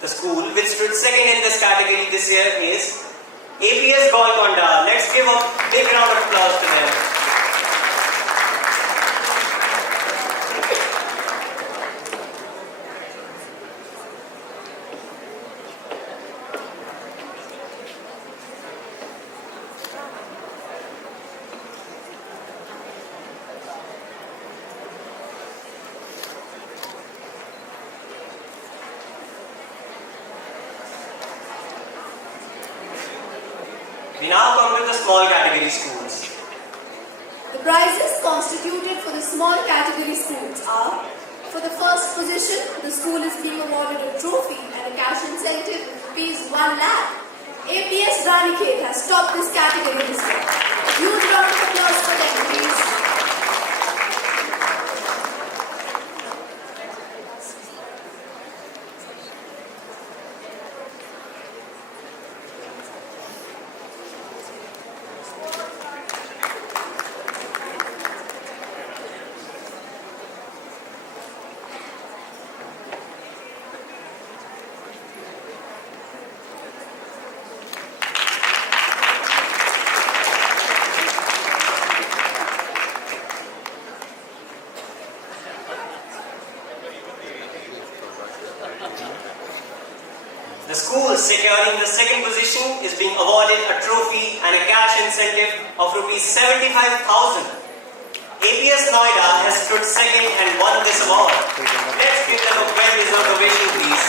The school which stood second in this category this year is APS Golconda. Let's give a big round of applause to them. We now come to the small category schools. The prizes constituted for the small category schools are: for the first position, the school is being awarded a trophy and a cash incentive of Rs 1 lakh. APS Ranikhet has topped this category this year. A huge round of applause for them, please. The school securing the second position is being awarded a trophy and a cash incentive of Rs 75,000. APS Noida has stood second and won this award. Let's give them a well-deserved ovation, please.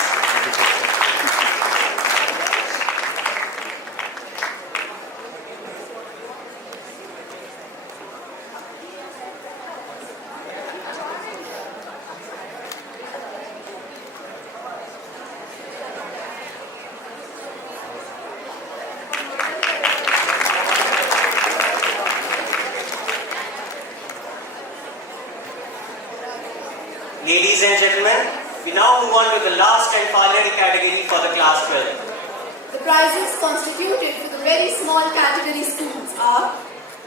Ladies and gentlemen, we now move on to the last and final category for the class 12. The prizes constituted for the very small category schools are: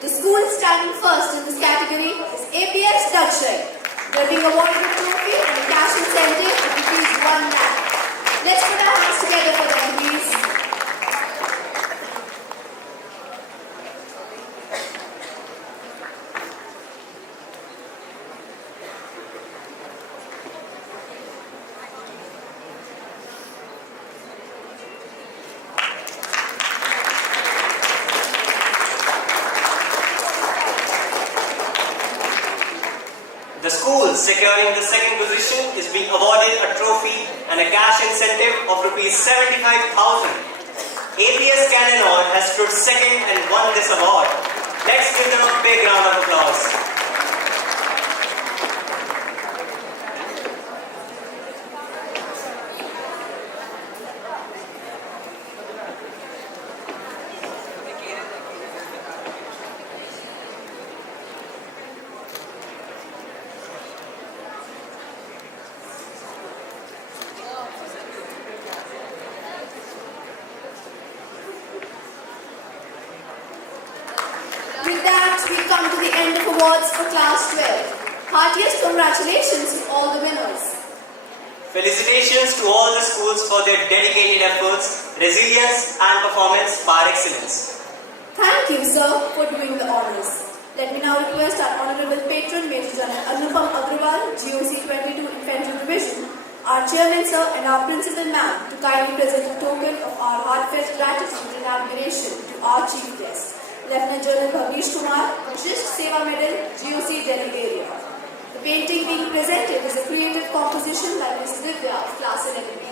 the school standing first in this category is APS Dutchai. They are being awarded a trophy and a cash incentive of Rs 1 lakh. Let's put our hands together for them, please. The school securing the second position is being awarded a trophy and a cash incentive of Rs 75,000. APS Cananor has stood second and won this award. Let's give them a big round of applause. With that, we come to the end of awards for Class 12. Heartiest congratulations to all the winners. Felicitations to all the schools for their dedicated efforts, resilience and performance par excellence. Thank you, sir, for doing the honors. Let me now request our Honorable Patron, Major General Anupam Agrawal, GOC 22 Infantry Division, our Chairman, sir, and our Principal, ma'am, to kindly present a token of our heartfelt gratitude and admiration. Lieutenant General Bhavnish Kumar, Vishisht Seva Medal, GOC Delhi area. The painting being presented is a creative composition by Ms. Divya of Class 11B.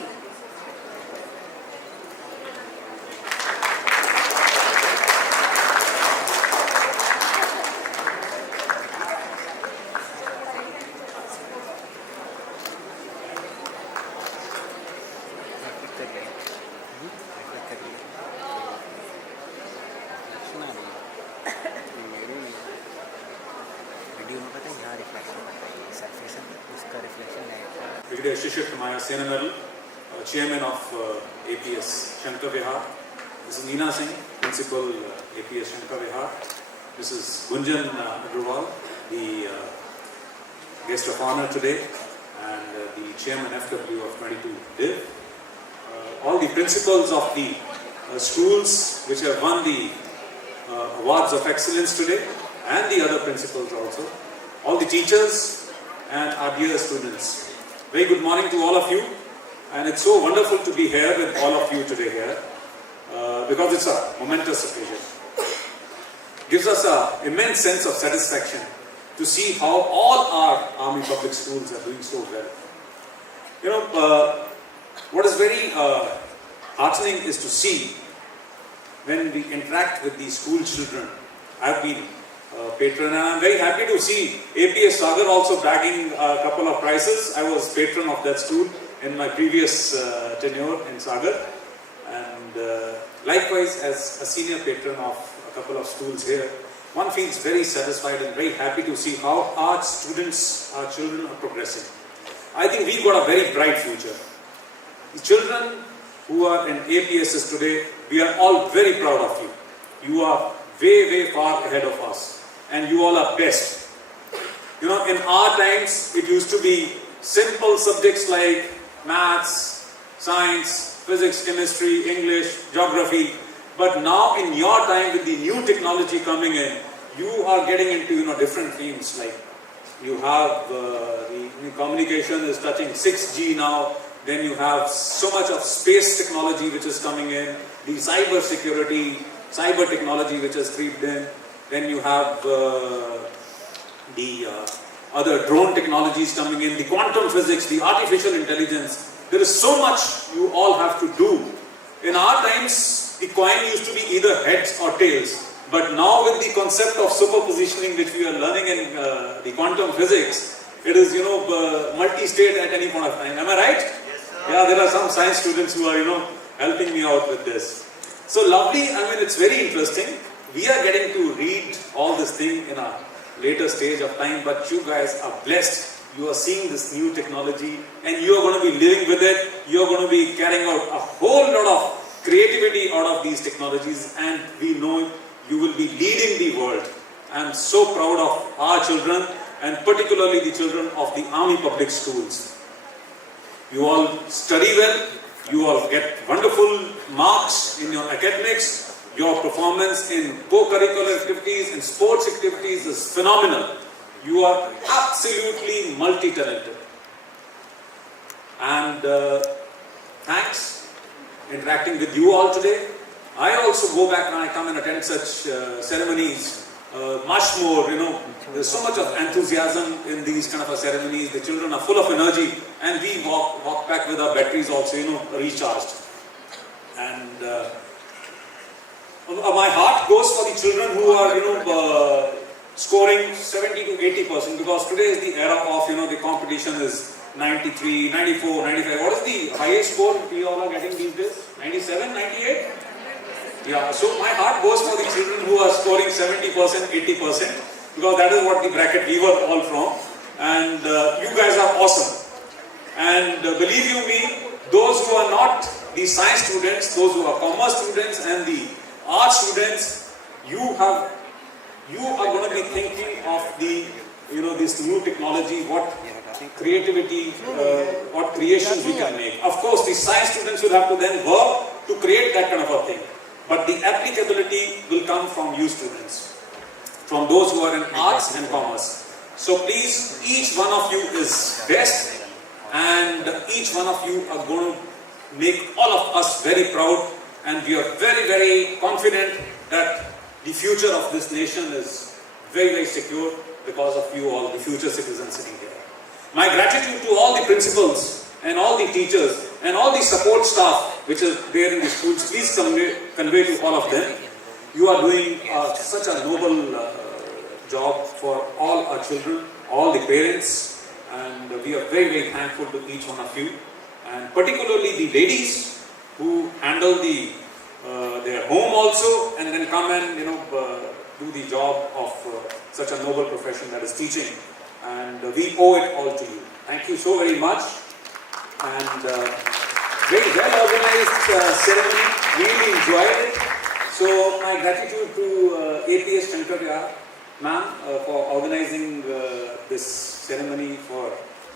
SHNAKR, Chairman of APS SHANKAR VIHAR. Mrs. Neena Singh, Principal APS SHANKAR VIHAR. Mrs. Gunjan Agrawal, the guest of honor today, and the Chairman FW of 22 DIV. All the principals of the schools which have won the awards of excellence today, and the other principals also. All the teachers and our dear students. Very good morning to all of you, and it's so wonderful to be here with all of you today here, because it's a momentous occasion. Gives us an immense sense of satisfaction to see how all our Army public schools are doing so well. You know, what is very heartening is to see when we interact with the school children. I've been patron, and I'm very happy to see APS Sagar also bagging a couple of prizes. I was patron of that school in my previous tenure in Sagar, and likewise as a senior patron of a couple of schools here, one feels very satisfied and very happy to see how our students, our children are progressing. I think we've got a very bright future. The children who are in APSs today, we are all very proud of you. You are way far ahead of us. And you all are best. You know, in our times, it used to be simple subjects like maths, science, physics, chemistry, English, geography. But now in your time, with the new technology coming in, you are getting into, different themes. Like you have the communication is touching 6G now. Then you have so much of space technology which is coming in. The cyber security, cyber technology which has creeped in. Then you have the other drone technologies coming in, the quantum physics, the artificial intelligence. There is so much you all have to do. In our times, the coin used to be either heads or tails. But now with the concept of superpositioning which we are learning in the quantum physics, it is, multi-state at any point of time. Am I right? Yes, sir. Yeah, there are some science students who are, helping me out with this. So lovely, it's very interesting. We are getting to read all this thing in a later stage of time, but you guys are blessed. You are seeing this new technology and you are going to be living with it. You are going to be carrying out a whole lot of creativity out of these technologies, and we know you will be leading the world. I am so proud of our children, and particularly the children of the Army public schools. You all study well, you all get wonderful marks in your academics. Your performance in co-curricular activities and sports activities is phenomenal. You are absolutely multi-talented. And thanks interacting with you all today. I also go back when I come and attend such ceremonies, much more, there's so much of enthusiasm in these kind of ceremonies. The children are full of energy, and we walk back with our batteries also, recharged. And my heart goes for the children who are, scoring 70 to 80%, because today is the era of, the competition is 93, 94, 95. What is the highest score we all are getting these days? 97, 98? Yeah, so my heart goes for the children who are scoring 70%, 80%, because that is what the bracket we were all from. And you guys are awesome. And believe you me, those who are not the science students, those who are commerce students and the art students, you are going to be thinking of the, this new technology, what creativity, what creations we can make. Of course, the science students will have to then work to create that kind of a thing. But the applicability will come from you students, from those who are in arts and commerce. So please, each one of you is best, and each one of you are going to make all of us very proud, and we are very, very confident that the future of this nation is very, very secure because of you all, the future citizens sitting here. My gratitude to all the principals and all the teachers and all the support staff which are there in the schools. Please convey to all of them. You are doing such a noble job for all our children, all the parents, and we are very, very thankful to each one of you, and particularly the ladies who handle their home also and then come and do the job of such a noble profession that is teaching, and we owe it all to you. Thank you so very much, and very well organized ceremony, really enjoyed it. So my gratitude to APS SHNAKR ma'am for organizing this ceremony for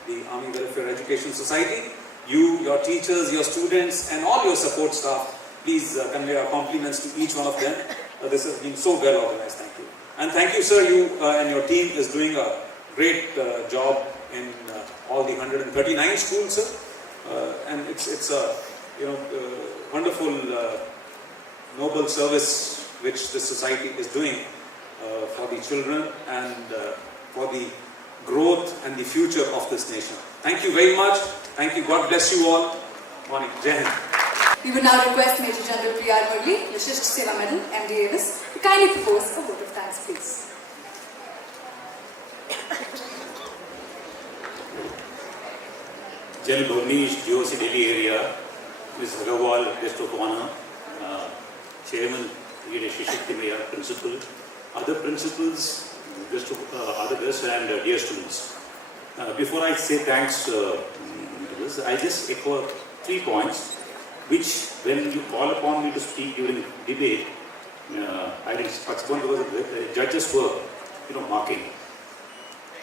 the Army Welfare Education Society. You, your teachers, your students and all your support staff, please convey our compliments to each one of them. This has been so well organized, thank you. And thank you sir, you and your team is doing a great job in all the 139 schools, sir. And it's a wonderful noble service which this society is doing for the children and for the growth and the future of this nation. Thank you very much. Thank you. God bless you all. Morning. Jai Hind. We will now request Major General P.R. Murli, Vishisht Seva Medal, MD Davis, to kindly propose a vote of thanks, please. General Bhavnish, GOC Delhi area, Ms. Agarwal, guest of honor, Chairman, Shishik Principal, other principals, other guests and dear students. Before I say thanks to this, I just echo 3 points which when you call upon me to speak during debate, I didn't touch upon because the judges were marking.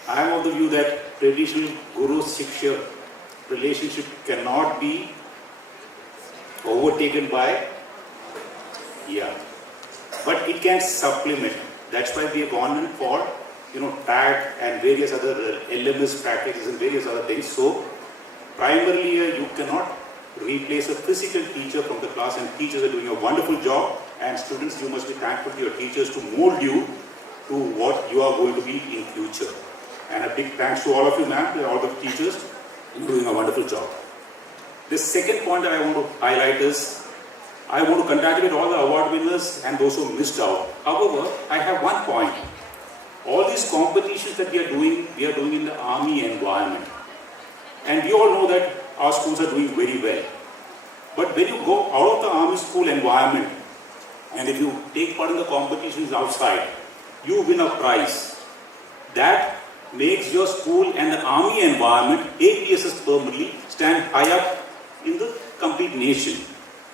I am of the view that traditional Guru-Shiksha relationship cannot be overtaken by, but it can supplement. That's why we have gone in for, TAG and various other LMS practices and various other things. So, primarily you cannot replace a physical teacher from the class, and teachers are doing a wonderful job, and students, you must be thankful to your teachers to mold you to what you are going to be in future. And a big thanks to all of you, ma'am, all the teachers, doing a wonderful job. The second point that I want to highlight is, I want to congratulate all the award winners and those who missed out. However, I have one point. All these competitions that we are doing in the army environment. And we all know that our schools are doing very well. But when you go out of the army school environment, and if you take part in the competitions outside, you win a prize. That makes your school and the army environment, APSS permanently, stand high up in the complete nation.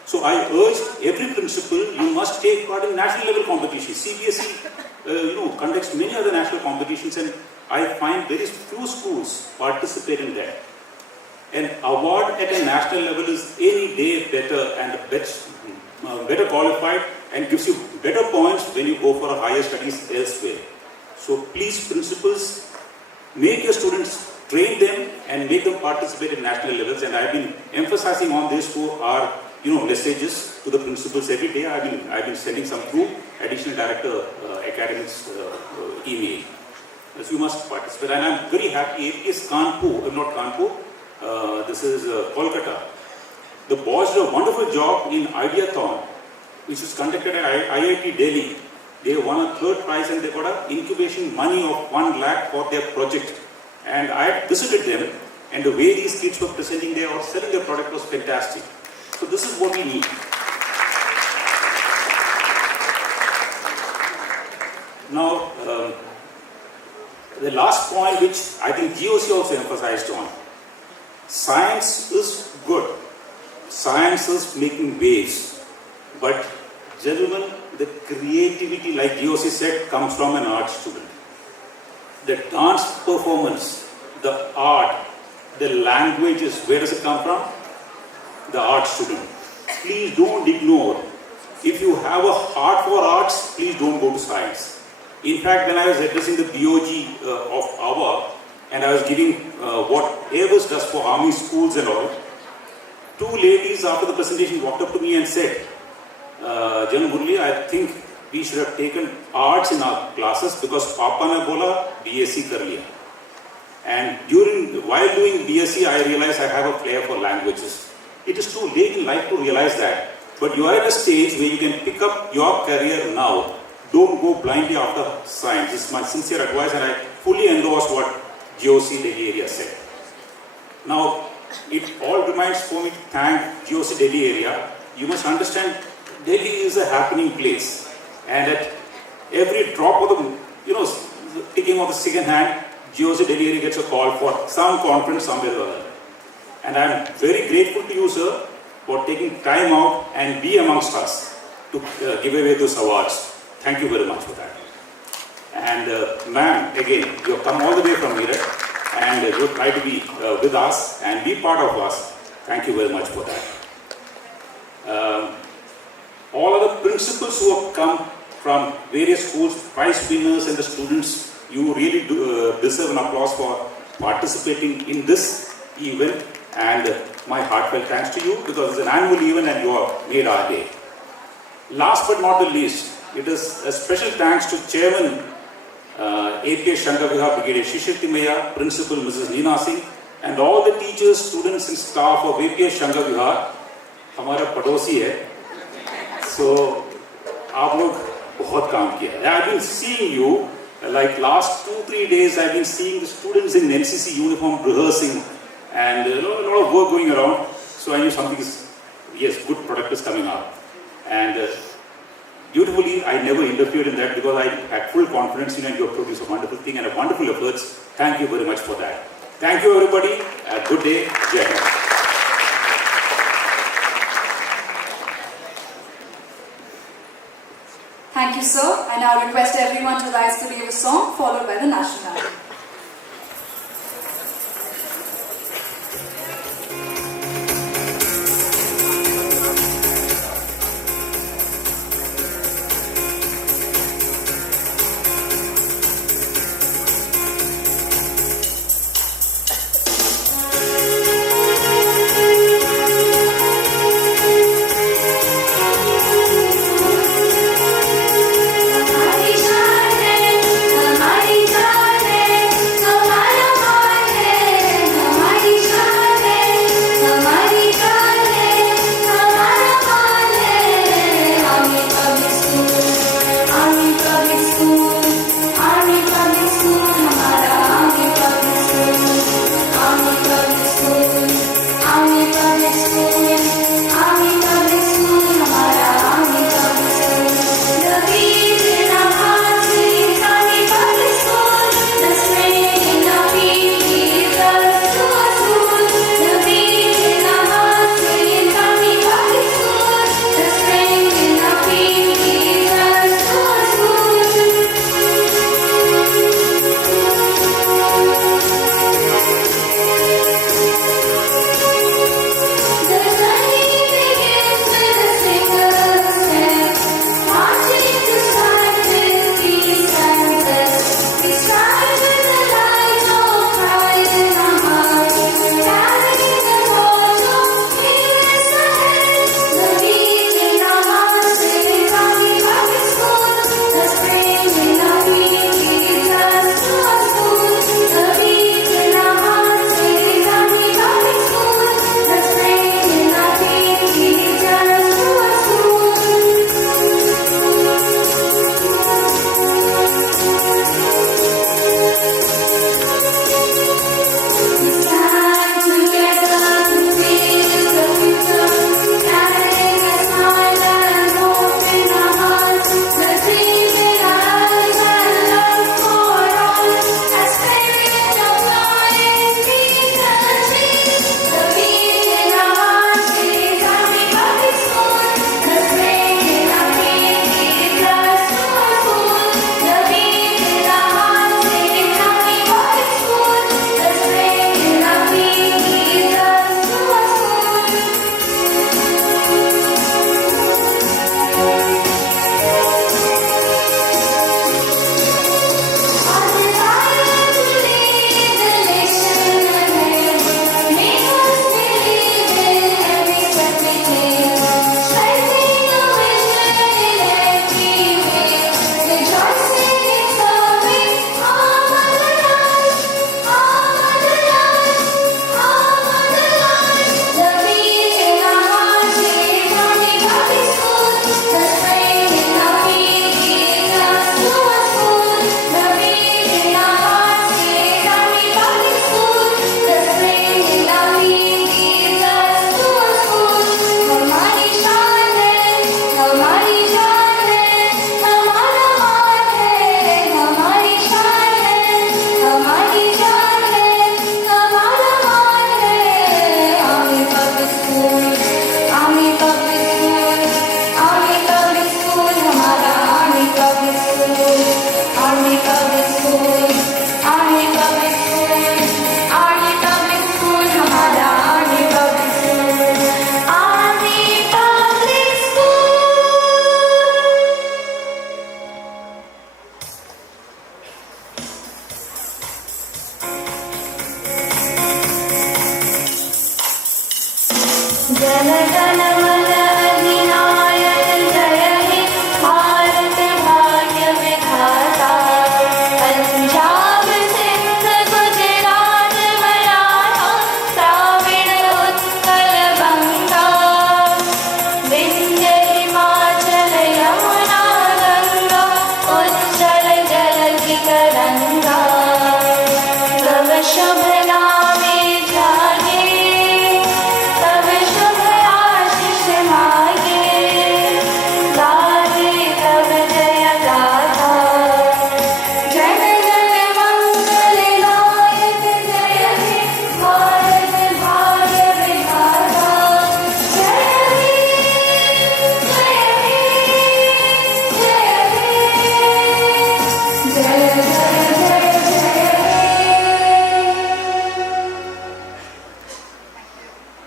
So I urge every principal, you must take part in national level competitions. CBSE, conducts many other national competitions, and I find very few schools participate in that. An award at a national level is any day better and better qualified and gives you better points when you go for a higher studies elsewhere. So please, principals, make your students, train them and make them participate in national levels. And I've been emphasizing on this through our messages to the principals every day. I've been sending some through additional director academics email. So you must participate. And I'm very happy APS Kanpur, not Kanpur, this is Kolkata. The boys did a wonderful job in Ideathon, which was conducted at IIT Delhi. They won a 3rd prize and they got an incubation money of 1 lakh for their project. And I visited them, and the way these kids were presenting there or selling their product was fantastic. So this is what we need. Now, the last point which I think GOC also emphasized on, science is good. Science is making waves. But gentlemen, the creativity, like GOC said, comes from an art student. The dance performance, the art, the languages, where does it come from? The art student. Please don't ignore. If you have a heart for arts, please don't go to science. In fact, when I was addressing the BOG of our, and I was giving what AVS does for army schools and all, 2 ladies after the presentation walked up to me and said, General Murli, I think we should have taken arts in our classes because Papa ne bola BSc kar liya. And while doing BSc, I realized I have a flair for languages. It is too late in life to realize that. But you are at a stage where you can pick up your career now. Don't go blindly after science. This is my sincere advice, and I fully endorse what GOC Delhi area said. Now, it all reminds for me to thank GOC Delhi area. You must understand, Delhi is a happening place. And at every drop of the, ticking of the second hand, GOC Delhi area gets a call for some conference somewhere or other. And I am very grateful to you, sir, for taking time out and be amongst us to give away those awards. Thank you very much for that. And ma'am, again, you have come all the way from here and you have tried to be with us and be part of us. Thank you very much for that. All of the principals who have come from various schools, prize winners and the students, you really deserve an applause for participating in this event, and my heartfelt thanks to you because it's an annual event and you have made our day. Last but not the least, it is a special thanks to Chairman APS SHNAKR VIHAR Brigadier Shishirti Maya, Principal Mrs. Neena Singh, and all the teachers, students and staff of APS SHNAKR VIHAR. हमारा पड़ोसी है, so आप लोग बहुत काम किया. I've been seeing you like last 2-3 days. I've been seeing the students in NCC uniform rehearsing, and a lot of work going around. So I knew something is, yes, good product is coming up. And beautifully, I never interfered in that because I had full confidence in you and you have produced a wonderful thing and a wonderful efforts. Thank you very much for that. Thank you, everybody. Good day. Jai Hind. Thank you, sir. I now request everyone to rise to lead a song followed by the national anthem.